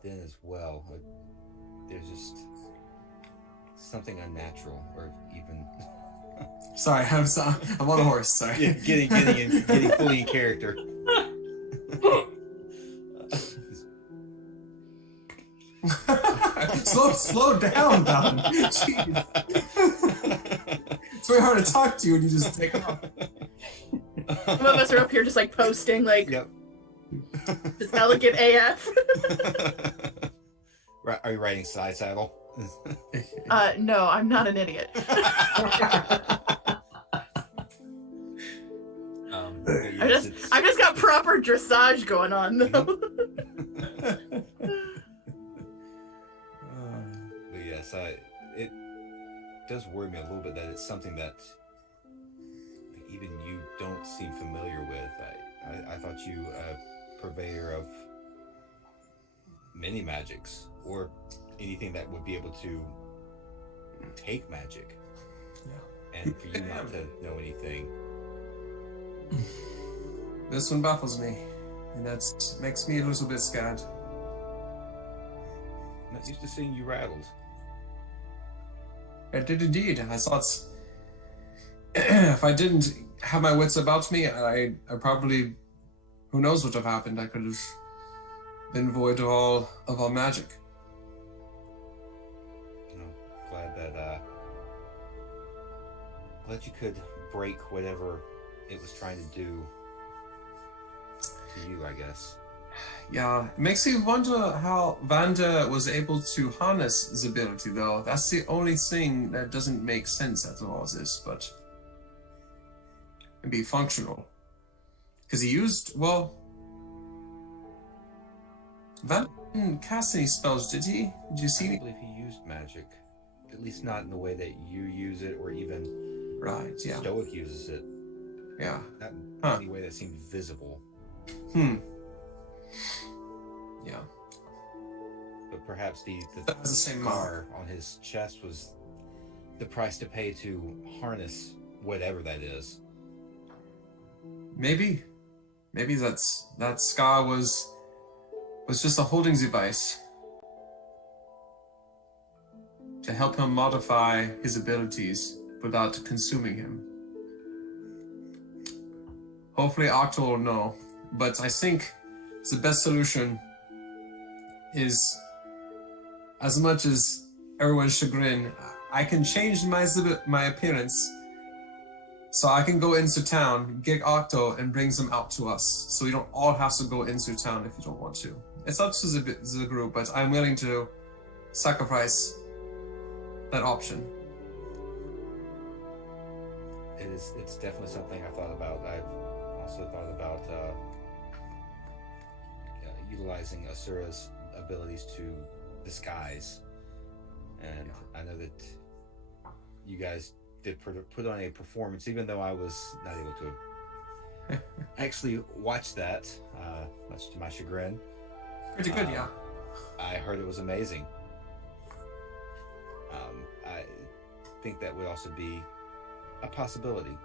then as well. There's just something unnatural, or even Sorry, I'm on a horse. Sorry. yeah, getting fully in character. slow down, Don. Jeez. It's very hard to talk to you when you just take off. Some of us are up here just like posting, like, Yep. just elegant AF. Are you riding side saddle? No, I'm not an idiot. I've just got proper dressage going on though. But yes, it does worry me a little bit that it's something that even you don't seem familiar with. I thought you a purveyor of many magics, or anything that would be able to take magic. Yeah. And for you not to know anything. This one baffles me, and that makes me a little bit scared. I'm not used to seeing you rattled. I did indeed. I thought if I didn't have my wits about me, I probably, who knows what would have happened. I could have been void of all magic. Glad you could break whatever it was trying to do to you, I guess. Yeah, it makes me wonder how Vander was able to harness his ability, though. That's the only thing that doesn't make sense out of all this, but it'd be functional. Because he used, well, Vander didn't cast any spells, did he? Did you see I any? don't believe he used magic. At least not in the way that you use it, or even Right, yeah. Stoic uses it. Yeah. Not in any way that seemed visible. Yeah. But perhaps the same scar on his chest was the price to pay to harness whatever that is. Maybe that scar was just a holding device to help him modify his abilities without consuming him. Hopefully Octo will know, but I think the best solution is, as much as everyone's chagrin, I can change my appearance so I can go into town, get Octo, and brings them out to us. So we don't all have to go into town if you don't want to. It's up to the group, but I'm willing to sacrifice that option. It's definitely something I thought about. I've also thought about utilizing Asura's abilities to disguise, and I know that you guys did put on a performance, even though I was not able to actually watch that, much to my chagrin. Pretty good, yeah. I heard it was amazing. I think that would also be a possibility.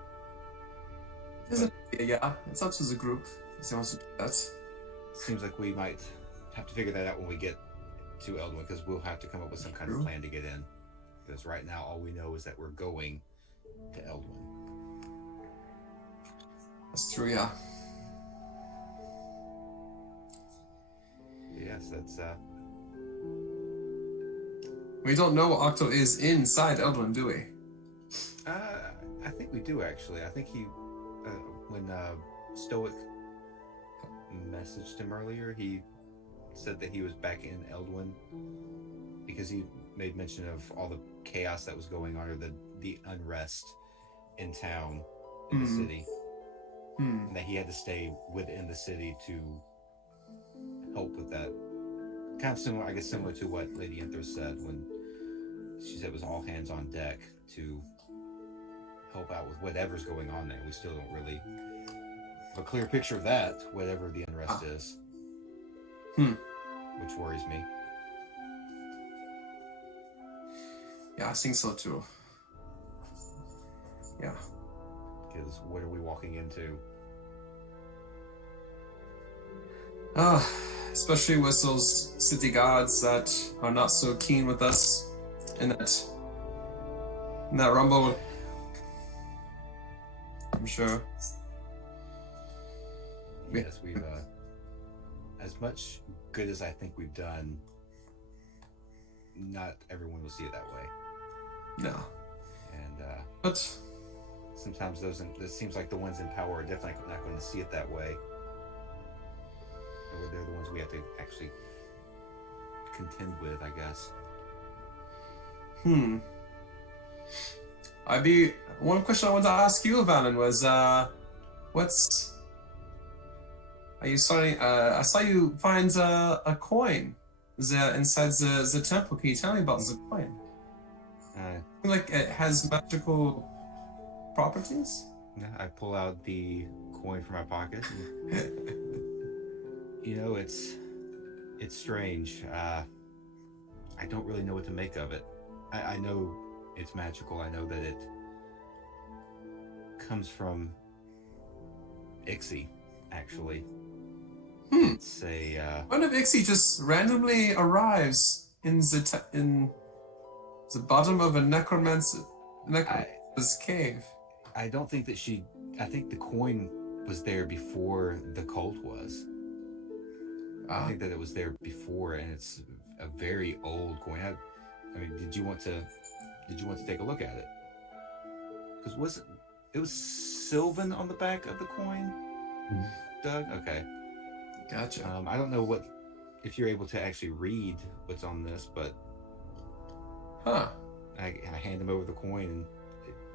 Yeah, it's up to the group. If he wants to do that. Seems like we might have to figure that out when we get to Eldowyn, because we'll have to come up with some kind of plan to get in. Because right now, all we know is that we're going to Eldowyn. That's true, yeah. Yes, that's. We don't know what Octo is inside Eldowyn, do we? I think we do actually. I think he, when Stoic messaged him earlier, he said that he was back in Eldowyn because he made mention of all the chaos that was going on, or the unrest in town, in the city, and that he had to stay within the city to help with that. Kind of similar, I guess, similar to what Lady Enthress said when she said it was all hands on deck to help out with whatever's going on there. We still don't really have a clear picture of that, whatever the unrest is. Which worries me. Yeah, I think so too. Yeah. Because what are we walking into? Especially with those city gods that are not so keen with us in that rumble. I'm sure. Yes, we've as much good as I think we've done, not everyone will see it that way. No. And but sometimes it seems like the ones in power are definitely not going to see it that way. Or they're the ones we have to actually contend with, I guess. One question I wanted to ask you, Valen, was are you starting? I saw you find a coin inside the temple. Can you tell me about the coin? Like it has magical properties? Yeah, I pull out the coin from my pocket. You know, it's strange. I don't really know what to make of it. I know it's magical. I know that it comes from Ixie, actually. It's a. One of Ixie just randomly arrives in the bottom of a necromancer's cave. I don't think that she. I think the coin was there before the cult was. I think that it was there before, and it's a very old coin. I mean, did you want to take a look at it? Because it was Sylvan on the back of the coin, Doug? Okay. Gotcha. I don't know if you're able to actually read what's on this, but I hand him over the coin, and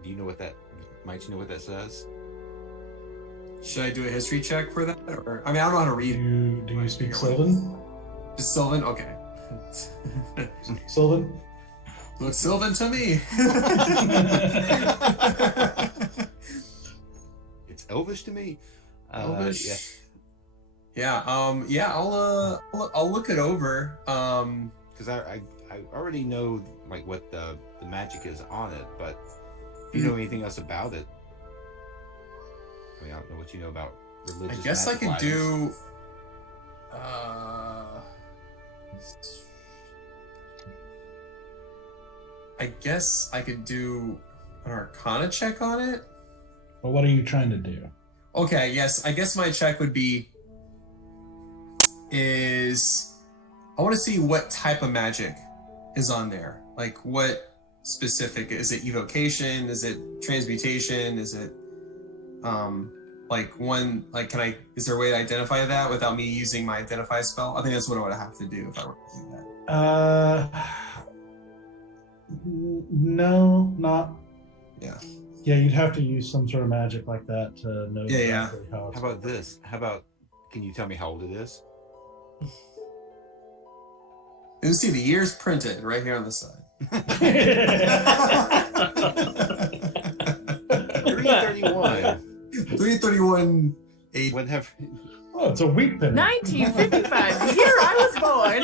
do you know what that? Might you know what that says? Should I do a history check for that? Or I mean, I don't know how to read. Do you speak Sylvan? Just Sylvan? Okay. Sylvan? Looks Sylvan to me. It's Elvish to me. Elvish. Yeah. I'll look it over. Because I already know like what the magic is on it, but if you know anything else about it, I mean, I don't know what you know about religious. I guess I could do. I guess I could do an Arcana check on it. Well, what are you trying to do? Okay, yes. I guess my check would be I want to see what type of magic is on there. Like what specific, is it evocation? Is it transmutation? Is it is there a way to identify that without me using my identify spell? I think that's what I would have to do if I were to do that. No, not. Yeah. Yeah, you'd have to use some sort of magic like that to know exactly how it's. How about this? Can you tell me how old it is? You see the years printed right here on the side. 331. 331. 8. Whatever. Oh, it's a weak penny. 1955, the year I was born.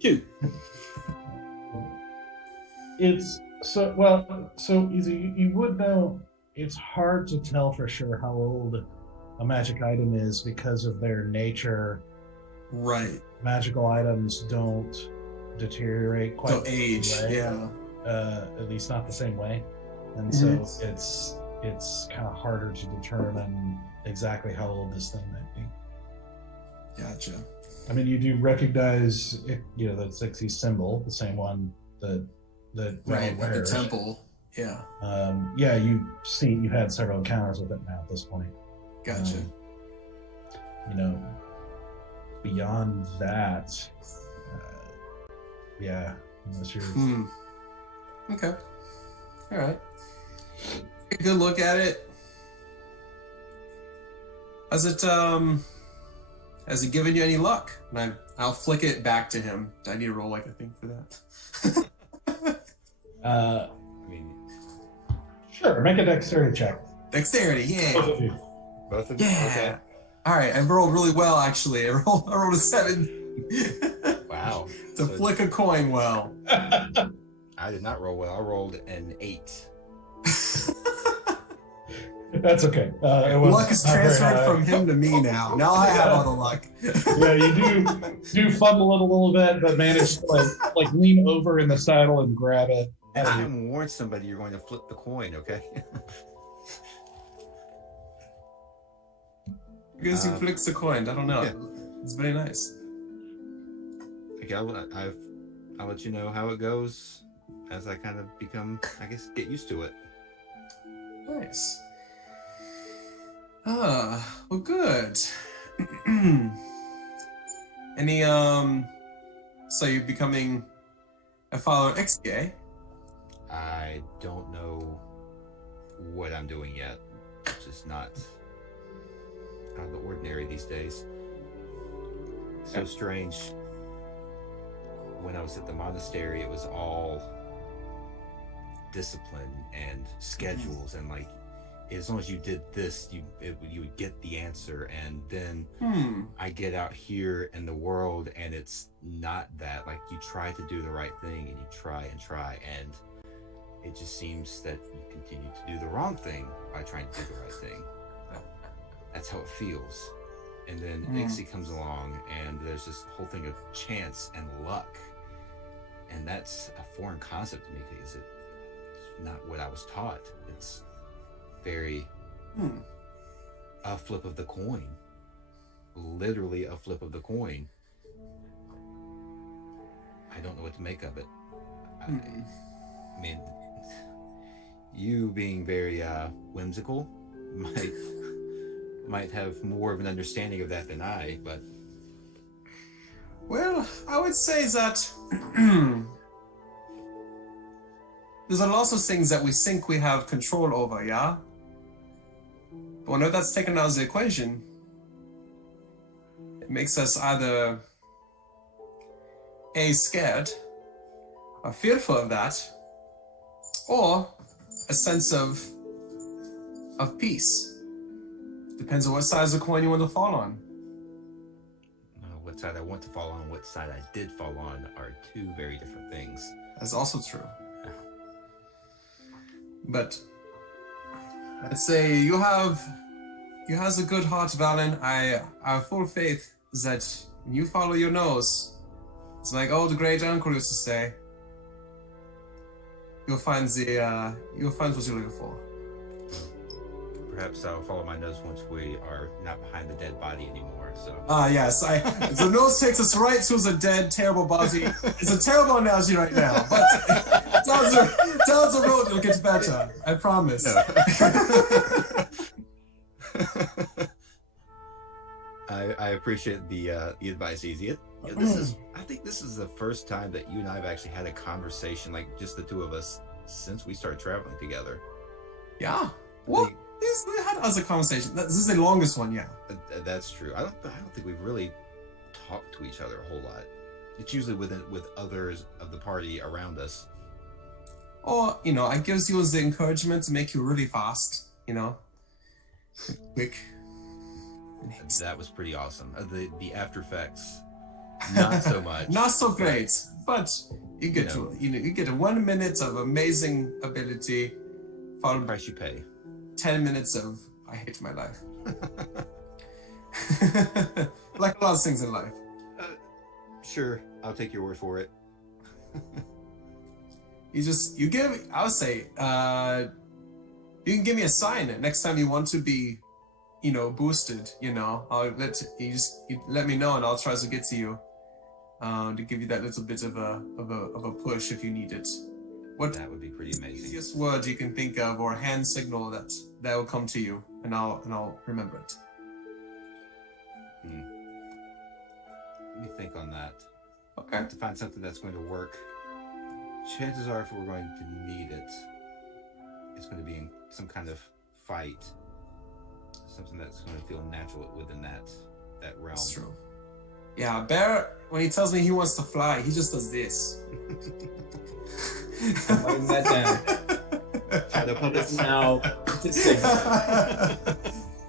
Cute. It's so easy. You would know. It's hard to tell for sure how old a magic item is because of their nature. Right. Magical items don't deteriorate quite So age, yeah. At least not the same way, and so it's kind of harder to determine exactly how old this thing might be. Gotcha. I mean, you do recognize it, the 60s symbol, the same one that Right, Ron at the wears. temple. Yeah. Yeah, you've had several encounters with it now at this point. Gotcha. Beyond that, yeah, unless you're Okay. All right. Take a good look at it. Has it given you any luck? And I'll flick it back to him. Do I need to roll a thing for that? I mean, sure. Make a dexterity check. Dexterity, yeah. Both of you. both of you? Yeah. Okay. All right, I rolled really well actually. I rolled a 7. Wow. To flick a coin well. I did not roll well. I rolled an 8. That's okay. Luck is transferred from him to me now. Now I have all the luck. Yeah, you do fumble it a little bit, but manage to like lean over in the saddle and grab it. And I haven't warned somebody you're going to flip the coin, okay? I guess who flicks the coin? I don't know. Yeah. It's very nice. Okay, I'll let you know how it goes as I kind of get used to it. Nice. Well, good. Any, so you're becoming a follower of XPA? I don't know what I'm doing yet. It's just not out of the ordinary these days. So strange. When I was at the monastery, it was all discipline and schedules, and like as long as you did this, you would get the answer. And then I get out here in the world, and it's not that. Like you try to do the right thing, and you try, and it just seems that you continue to do the wrong thing by trying to do the right thing. That's how it feels. And then Ixie comes along, and there's this whole thing of chance and luck. And that's a foreign concept to me because it's not what I was taught. It's very a flip of the coin. Literally a flip of the coin. I don't know what to make of it. I mean, you being very whimsical might have more of an understanding of that than I, but well, I would say that there's a lot of things that we think we have control over, yeah? But whenever that's taken out of the equation, it makes us either A, scared, or fearful of that, or a sense of peace. Depends on what side of the coin you want to fall on. What side I want to fall on, what side I did fall on are two very different things. That's also true. But I'd say you have a good heart, Valen. I have full faith that when you follow your nose, it's like old great uncle used to say, you'll find what you're looking for. Perhaps I'll follow my nose once we are not behind the dead body anymore. So. Yes. The nose takes us right to the dead, terrible body. It's a terrible analogy right now, but down the road it'll get better. I promise. No. I appreciate the advice, Easy. I think this is the first time that you and I have actually had a conversation, like just the two of us, since we started traveling together. Yeah. What? We had other conversation. This is the longest one, yeah. That's true. I don't think we've really talked to each other a whole lot. It's usually with others of the party around us. Or, it gives you the encouragement to make you really fast, quick. That was pretty awesome. The after effects Not so much. Not so great, but you get you get 1 minute of amazing ability, followed by Price you pay. 10 minutes of I hate my life. Like a lot of things in life. Sure, I'll take your word for it. I would say, you can give me a sign next time you want to be, boosted, I'll you let me know and I'll try to get to you, to give you that little bit of a push if you need it. What That would be pretty amazing. easiest word you can think of or hand signal that will come to you and I'll remember it. Let me think on that. Okay. To find something that's going to work. Chances are, if we're going to need it, it's going to be in some kind of fight. Something that's going to feel natural within that realm. That's true. Yeah, Bear, when he tells me he wants to fly, he just does this. I'm writing that down. Shadow It's puppets. now to six.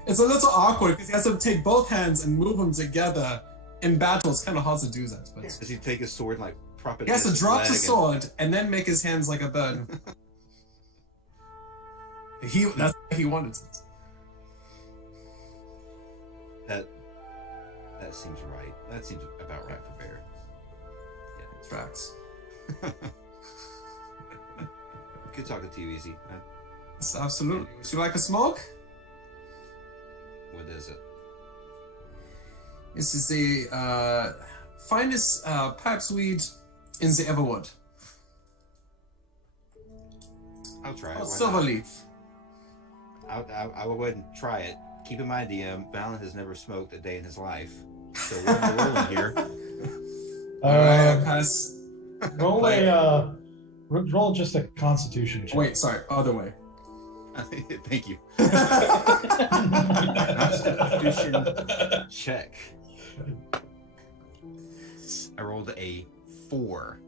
It's a little awkward because he has to take both hands and move them together in battle. It's kind of hard to do that. But Does he take his sword and prop it? he has to against drop his the leg sword and then make his hands like a bird. That's how he wanted it. That seems right. That seems about right for Bear. Tracks. Good talking to you, Easy. Yes, absolutely. Would you like a smoke? What is it? This is the finest pipes weed in the Everwood. I'll try it. Oh, Why silver not? leaf. I will go ahead and try it. Keep in mind, DM, Valen has never smoked a day in his life. So we're rolling here. Alright, pass. Roll just a Constitution check. Wait, sorry, other way. Thank you. Constitution check. I rolled a 4.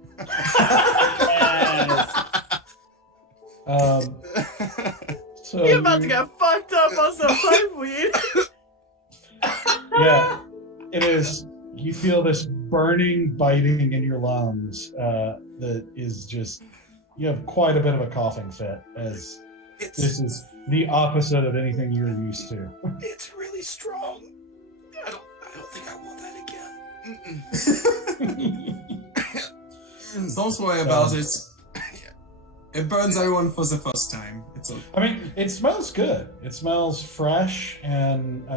So You're about to get fucked up on some pipe weed. Yeah, it is. You feel this burning, biting in your lungs that is just. You have quite a bit of a coughing fit, as this is the opposite of anything you're used to. It's really strong. I don't think I want that again. Don't worry about it. It burns everyone for the first time. I mean, it smells good. It smells fresh and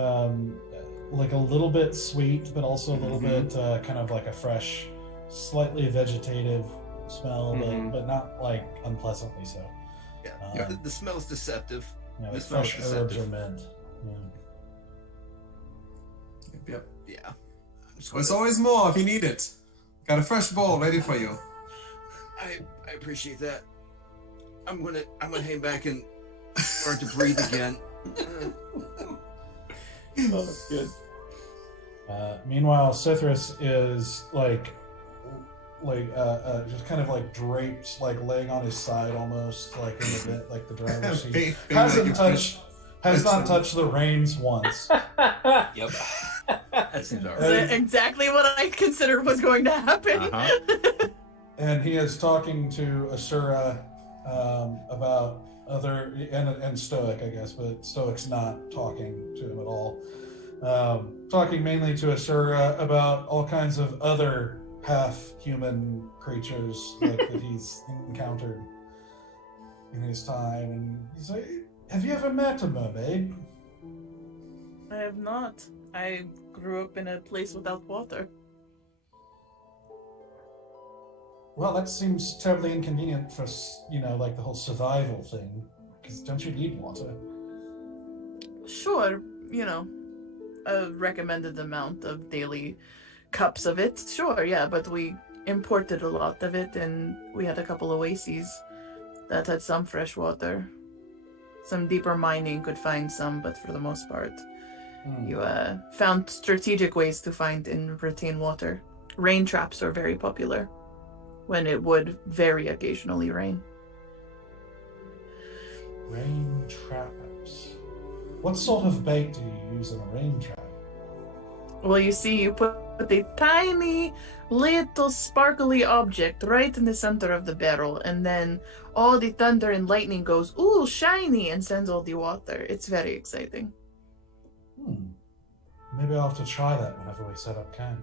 like a little bit sweet, but also a little bit kind of like a fresh, slightly vegetative smell, but not like unpleasantly so. Yeah. The smell's deceptive. You know, The like smell's fresh herbs deceptive. or mint. Yep. Yeah. There's always more if you need it. Got a fresh bowl ready for you. I appreciate that. I'm gonna hang back and learn to breathe again. Oh, that's good. Meanwhile, Cithras is just kind of like draped, like laying on his side almost, like in the bit, like the driver's seat. Has not touched the reins once. Yep. That seems alright. That's exactly what I considered was going to happen. And he is talking to Asura about other and Stoic, I guess, but Stoic's not talking to him at all. Talking mainly to Asura about all kinds of other half-human creatures like that he's encountered in his time, and he's like, "Have you ever met a mermaid?" I have not. I grew up in a place without water. Well, that seems terribly inconvenient for, like the whole survival thing. Because don't you need water? Sure, a recommended amount of daily cups of it. Sure, yeah, but we imported a lot of it, and we had a couple oases that had some fresh water. Some deeper mining could find some, but for the most part, you found strategic ways to find and retain water. Rain traps are very popular when it would very occasionally rain. Rain traps. What sort of bait do you use in a rain trap? Well, you see, you put a tiny little sparkly object right in the center of the barrel, and then all the thunder and lightning goes, ooh, shiny, and sends all the water. It's very exciting. Maybe I'll have to try that whenever we set up camp.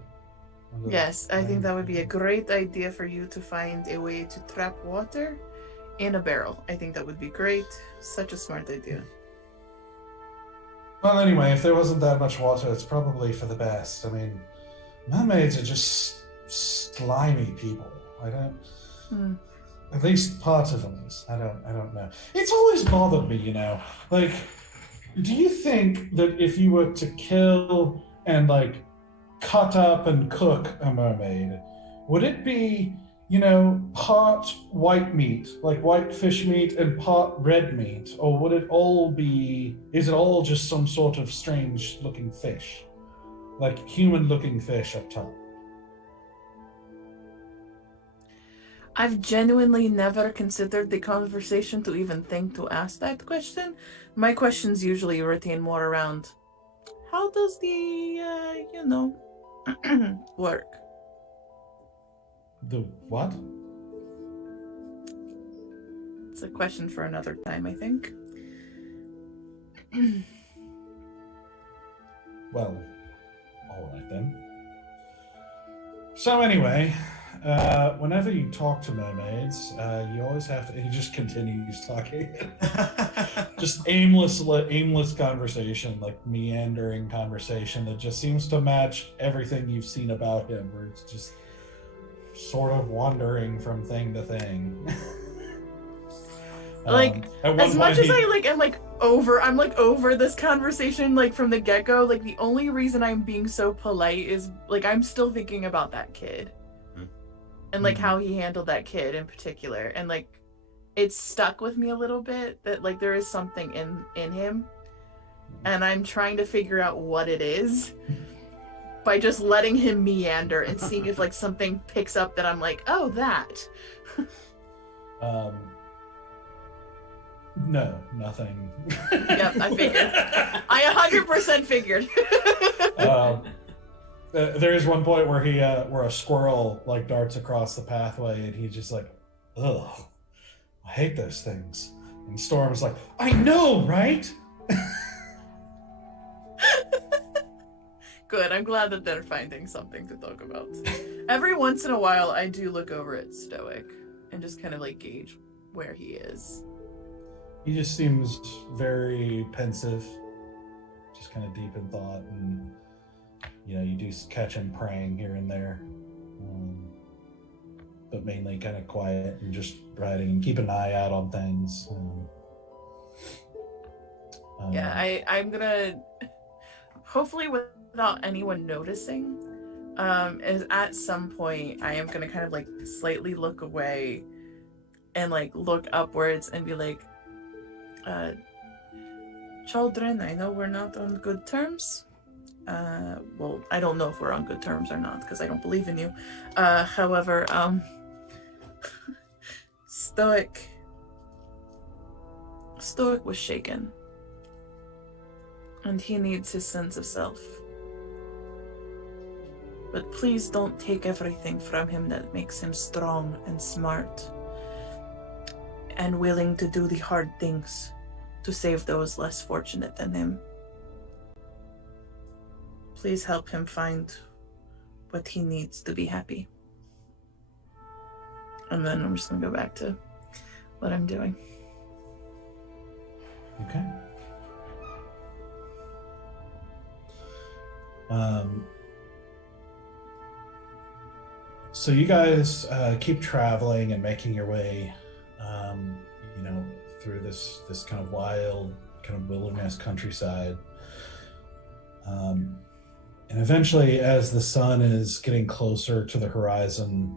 Yes, I think that would be a great idea for you to find a way to trap water in a barrel. I think that would be great. Such a smart idea. Well, anyway, if there wasn't that much water, it's probably for the best. I mean, mermaids are just slimy people. I don't. At least part of them is. I don't know. It's always bothered me, you know. Like, do you think that if you were to kill and like cut up and cook a mermaid, would it be, you know, part white meat, like white fish meat, and part red meat? Or would it all be, is it all just some sort of strange looking fish? Like human looking fish up top? I've genuinely never considered the conversation to even think to ask that question. My questions usually retain more around, how does the, work? The what? It's a question for another time, I think. Well, all right then. So anyway, whenever you talk to mermaids, you always have to. He just continues talking, just aimless conversation, like meandering conversation that just seems to match everything you've seen about him, where it's just sort of wandering from thing to thing. Like, as much as I'm over this conversation, like, from the get-go, like, the only reason I'm being so polite is, like, I'm still thinking about that kid. And, like, how he handled that kid in particular. And, like, it's stuck with me a little bit that, like, there is something in him. And I'm trying to figure out what it is by just letting him meander and seeing if, like, something picks up that I'm like, oh, that. No, nothing. Yep, I figured. I 100% figured. There is one point where where a squirrel like darts across the pathway, and he's just like, "Ugh, I hate those things." And Storm's like, "I know, right?" Good. I'm glad that they're finding something to talk about. Every once in a while, I do look over at Stoic and just kind of like gauge where he is. He just seems very pensive, just kind of deep in thought, and you know, you do catch him praying here and there, but mainly kind of quiet and just writing and keep an eye out on things. Yeah, I'm gonna, hopefully without anyone noticing, is at some point I am gonna kind of like slightly look away and like look upwards and be like, children, I know we're not on good terms. Well, I don't know if we're on good terms or not, because I don't believe in you. However, Stoic was shaken. And he needs his sense of self. But please don't take everything from him that makes him strong and smart and willing to do the hard things to save those less fortunate than him. Please help him find what he needs to be happy. And then I'm just gonna go back to what I'm doing. Okay. So you guys keep traveling and making your way, you know, through this kind of wild, kind of wilderness countryside. And eventually, as the sun is getting closer to the horizon,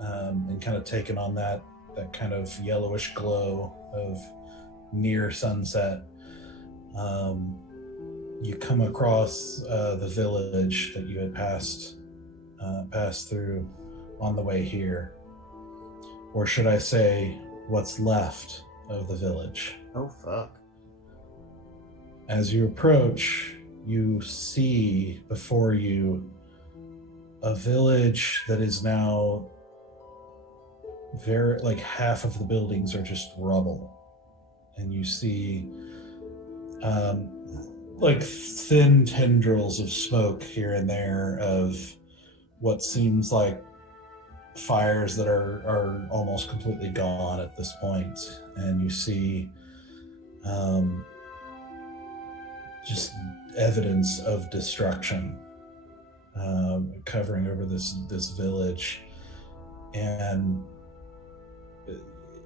and kind of taking on that kind of yellowish glow of near sunset, you come across the village that you had passed through on the way here, or should I say, what's left of the village. Oh fuck! As you approach, you see before you a village that is now very, like, half of the buildings are just rubble, and you see like thin tendrils of smoke here and there of what seems like fires that are almost completely gone at this point. And you see just evidence of destruction covering over this village. And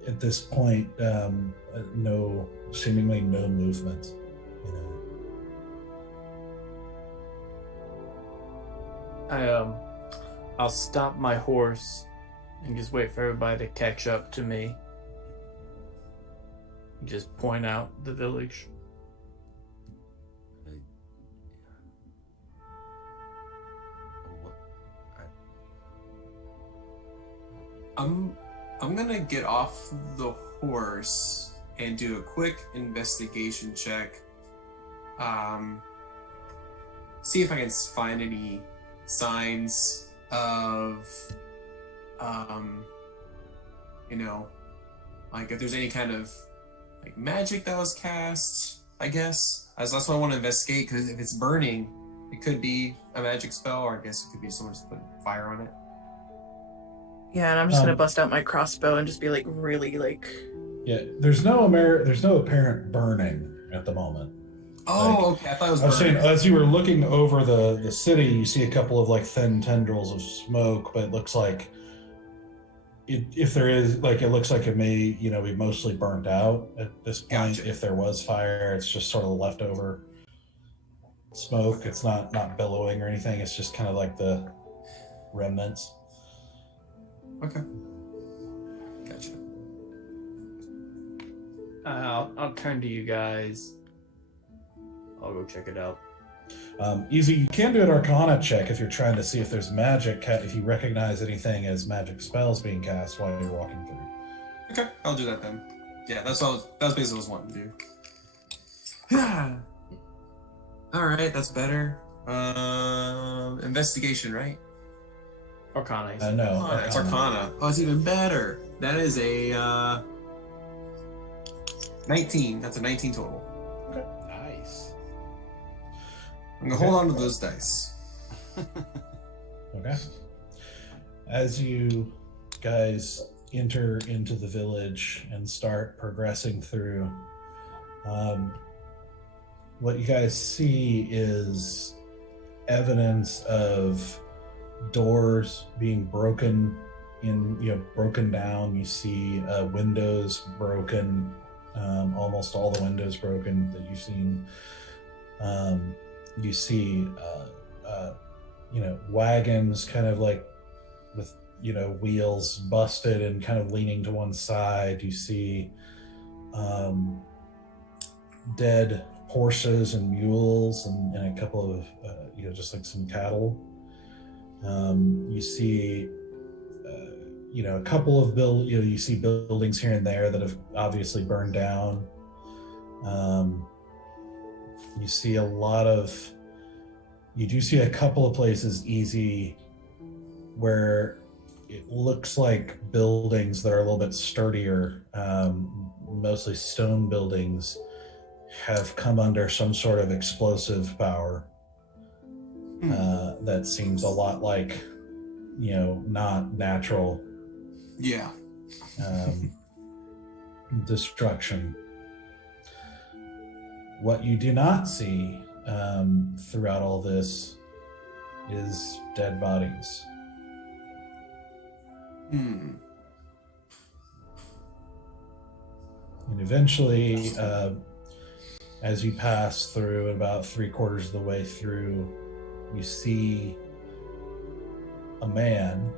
at this point, seemingly no movement. I'll stop my horse and just wait for everybody to catch up to me. Just point out the village. I'm gonna get off the horse and do a quick investigation check. See if I can find any signs of, like if there's any kind of like magic that was cast, I guess. As that's what I want to investigate, because if it's burning, it could be a magic spell, or I guess it could be someone just putting fire on it. Yeah, and I'm just gonna bust out my crossbow and just be like really like. Yeah, there's no apparent burning at the moment. Oh, okay. I thought it was I was saying, burning. as you were looking over the city, you see a couple of like thin tendrils of smoke, but it looks like if there is, like, it looks like it may be mostly burnt out at this point. Gotcha. If there was fire, it's just sort of leftover smoke. It's not billowing or anything. It's just kind of like the remnants. Okay. Gotcha. I'll turn to you guys. I'll go check it out. Easy, you can do an Arcana check if you're trying to see if there's magic, if you recognize anything as magic spells being cast while you're walking through. Okay, I'll do that then. Yeah, that was basically what I was wanting to do. All right, that's better. Investigation, right? Arcana. No, Oh, it's Arcana. Oh, it's even better. That is a 19. That's a 19 total. Nice. I'm gonna hold on to those dice. Okay. As you guys enter into the village and start progressing through, what you guys see is evidence of doors being broken down. You see windows broken, almost all the windows broken that you've seen. You see wagons kind of like with wheels busted and kind of leaning to one side. You see dead horses and mules and a couple of just like some cattle. You see a couple of you see buildings here and there that have obviously burned down. You see you do see a couple of places, Easy, where it looks like buildings that are a little bit sturdier, mostly stone buildings, have come under some sort of explosive power. That seems a lot like, not natural. Yeah. Destruction. What you do not see throughout all this is dead bodies. And eventually, as you pass through, about 3/4 of the way through, you see a man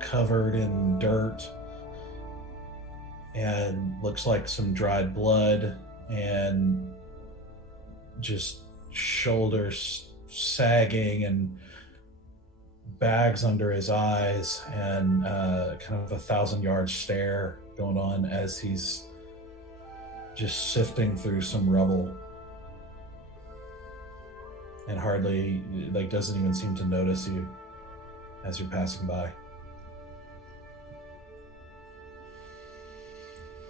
covered in dirt and looks like some dried blood and just shoulders sagging and bags under his eyes and kind of a 1,000-yard stare going on as he's just sifting through some rubble. and hardly, like, doesn't even seem to notice you as you're passing by.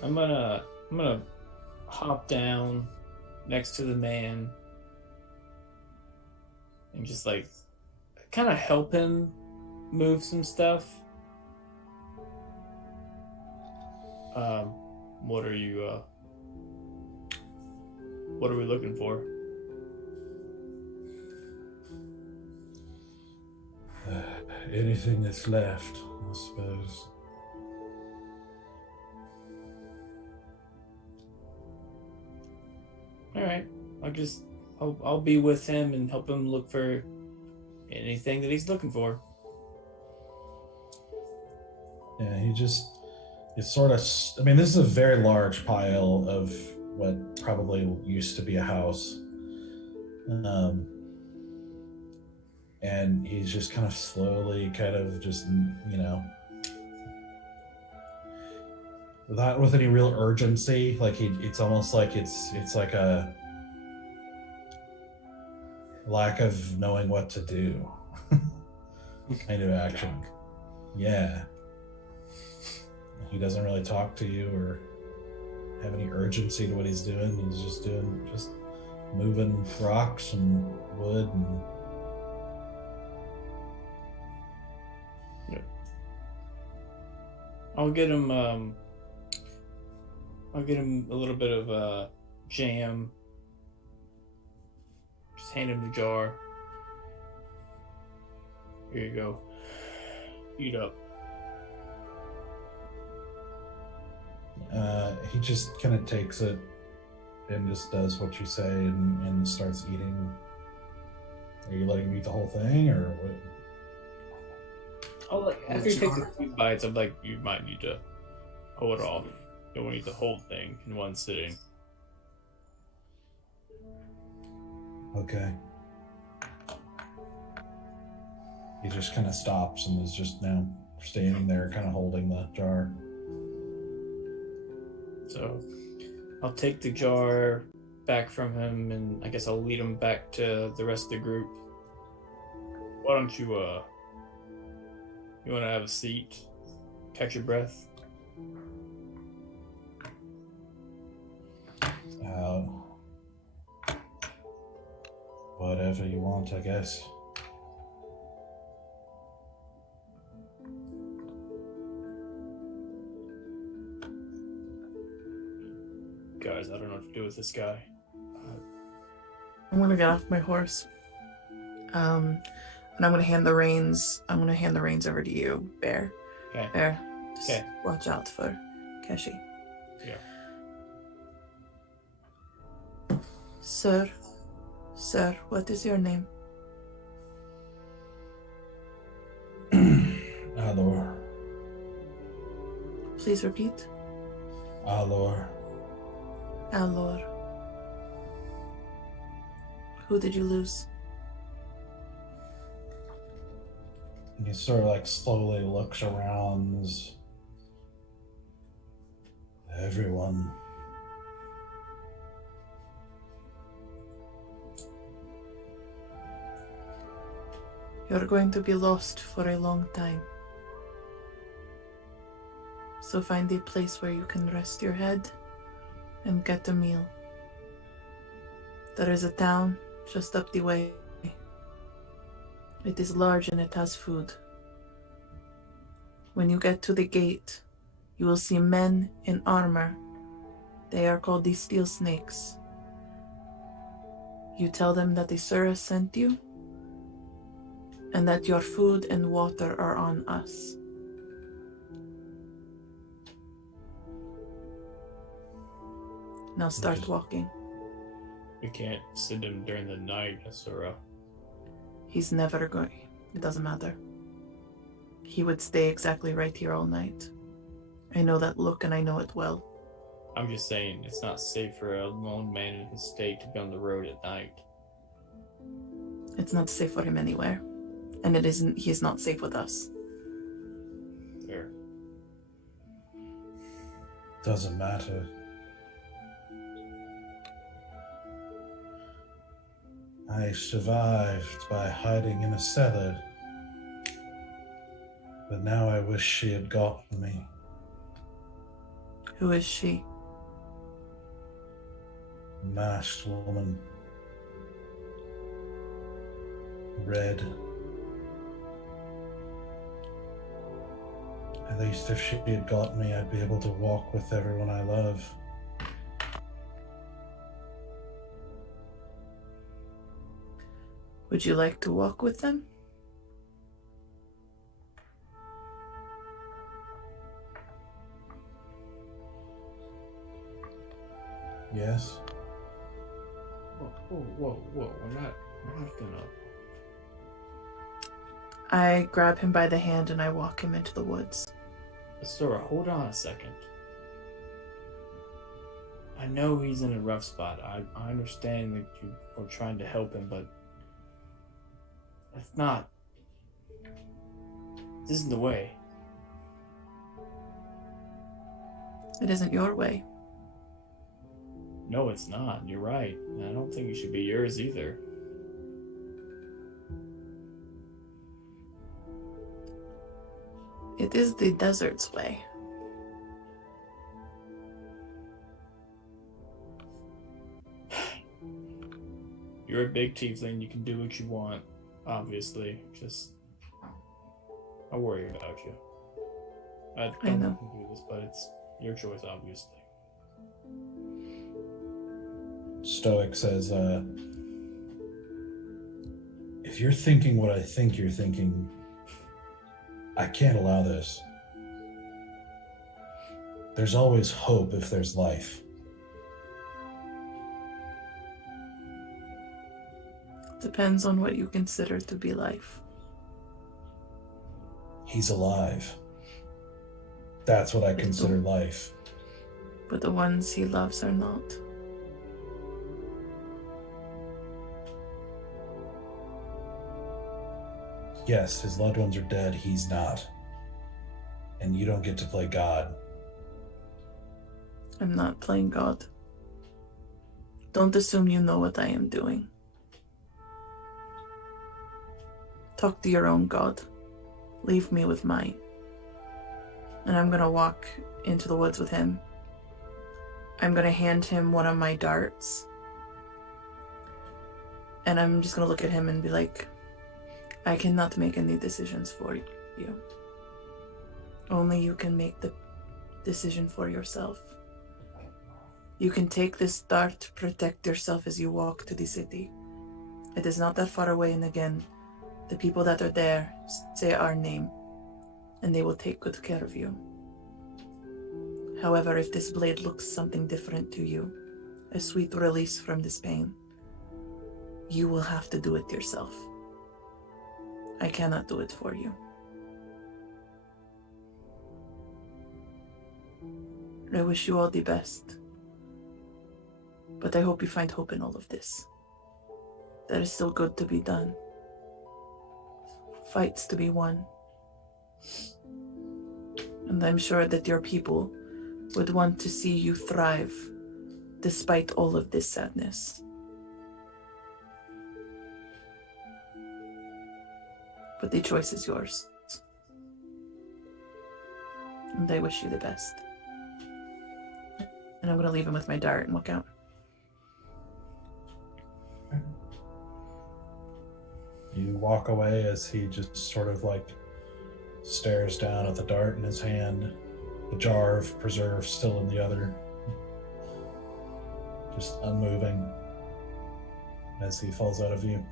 I'm gonna hop down next to the man and just like kind of help him move some stuff. What are you what are we looking for? Anything that's left, I suppose. All right, I'll be with him and help him look for anything that he's looking for. Yeah, it's sort of, I mean, this is a very large pile of what probably used to be a house. And he's just kind of slowly, kind of just, not with any real urgency. Like it's almost like it's like a lack of knowing what to do kind of action. Yeah. He doesn't really talk to you or have any urgency to what he's doing. He's just moving rocks and wood and. I'll get him a little bit of jam. Just hand him the jar. Here you go. Eat up. He just kind of takes it and just does what you say and starts eating. Are you letting him eat the whole thing, or what? Oh, like after he takes a few bites, I'm like, you might need to hold off. You don't want to eat the whole thing in one sitting. Okay. He just kind of stops and is just now standing there, kind of holding the jar. So I'll take the jar back from him, and I guess I'll lead him back to the rest of the group. Why don't you want to have a seat? Catch your breath? Whatever you want, I guess. Guys, I don't know what to do with this guy. I'm gonna get off my horse. And I'm gonna hand the reins. I'm gonna hand the reins over to you, Bear. Okay. Bear, just Okay. watch out for Keshi. Yeah. Sir, what is your name? Alor. Please repeat. Alor. Alor. Who did you lose? He sort of like slowly looks around. Everyone. You're going to be lost for a long time. So find a place where you can rest your head and get a meal. There is a town just up the way. It is large and it has food. When you get to the gate, you will see men in armor. They are called the Steel Snakes. You tell them that Asura sent you, and that your food and water are on us. Now start walking. We can't send him during the night, Asura. He's never going. It doesn't matter. He would stay exactly right here all night. I know that look and I know it well. I'm just saying, it's not safe for a lone man in his state to be on the road at night. It's not safe for him anywhere. And it isn't. He's not safe with us. There. Doesn't matter. I survived by hiding in a cellar, but now I wish she had gotten me. Who is she? A masked woman. Red. At least if she had got me, I'd be able to walk with everyone I love. Would you like to walk with them? Yes? Whoa. We're not gonna. I grab him by the hand and I walk him into the woods. Asura, hold on a second. I know he's in a rough spot. I understand that you are trying to help him, but that's not. This isn't the way. It isn't your way. No, it's not. You're right. And I don't think it should be yours either. It is the desert's way. You're a big tiefling. You can do what you want, obviously. Just, I worry about you. I don't know. do this, but it's your choice, obviously. Stoic says, if you're thinking what I think you're thinking, I can't allow this. There's always hope if there's life. Depends on what you consider to be life. He's alive. That's what I consider life. But the ones he loves are not. Yes, his loved ones are dead, he's not. And you don't get to play God. I'm not playing God. Don't assume you know what I am doing. Talk to your own God. Leave me with mine. And I'm gonna walk into the woods with him. I'm gonna hand him one of my darts. And I'm just gonna look at him and be like, I cannot make any decisions for you. Only you can make the decision for yourself. You can take this dart to protect yourself as you walk to the city. It is not that far away, and again, the people that are there say our name, and they will take good care of you. However, if this blade looks something different to you, a sweet release from this pain, you will have to do it yourself. I cannot do it for you. I wish you all the best, but I hope you find hope in all of this. There is still good to be done. Fights to be won. And I'm sure that your people would want to see you thrive despite all of this sadness. But the choice is yours. And I wish you the best. And I'm going to leave him with my dart and walk out. You walk away as he just sort of like stares down at the dart in his hand, the jar of preserve still in the other, just unmoving as he falls out of view.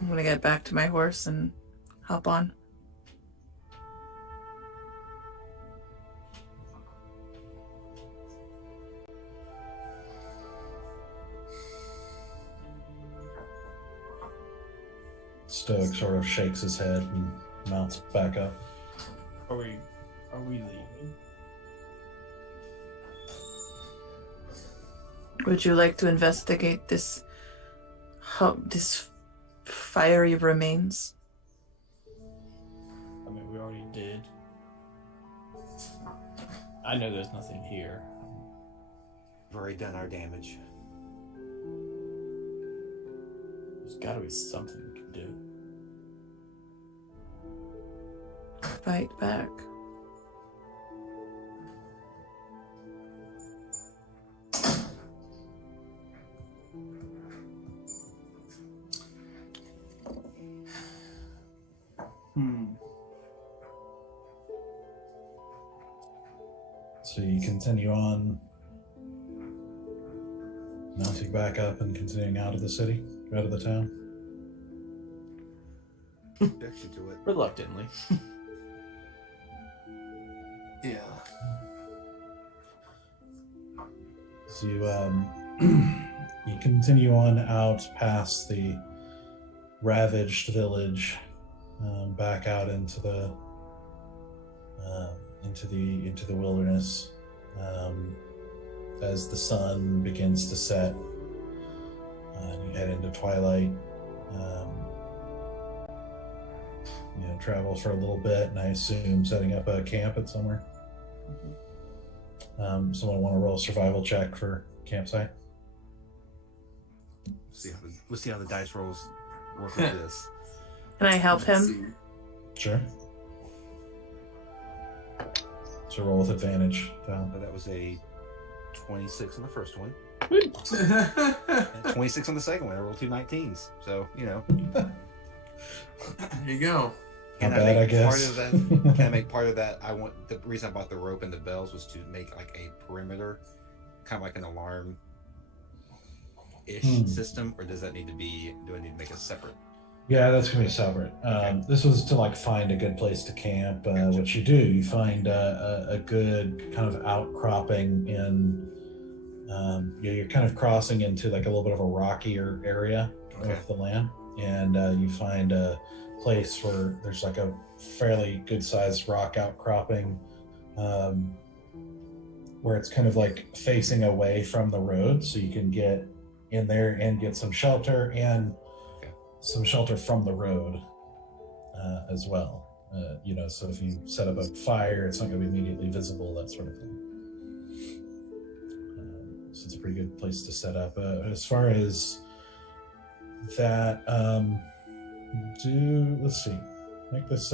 I'm going to get back to my horse and hop on. Stoic sort of shakes his head and mounts back up. Are we leaving? Would you like to investigate this fiery remains? I mean, we already did. I know there's nothing here. We've already done our damage. There's got to be something we can do. Fight back. So you continue on, mounting back up and continuing out of the city, out of the town. Objection to it. Reluctantly. Yeah. So you you continue on out past the ravaged village, back out into the wilderness. As the sun begins to set, and you head into twilight. Travel for a little bit, and I assume setting up a camp at somewhere. Someone want to roll a survival check for campsite? We'll see how the dice rolls work with this. Can I help him? Sure. So roll with advantage, Val. So that was a 26 on the first one. And 26 on the second one. I rolled two 19s. So, There you go. Not bad, I guess. Can I make part of that? The reason I bought the rope and the bells was to make like a perimeter, kind of like an alarm-ish system, or does that need to be? Do I need to make a separate? Yeah, that's gonna be separate. This was to find a good place to camp, gotcha. Which you do. You find a good kind of outcropping in. You're kind of crossing into a little bit of a rockier area of the land, and you find a place where there's a fairly good-sized rock outcropping, where it's kind of facing away from the road, so you can get in there and get some shelter and some shelter from the road as well. So if you set up a fire, it's not going to be immediately visible, that sort of thing. So it's a pretty good place to set up. As far as that, let's see, make this,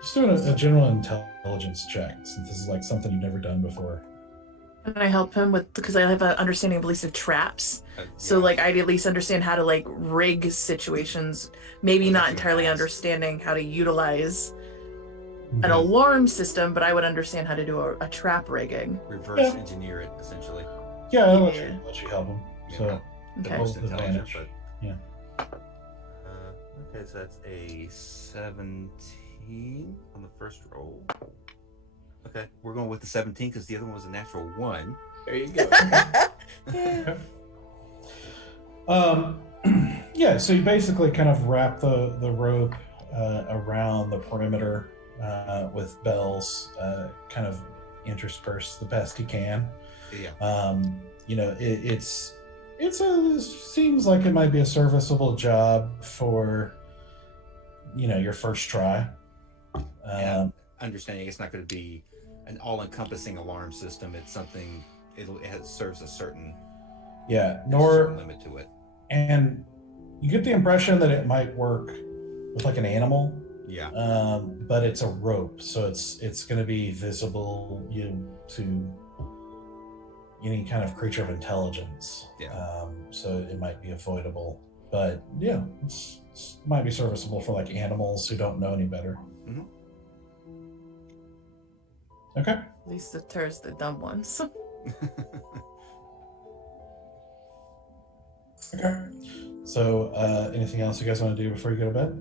just doing a general intelligence check, since this is something you've never done before. Can I help him because I have an understanding of at least of traps. So I'd at least understand how to rig situations, maybe not entirely understanding how to utilize an alarm system, but I would understand how to do a trap rigging. Reverse engineer it, essentially. Yeah, I'll let you help him. So the most intelligent, advantage. But okay, so that's a 17 on the first roll. Okay, we're going with the 17 because the other one was a natural 1. There you go. Yeah, so you basically kind of wrap the rope around the perimeter with bells, kind of interspersed the best you can. Yeah. It seems like it might be a serviceable job for, your first try. Understanding it's not going to be an all-encompassing alarm system. It's something it serves a certain limit to it. And you get the impression that it might work with an animal. Yeah. But it's a rope, so it's going to be visible to any kind of creature of intelligence. Yeah. So it might be avoidable, but yeah, it might be serviceable for animals who don't know any better. Mm-hmm. Okay. At least it deters the dumb ones. Okay. So, anything else you guys want to do before you go to bed?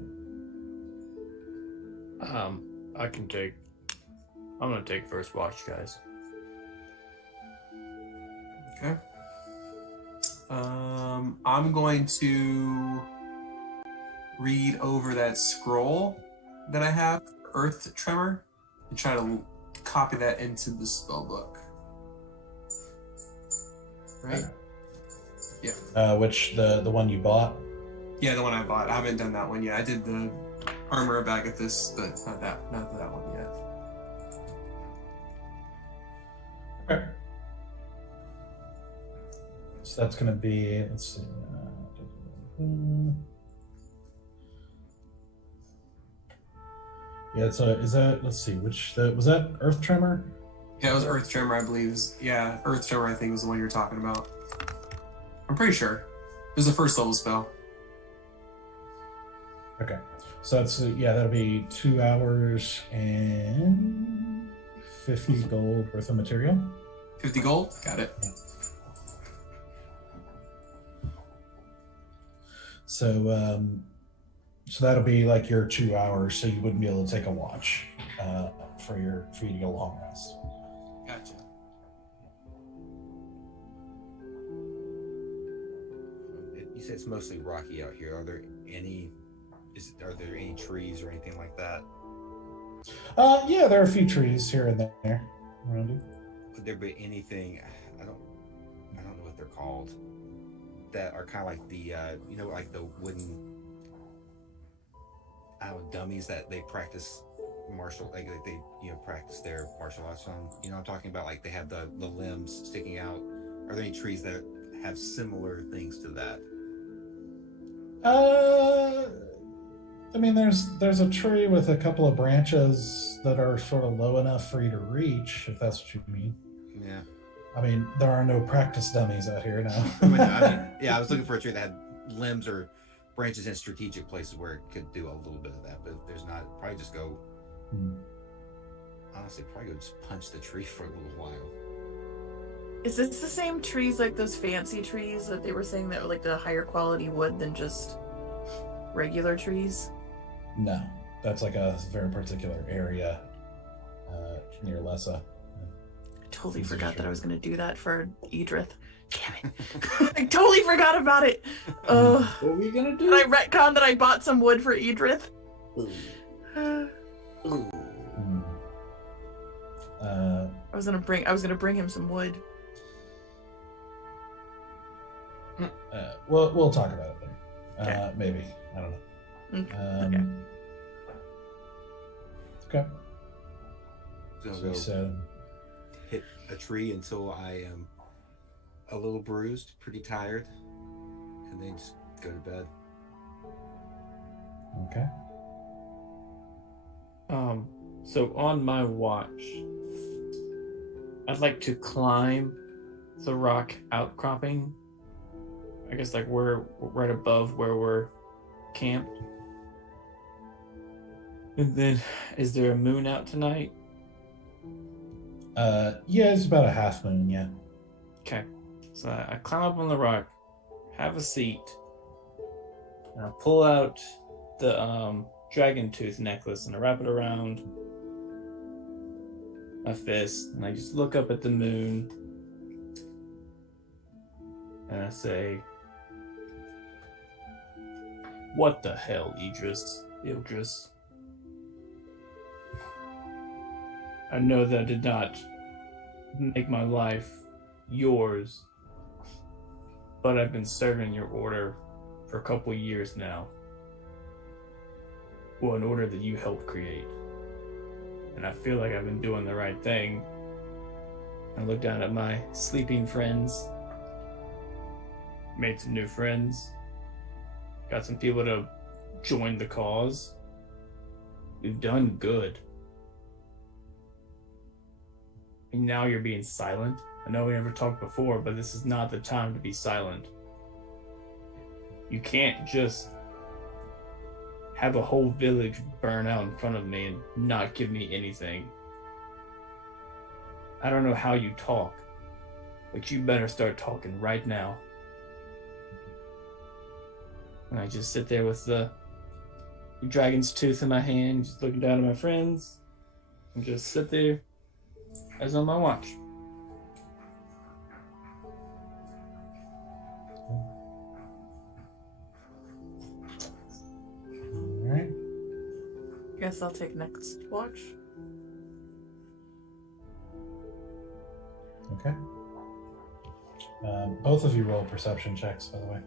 I'm gonna take first watch, guys. Okay. I'm going to read over that scroll that I have, Earth Tremor, and try to copy that into the spell book. Right? Yeah. Which the one you bought? Yeah, the one I bought. I haven't done that one yet. I did the armor of Agathis, but not that one yet. Okay. So that's going to be, let's see. Yeah, so is that, let's see, was that Earth Tremor? Yeah, it was Earth Tremor, I believe. Earth Tremor, I think, was the one you were talking about. I'm pretty sure. It was a first level spell. Okay. So that's, that'll be 2 hours and 50 gold worth of material. 50 gold? Got it. Yeah. So, so that'll be like your 2 hours, so you wouldn't be able to take a watch for you to get a long rest. Gotcha. You said it's mostly rocky out here. Are there any trees or anything like that? Yeah, there are a few trees here and there around you. Would there be anything? I don't know what they're called. That are kind of like the like the wooden dummies that they practice practice their martial arts on. You know what I'm talking about? Like they have the limbs sticking out. Are there any trees that have similar things to that? I mean, there's a tree with a couple of branches that are sort of low enough for you to reach, if that's what you mean. Yeah. I mean, there are no practice dummies out here now. I was looking for a tree that had limbs or branches in strategic places where it could do a little bit of that, but if there's not, probably just go. Honestly, probably go just punch the tree for a little while. Is this the same trees like those fancy trees that they were saying that were like the higher quality wood than just regular trees? No, that's like a very particular area near Lessa. I totally forgot that I was going to do that for Edrith. Damn it. I totally forgot about it. What were you going to do? I retconned that I bought some wood for Edrith. I was gonna bring him some wood. We'll talk about it later. Okay. Maybe. I don't know. Okay. So you said hit a tree until I am a little bruised, pretty tired, and then just go to bed. Okay. So on my watch, I'd like to climb the rock outcropping. I guess like we're right above where we're camped. And then, is there a moon out tonight? Yeah, it's about a half moon, yeah. Okay. So I climb up on the rock, have a seat, and I pull out the dragon tooth necklace and I wrap it around my fist, and I just look up at the moon and I say, "What the hell, Idris? I know that I did not make my life yours, but I've been serving your order for a couple years now. Well, an order that you helped create. And I feel like I've been doing the right thing." I look down at my sleeping friends, made some new friends, got some people to join the cause. We've done good. And now you're being silent. I know we never talked before, but this is not the time to be silent. You can't just have a whole village burn out in front of me and not give me anything. I don't know how you talk, but you better start talking right now. And I just sit there with the dragon's tooth in my hand, just looking down at my friends, and just sit there as on my watch. Alright. Guess I'll take next watch. Okay. Both of you roll perception checks, by the way.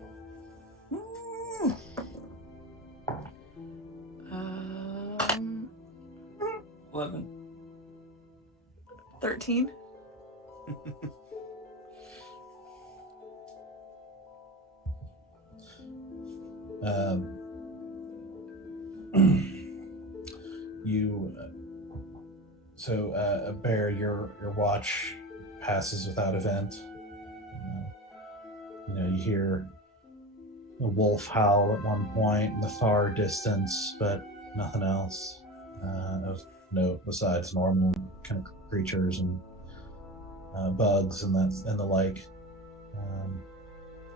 11. 13. Um, Bear, your watch passes without event. You hear a wolf howl at one point in the far distance, but nothing else of note besides normal kind of creatures and bugs and the like.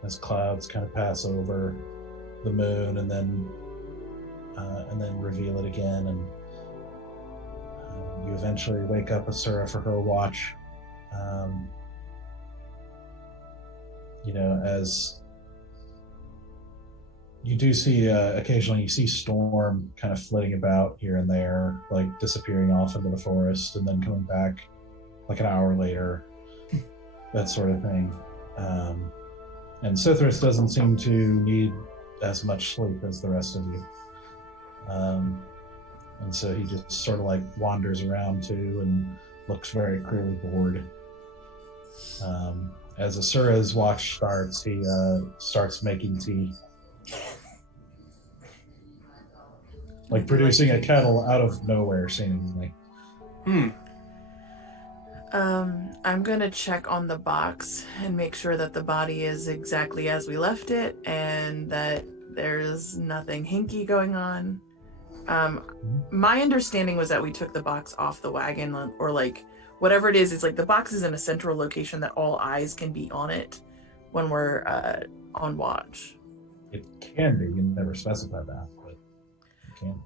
As clouds kind of pass over the moon and then reveal it again, and you eventually wake up Asura for her watch. As you do see occasionally, you see Storm kind of flitting about here and there, like disappearing off into the forest and then coming back like an hour later, that sort of thing. And Sithris doesn't seem to need as much sleep as the rest of you. And so he just sort of like wanders around too and looks very clearly bored. As Asura's watch starts, he starts making tea. Like producing a kettle out of nowhere, seemingly. I'm gonna check on the box and make sure that the body is exactly as we left it and that there's nothing hinky going on. My understanding was that we took the box off the wagon, or like whatever it is. It's like the box is in a central location that all eyes can be on it when we're on watch. It can be. You never specified that, but it can.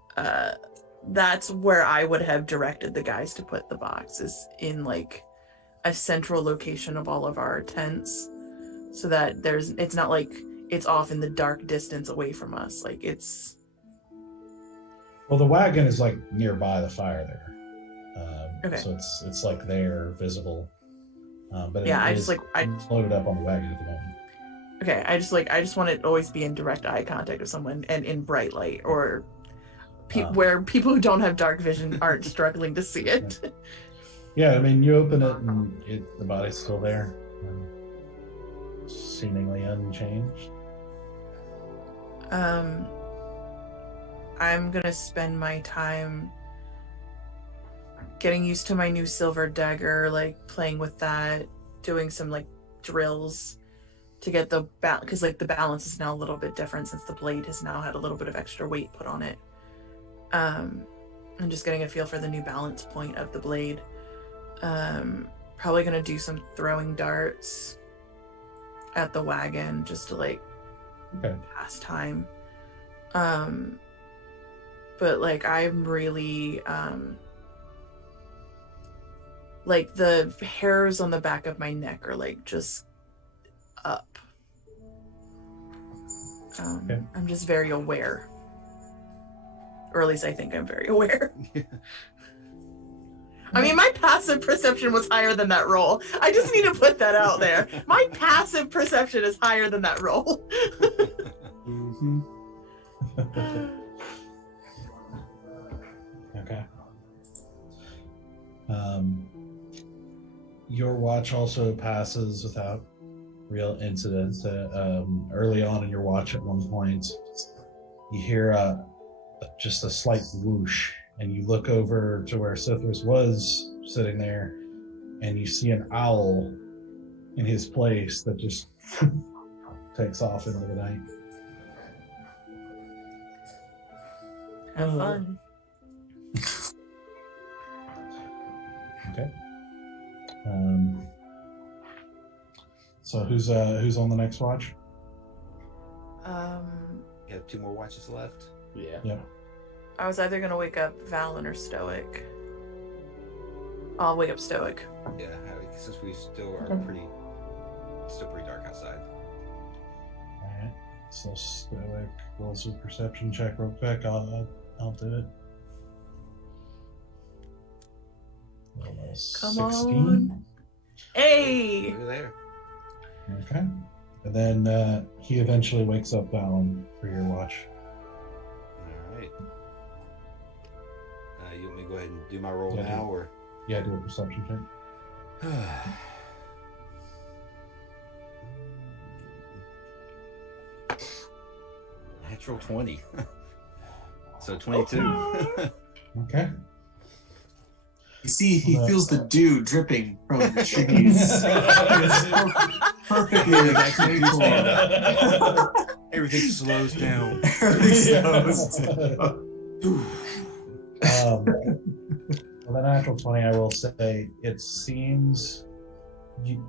That's where I would have directed the guys to put the box, is in like a central location of all of our tents, so that it's not like it's off in the dark distance away from us. Like it's. Well, the wagon is like nearby the fire there. Okay. So it's like there, visible. But yeah, I loaded up on the wagon at the moment. Okay, I just want it to always be in direct eye contact with someone and in bright light, or where people who don't have dark vision aren't struggling to see it. Yeah, I mean, you open it and the body's still there, seemingly unchanged. I'm gonna spend my time getting used to my new silver dagger, like playing with that, doing some like drills to get the because like the balance is now a little bit different since the blade has now had a little bit of extra weight put on it. I'm just getting a feel for the new balance point of the blade. Probably gonna do some throwing darts at the wagon just to like pass time. But like I'm really like the hairs on the back of my neck are like just up. I'm just very aware. Or at least I think I'm very aware. I mean, my passive perception was higher than that roll. I just need to put that out there. My passive perception is higher than that roll. Mm-hmm. Okay. Your watch also passes without real incident. Early on in your watch, at one point, you hear just a slight whoosh, and you look over to where Sithris was sitting there, and you see an owl in his place that just takes off into the night. Have fun. Okay. So who's on the next watch? You have 2 more watches left. Yeah. I was either gonna wake up Valen or Stoic. I'll wake up Stoic. Yeah, since we still are pretty dark outside. Alright. So Stoic rolls a perception check real quick. I'll do it. Come 16. on. Hey! You're there. Okay. And then he eventually wakes up Valen for your watch. Alright. You want me to go ahead and do my roll Yeah, now, or? Yeah, do a perception check. natural 20. So 22. Okay. You see, he feels the dew dripping from the trees. Perfectly tranquil. Everything slows down. With a natural 20, I will say it seems you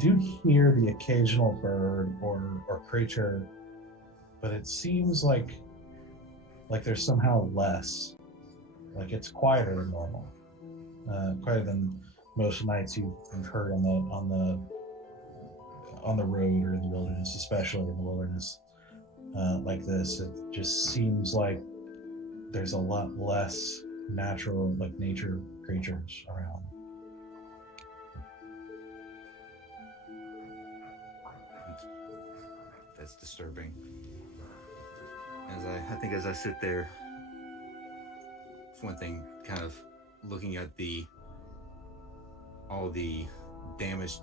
do hear the occasional bird or creature, but it seems like there's somehow less. Like it's quieter than normal, quieter than most nights you've heard on the road or in the wilderness, especially in the wilderness like this. It just seems like there's a lot less natural, like nature creatures around. That's disturbing. I think as I sit there, for one thing, kind of looking at all the damage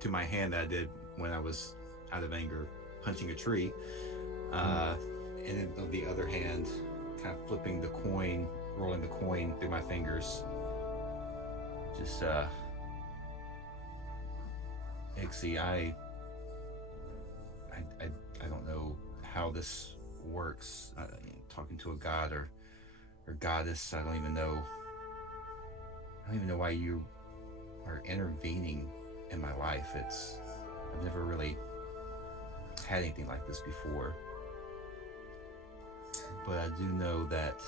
to my hand that I did when I was out of anger punching a tree, and then on the other hand, kind of flipping the coin, rolling the coin through my fingers. Just Ixie, I don't know how this works. Talking to a god or goddess, I don't even know why you are intervening in my life. I've never really had anything like this before, but I do know that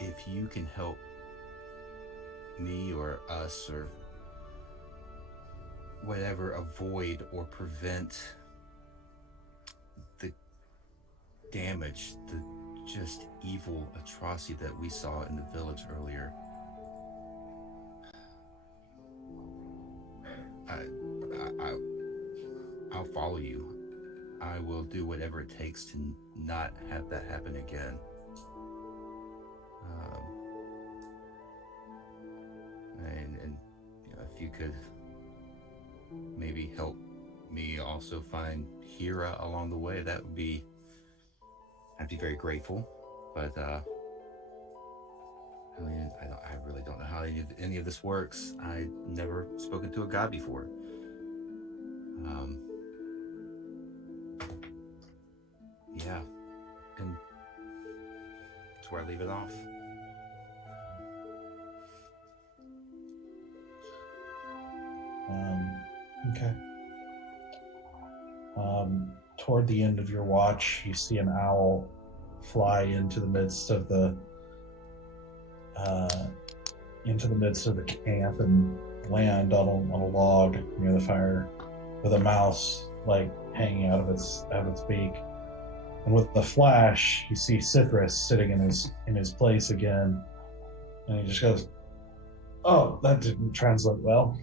if you can help me or us or whatever avoid or prevent the damage, the just evil atrocity that we saw in the village earlier, I'll follow you. I will do whatever it takes to not have that happen again. And if you could maybe help me also find Hira along the way, I'd be very grateful. But I really don't know how any of this works. I've never spoken to a god before. Yeah, and that's where I leave it off. Okay. Toward the end of your watch, you see an owl fly into the midst of the camp and land on a log near the fire, with a mouse like hanging out of its beak. And with the flash, you see Cithras sitting in his place again, and he just goes, "Oh, that didn't translate well."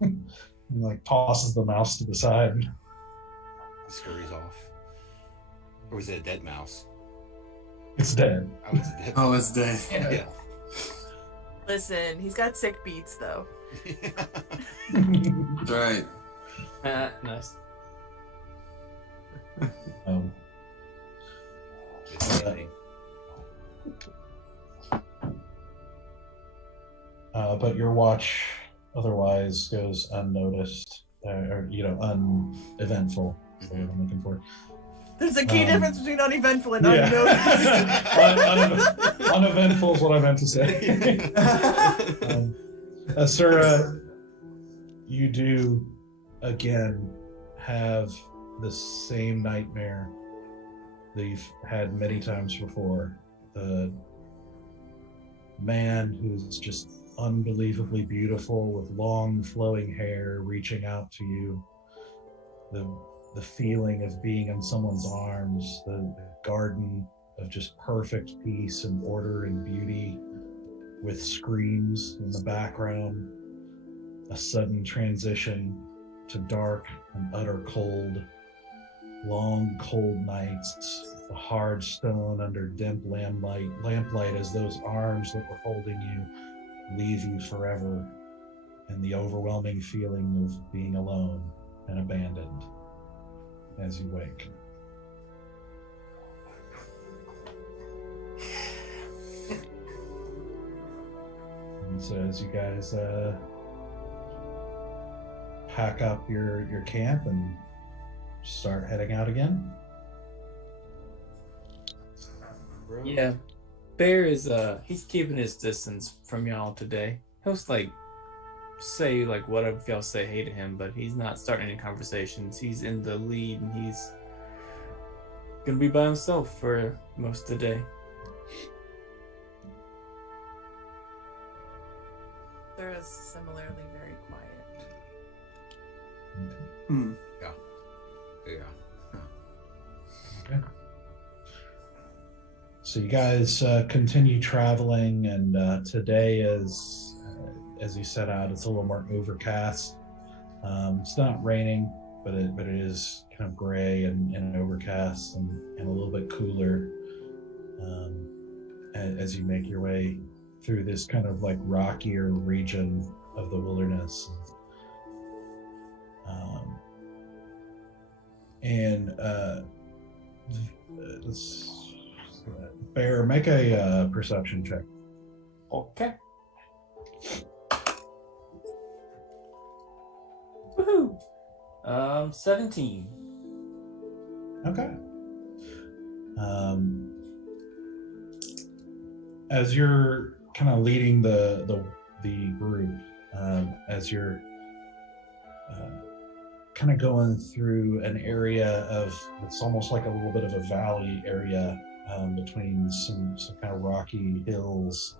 And like tosses the mouse to the side. Scurries off. Or was it a dead mouse? It's dead. Oh, it's dead. Oh, it's dead. Yeah. Listen, he's got sick beats though. That's right. Nice. It's funny. But your watch otherwise goes unnoticed, or uneventful. Is the word I'm looking for. There's a key difference between uneventful and Yeah. unnoticed. Uneventful is what I meant to say. Asura, you do again have the same nightmare that you've had many times before. The man who's just unbelievably beautiful with long flowing hair reaching out to you. The feeling of being in someone's arms, the garden of just perfect peace and order and beauty, with screams in the background, a sudden transition to dark and utter cold, long cold nights, the hard stone under dim lamplight as those arms that were holding you leave you forever, and the overwhelming feeling of being alone and abandoned. as you wake. And so as you guys pack up your camp and start heading out again. Yeah, Bear is he's keeping his distance from y'all today. He'll say whatever if y'all say hey to him, but he's not starting any conversations. He's in the lead and he's gonna be by himself for most of the day. There is similarly very quiet. Yeah. Okay. So you guys continue traveling, and today, as you set out, it's a little more overcast. It's not raining, but it is kind of gray and overcast and a little bit cooler as you make your way through this kind of like rockier region of the wilderness. Bear, make a perception check. Okay. Woohoo! 17. Okay. As you're kind of leading the group, as you're kind of going through an area of, it's almost like a little bit of a valley area between some kind of rocky hills.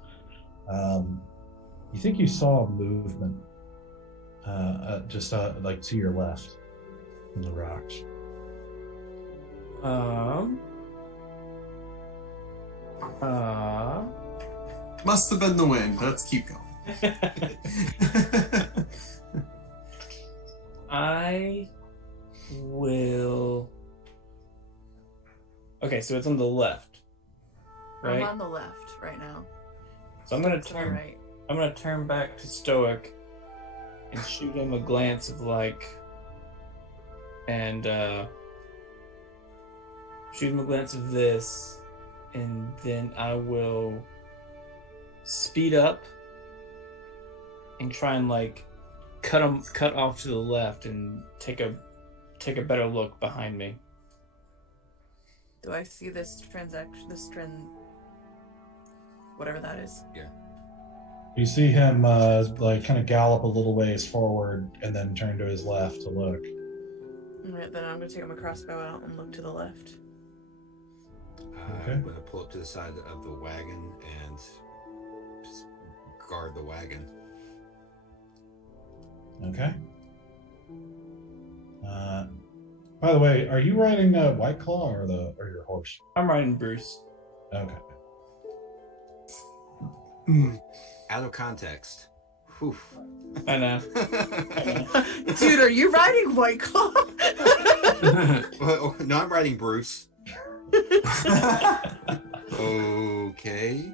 You think you saw a movement just like to your left in the rocks. Must have been the wind. Let's keep going. I will. Okay, so it's on the left, right? I'm on the left right now. So I'm gonna To the turn. right. I'm gonna turn back to Stoic and shoot him a glance of shoot him a glance of this, and then I will speed up and try and cut off to the left and take a better look behind me. Do I see this whatever that is? Yeah. You see him kind of gallop a little ways forward and then turn to his left to look. Alright, then I'm gonna take my crossbow out and look to the left. Okay. I'm going to pull up to the side of the wagon and just guard the wagon. Okay. By the way, are you riding White Claw or your horse? I'm riding Bruce. Okay. Out of context. Whew. I know. Dude, are you riding White Claw? Well, no, I'm riding Bruce. Okay.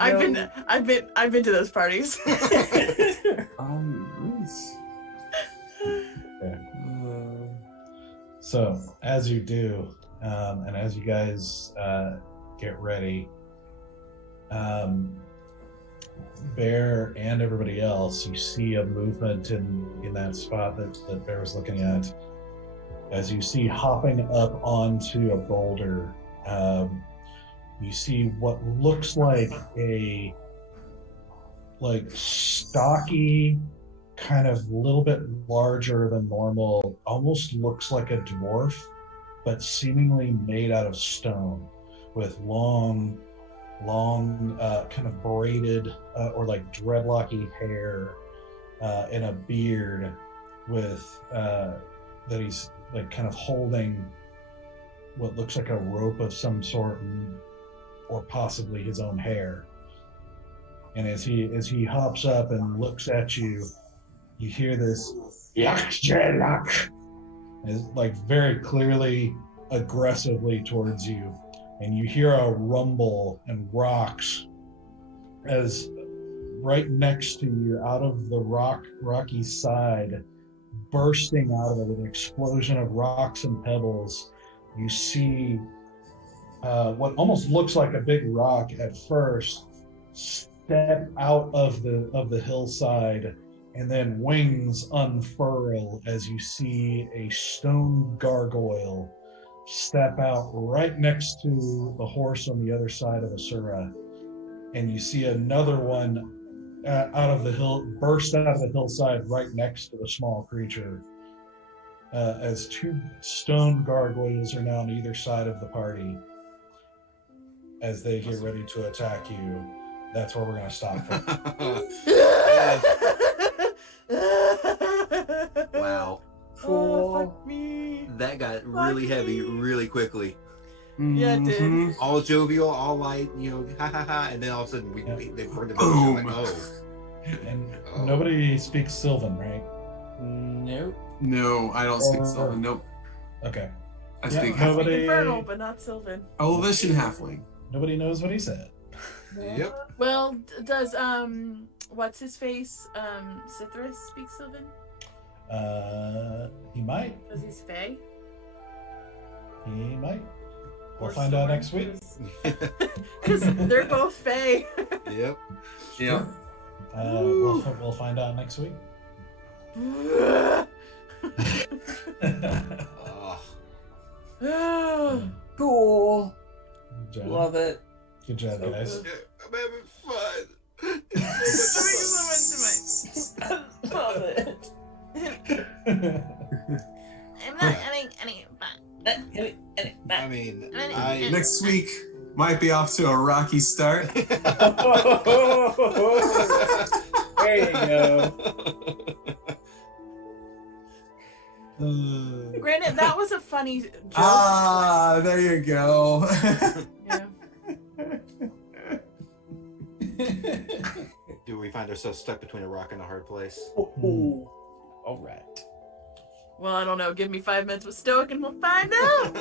I've been to those parties. Okay. So as you do, and as you guys get ready, Bear and everybody else, you see a movement in that spot that Bear was looking at. As you see hopping up onto a boulder, you see what looks like a stocky, kind of little bit larger than normal, almost looks like a dwarf, but seemingly made out of stone, with long kind of braided or like dreadlocky hair and a beard with that he's kind of holding what looks like a rope of some sort, or possibly his own hair. And as he hops up and looks at you, you hear this "Yakjelak," very clearly, aggressively towards you, and you hear a rumble and rocks as right next to you, out of the rocky side, bursting out of it with an explosion of rocks and pebbles. You see what almost looks like a big rock at first step out of the hillside, and then wings unfurl as you see a stone gargoyle step out right next to the horse on the other side of Asura. And you see another one out of the hill, burst out of the hillside right next to the small creature. As two stone gargoyles are now on either side of the party. As they get ready to attack you, that's where we're going to stop for. Wow. Oh, fuck me. That got really heavy really quickly. Yeah, it did. All jovial, all light, ha ha ha, and then all of a sudden they burned the Boom. building. Like, oh. And nobody speaks Sylvan, right? Nope. No, I don't speak Sylvan. Nope. Okay. I speak nobody. Infernal, but not Sylvan. Elvish and Halfling. Nobody knows what he said. Yep. Well, does what's his face Cithras speak Sylvan? He might. Because he's Fae. He might. We'll Or find out Storm, next week. Because they're both Fae. Yep. Yeah. We'll find out next week. Oh. Cool. Good job. Love it. Good job, So guys. good. I'm having fun. Love it. I'm not having any fun. I mean, Next week might be off to a rocky start. There you go. Granted, that was a funny joke. Ah, there you go. Yeah. Do we find ourselves stuck between a rock and a hard place? Ooh. All right. Well, I don't know. Give me 5 minutes with Stoic and we'll find out.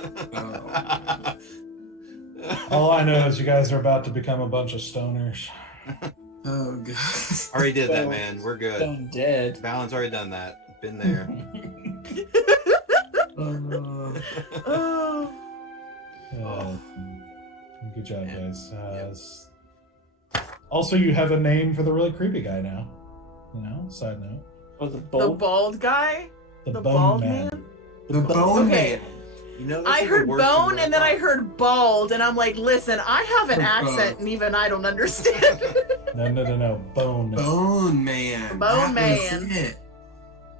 All I know is you guys are about to become a bunch of stoners. Oh god. Already did that, man. We're good. Stone dead. Valent's already done that. Been there. Oh. Good job, guys. Also, you have a name for the really creepy guy now. Side note. Oh, the The bolt. bald guy? The The Bone bald Man. man? The Bone Okay. Man. I heard bone and then I heard bald, and I'm like, listen, I have an Heard accent both. and even I don't understand. No. Bone. Bone Man. Bone That was Man. it.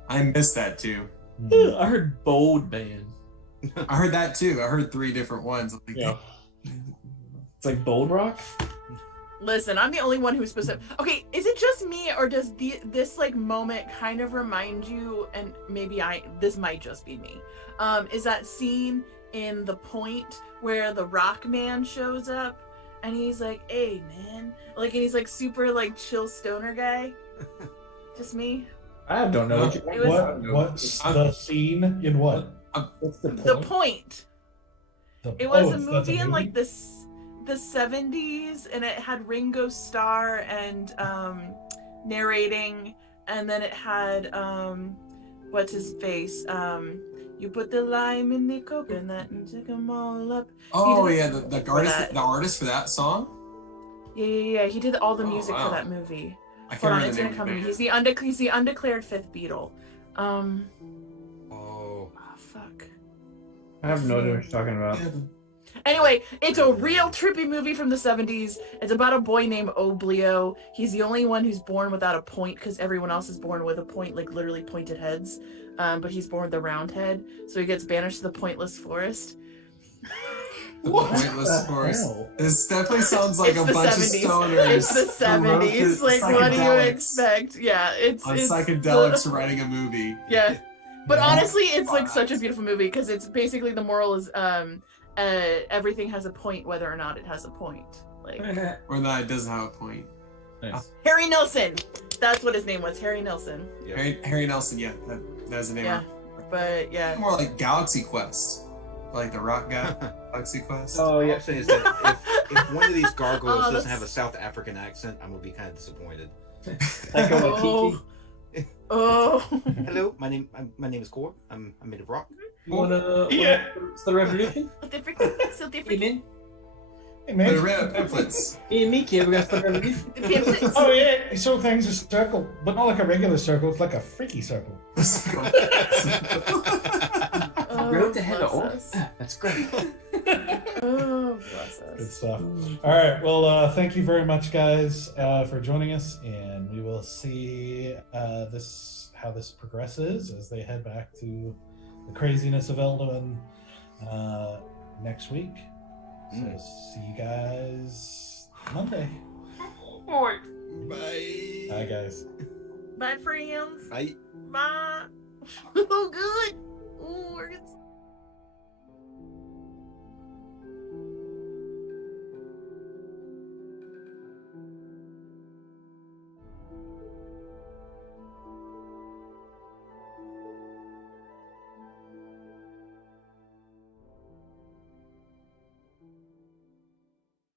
I missed that too. I heard bold man. I heard that too. I heard 3 different ones. I'm like, Yeah. It's like bold rock. Listen, I'm the only one who's supposed to. Okay, is it just me, or does this like moment kind of remind you? And maybe this might just be me. Is that scene in The Point where the Rock Man shows up and he's like, "Hey, man," like, and he's like super like chill stoner guy. Just me. I don't know. It was- What's the scene in what? What's the The point? Point. It was a movie in like the 70s, and it had Ringo Starr and narrating, and then it had what's his face? You put the lime in the coconut and took them all up. oh He did yeah, the- the artist for that song. Yeah. He did all the Oh, music wow. for that movie. I can't Hold on, remember it's the gonna name come of to the me. band. He's the undeclared fifth Beatle. Oh. Oh, fuck. I have no idea what you're talking about. Anyway, it's a real trippy movie from the 70s. It's about a boy named Oblio. He's the only one who's born without a point, because everyone else is born with a point, like literally pointed heads. But he's born with a round head, so he gets banished to the pointless forest. The Pointless Forest. hell? This definitely sounds like It's a the bunch 70s. of stoners. It's the 70s. Like, what do you psychedelics. expect? Yeah, it's On it's psychedelics writing a movie. Yeah. But Yeah. honestly, it's like such a beautiful movie, because it's basically the moral is everything has a point whether or not it has a point. Like Or that it doesn't have a point. Nice. Harry Nilsson. That's what his name was, Harry Nilsson. Yep. Harry Nelson, yeah, that's the name. Yeah. But yeah. More like Galaxy Quest, like the rock guy. Galaxy Quest. Oh All yeah. I'm saying is that if one of these gargoyles Oh, doesn't that's- have a South African accent, I'm gonna be kind of disappointed. Like a Oh. Waikiki. Oh. Hello, my name is Core. I'm made of rock. You wanna Yeah. start a revolution? So different. So Hey different. man, Hey, I man. ran out of pamphlets. me and Miki, we're gonna start a revolution. The pamphlets. Oh, yeah. So things a circle, but not like a regular circle. It's like a freaky circle. Oh, We're to head bless off. us. That's great. Oh, bless Good us. stuff. All right. Well, thank you very much, guys, for joining us, and we will see how this progresses as they head back to the craziness of Eldowyn next week. So see you guys Monday. Boy. Bye. Bye, guys. Bye, friends. Bye. Bye. Oh, good.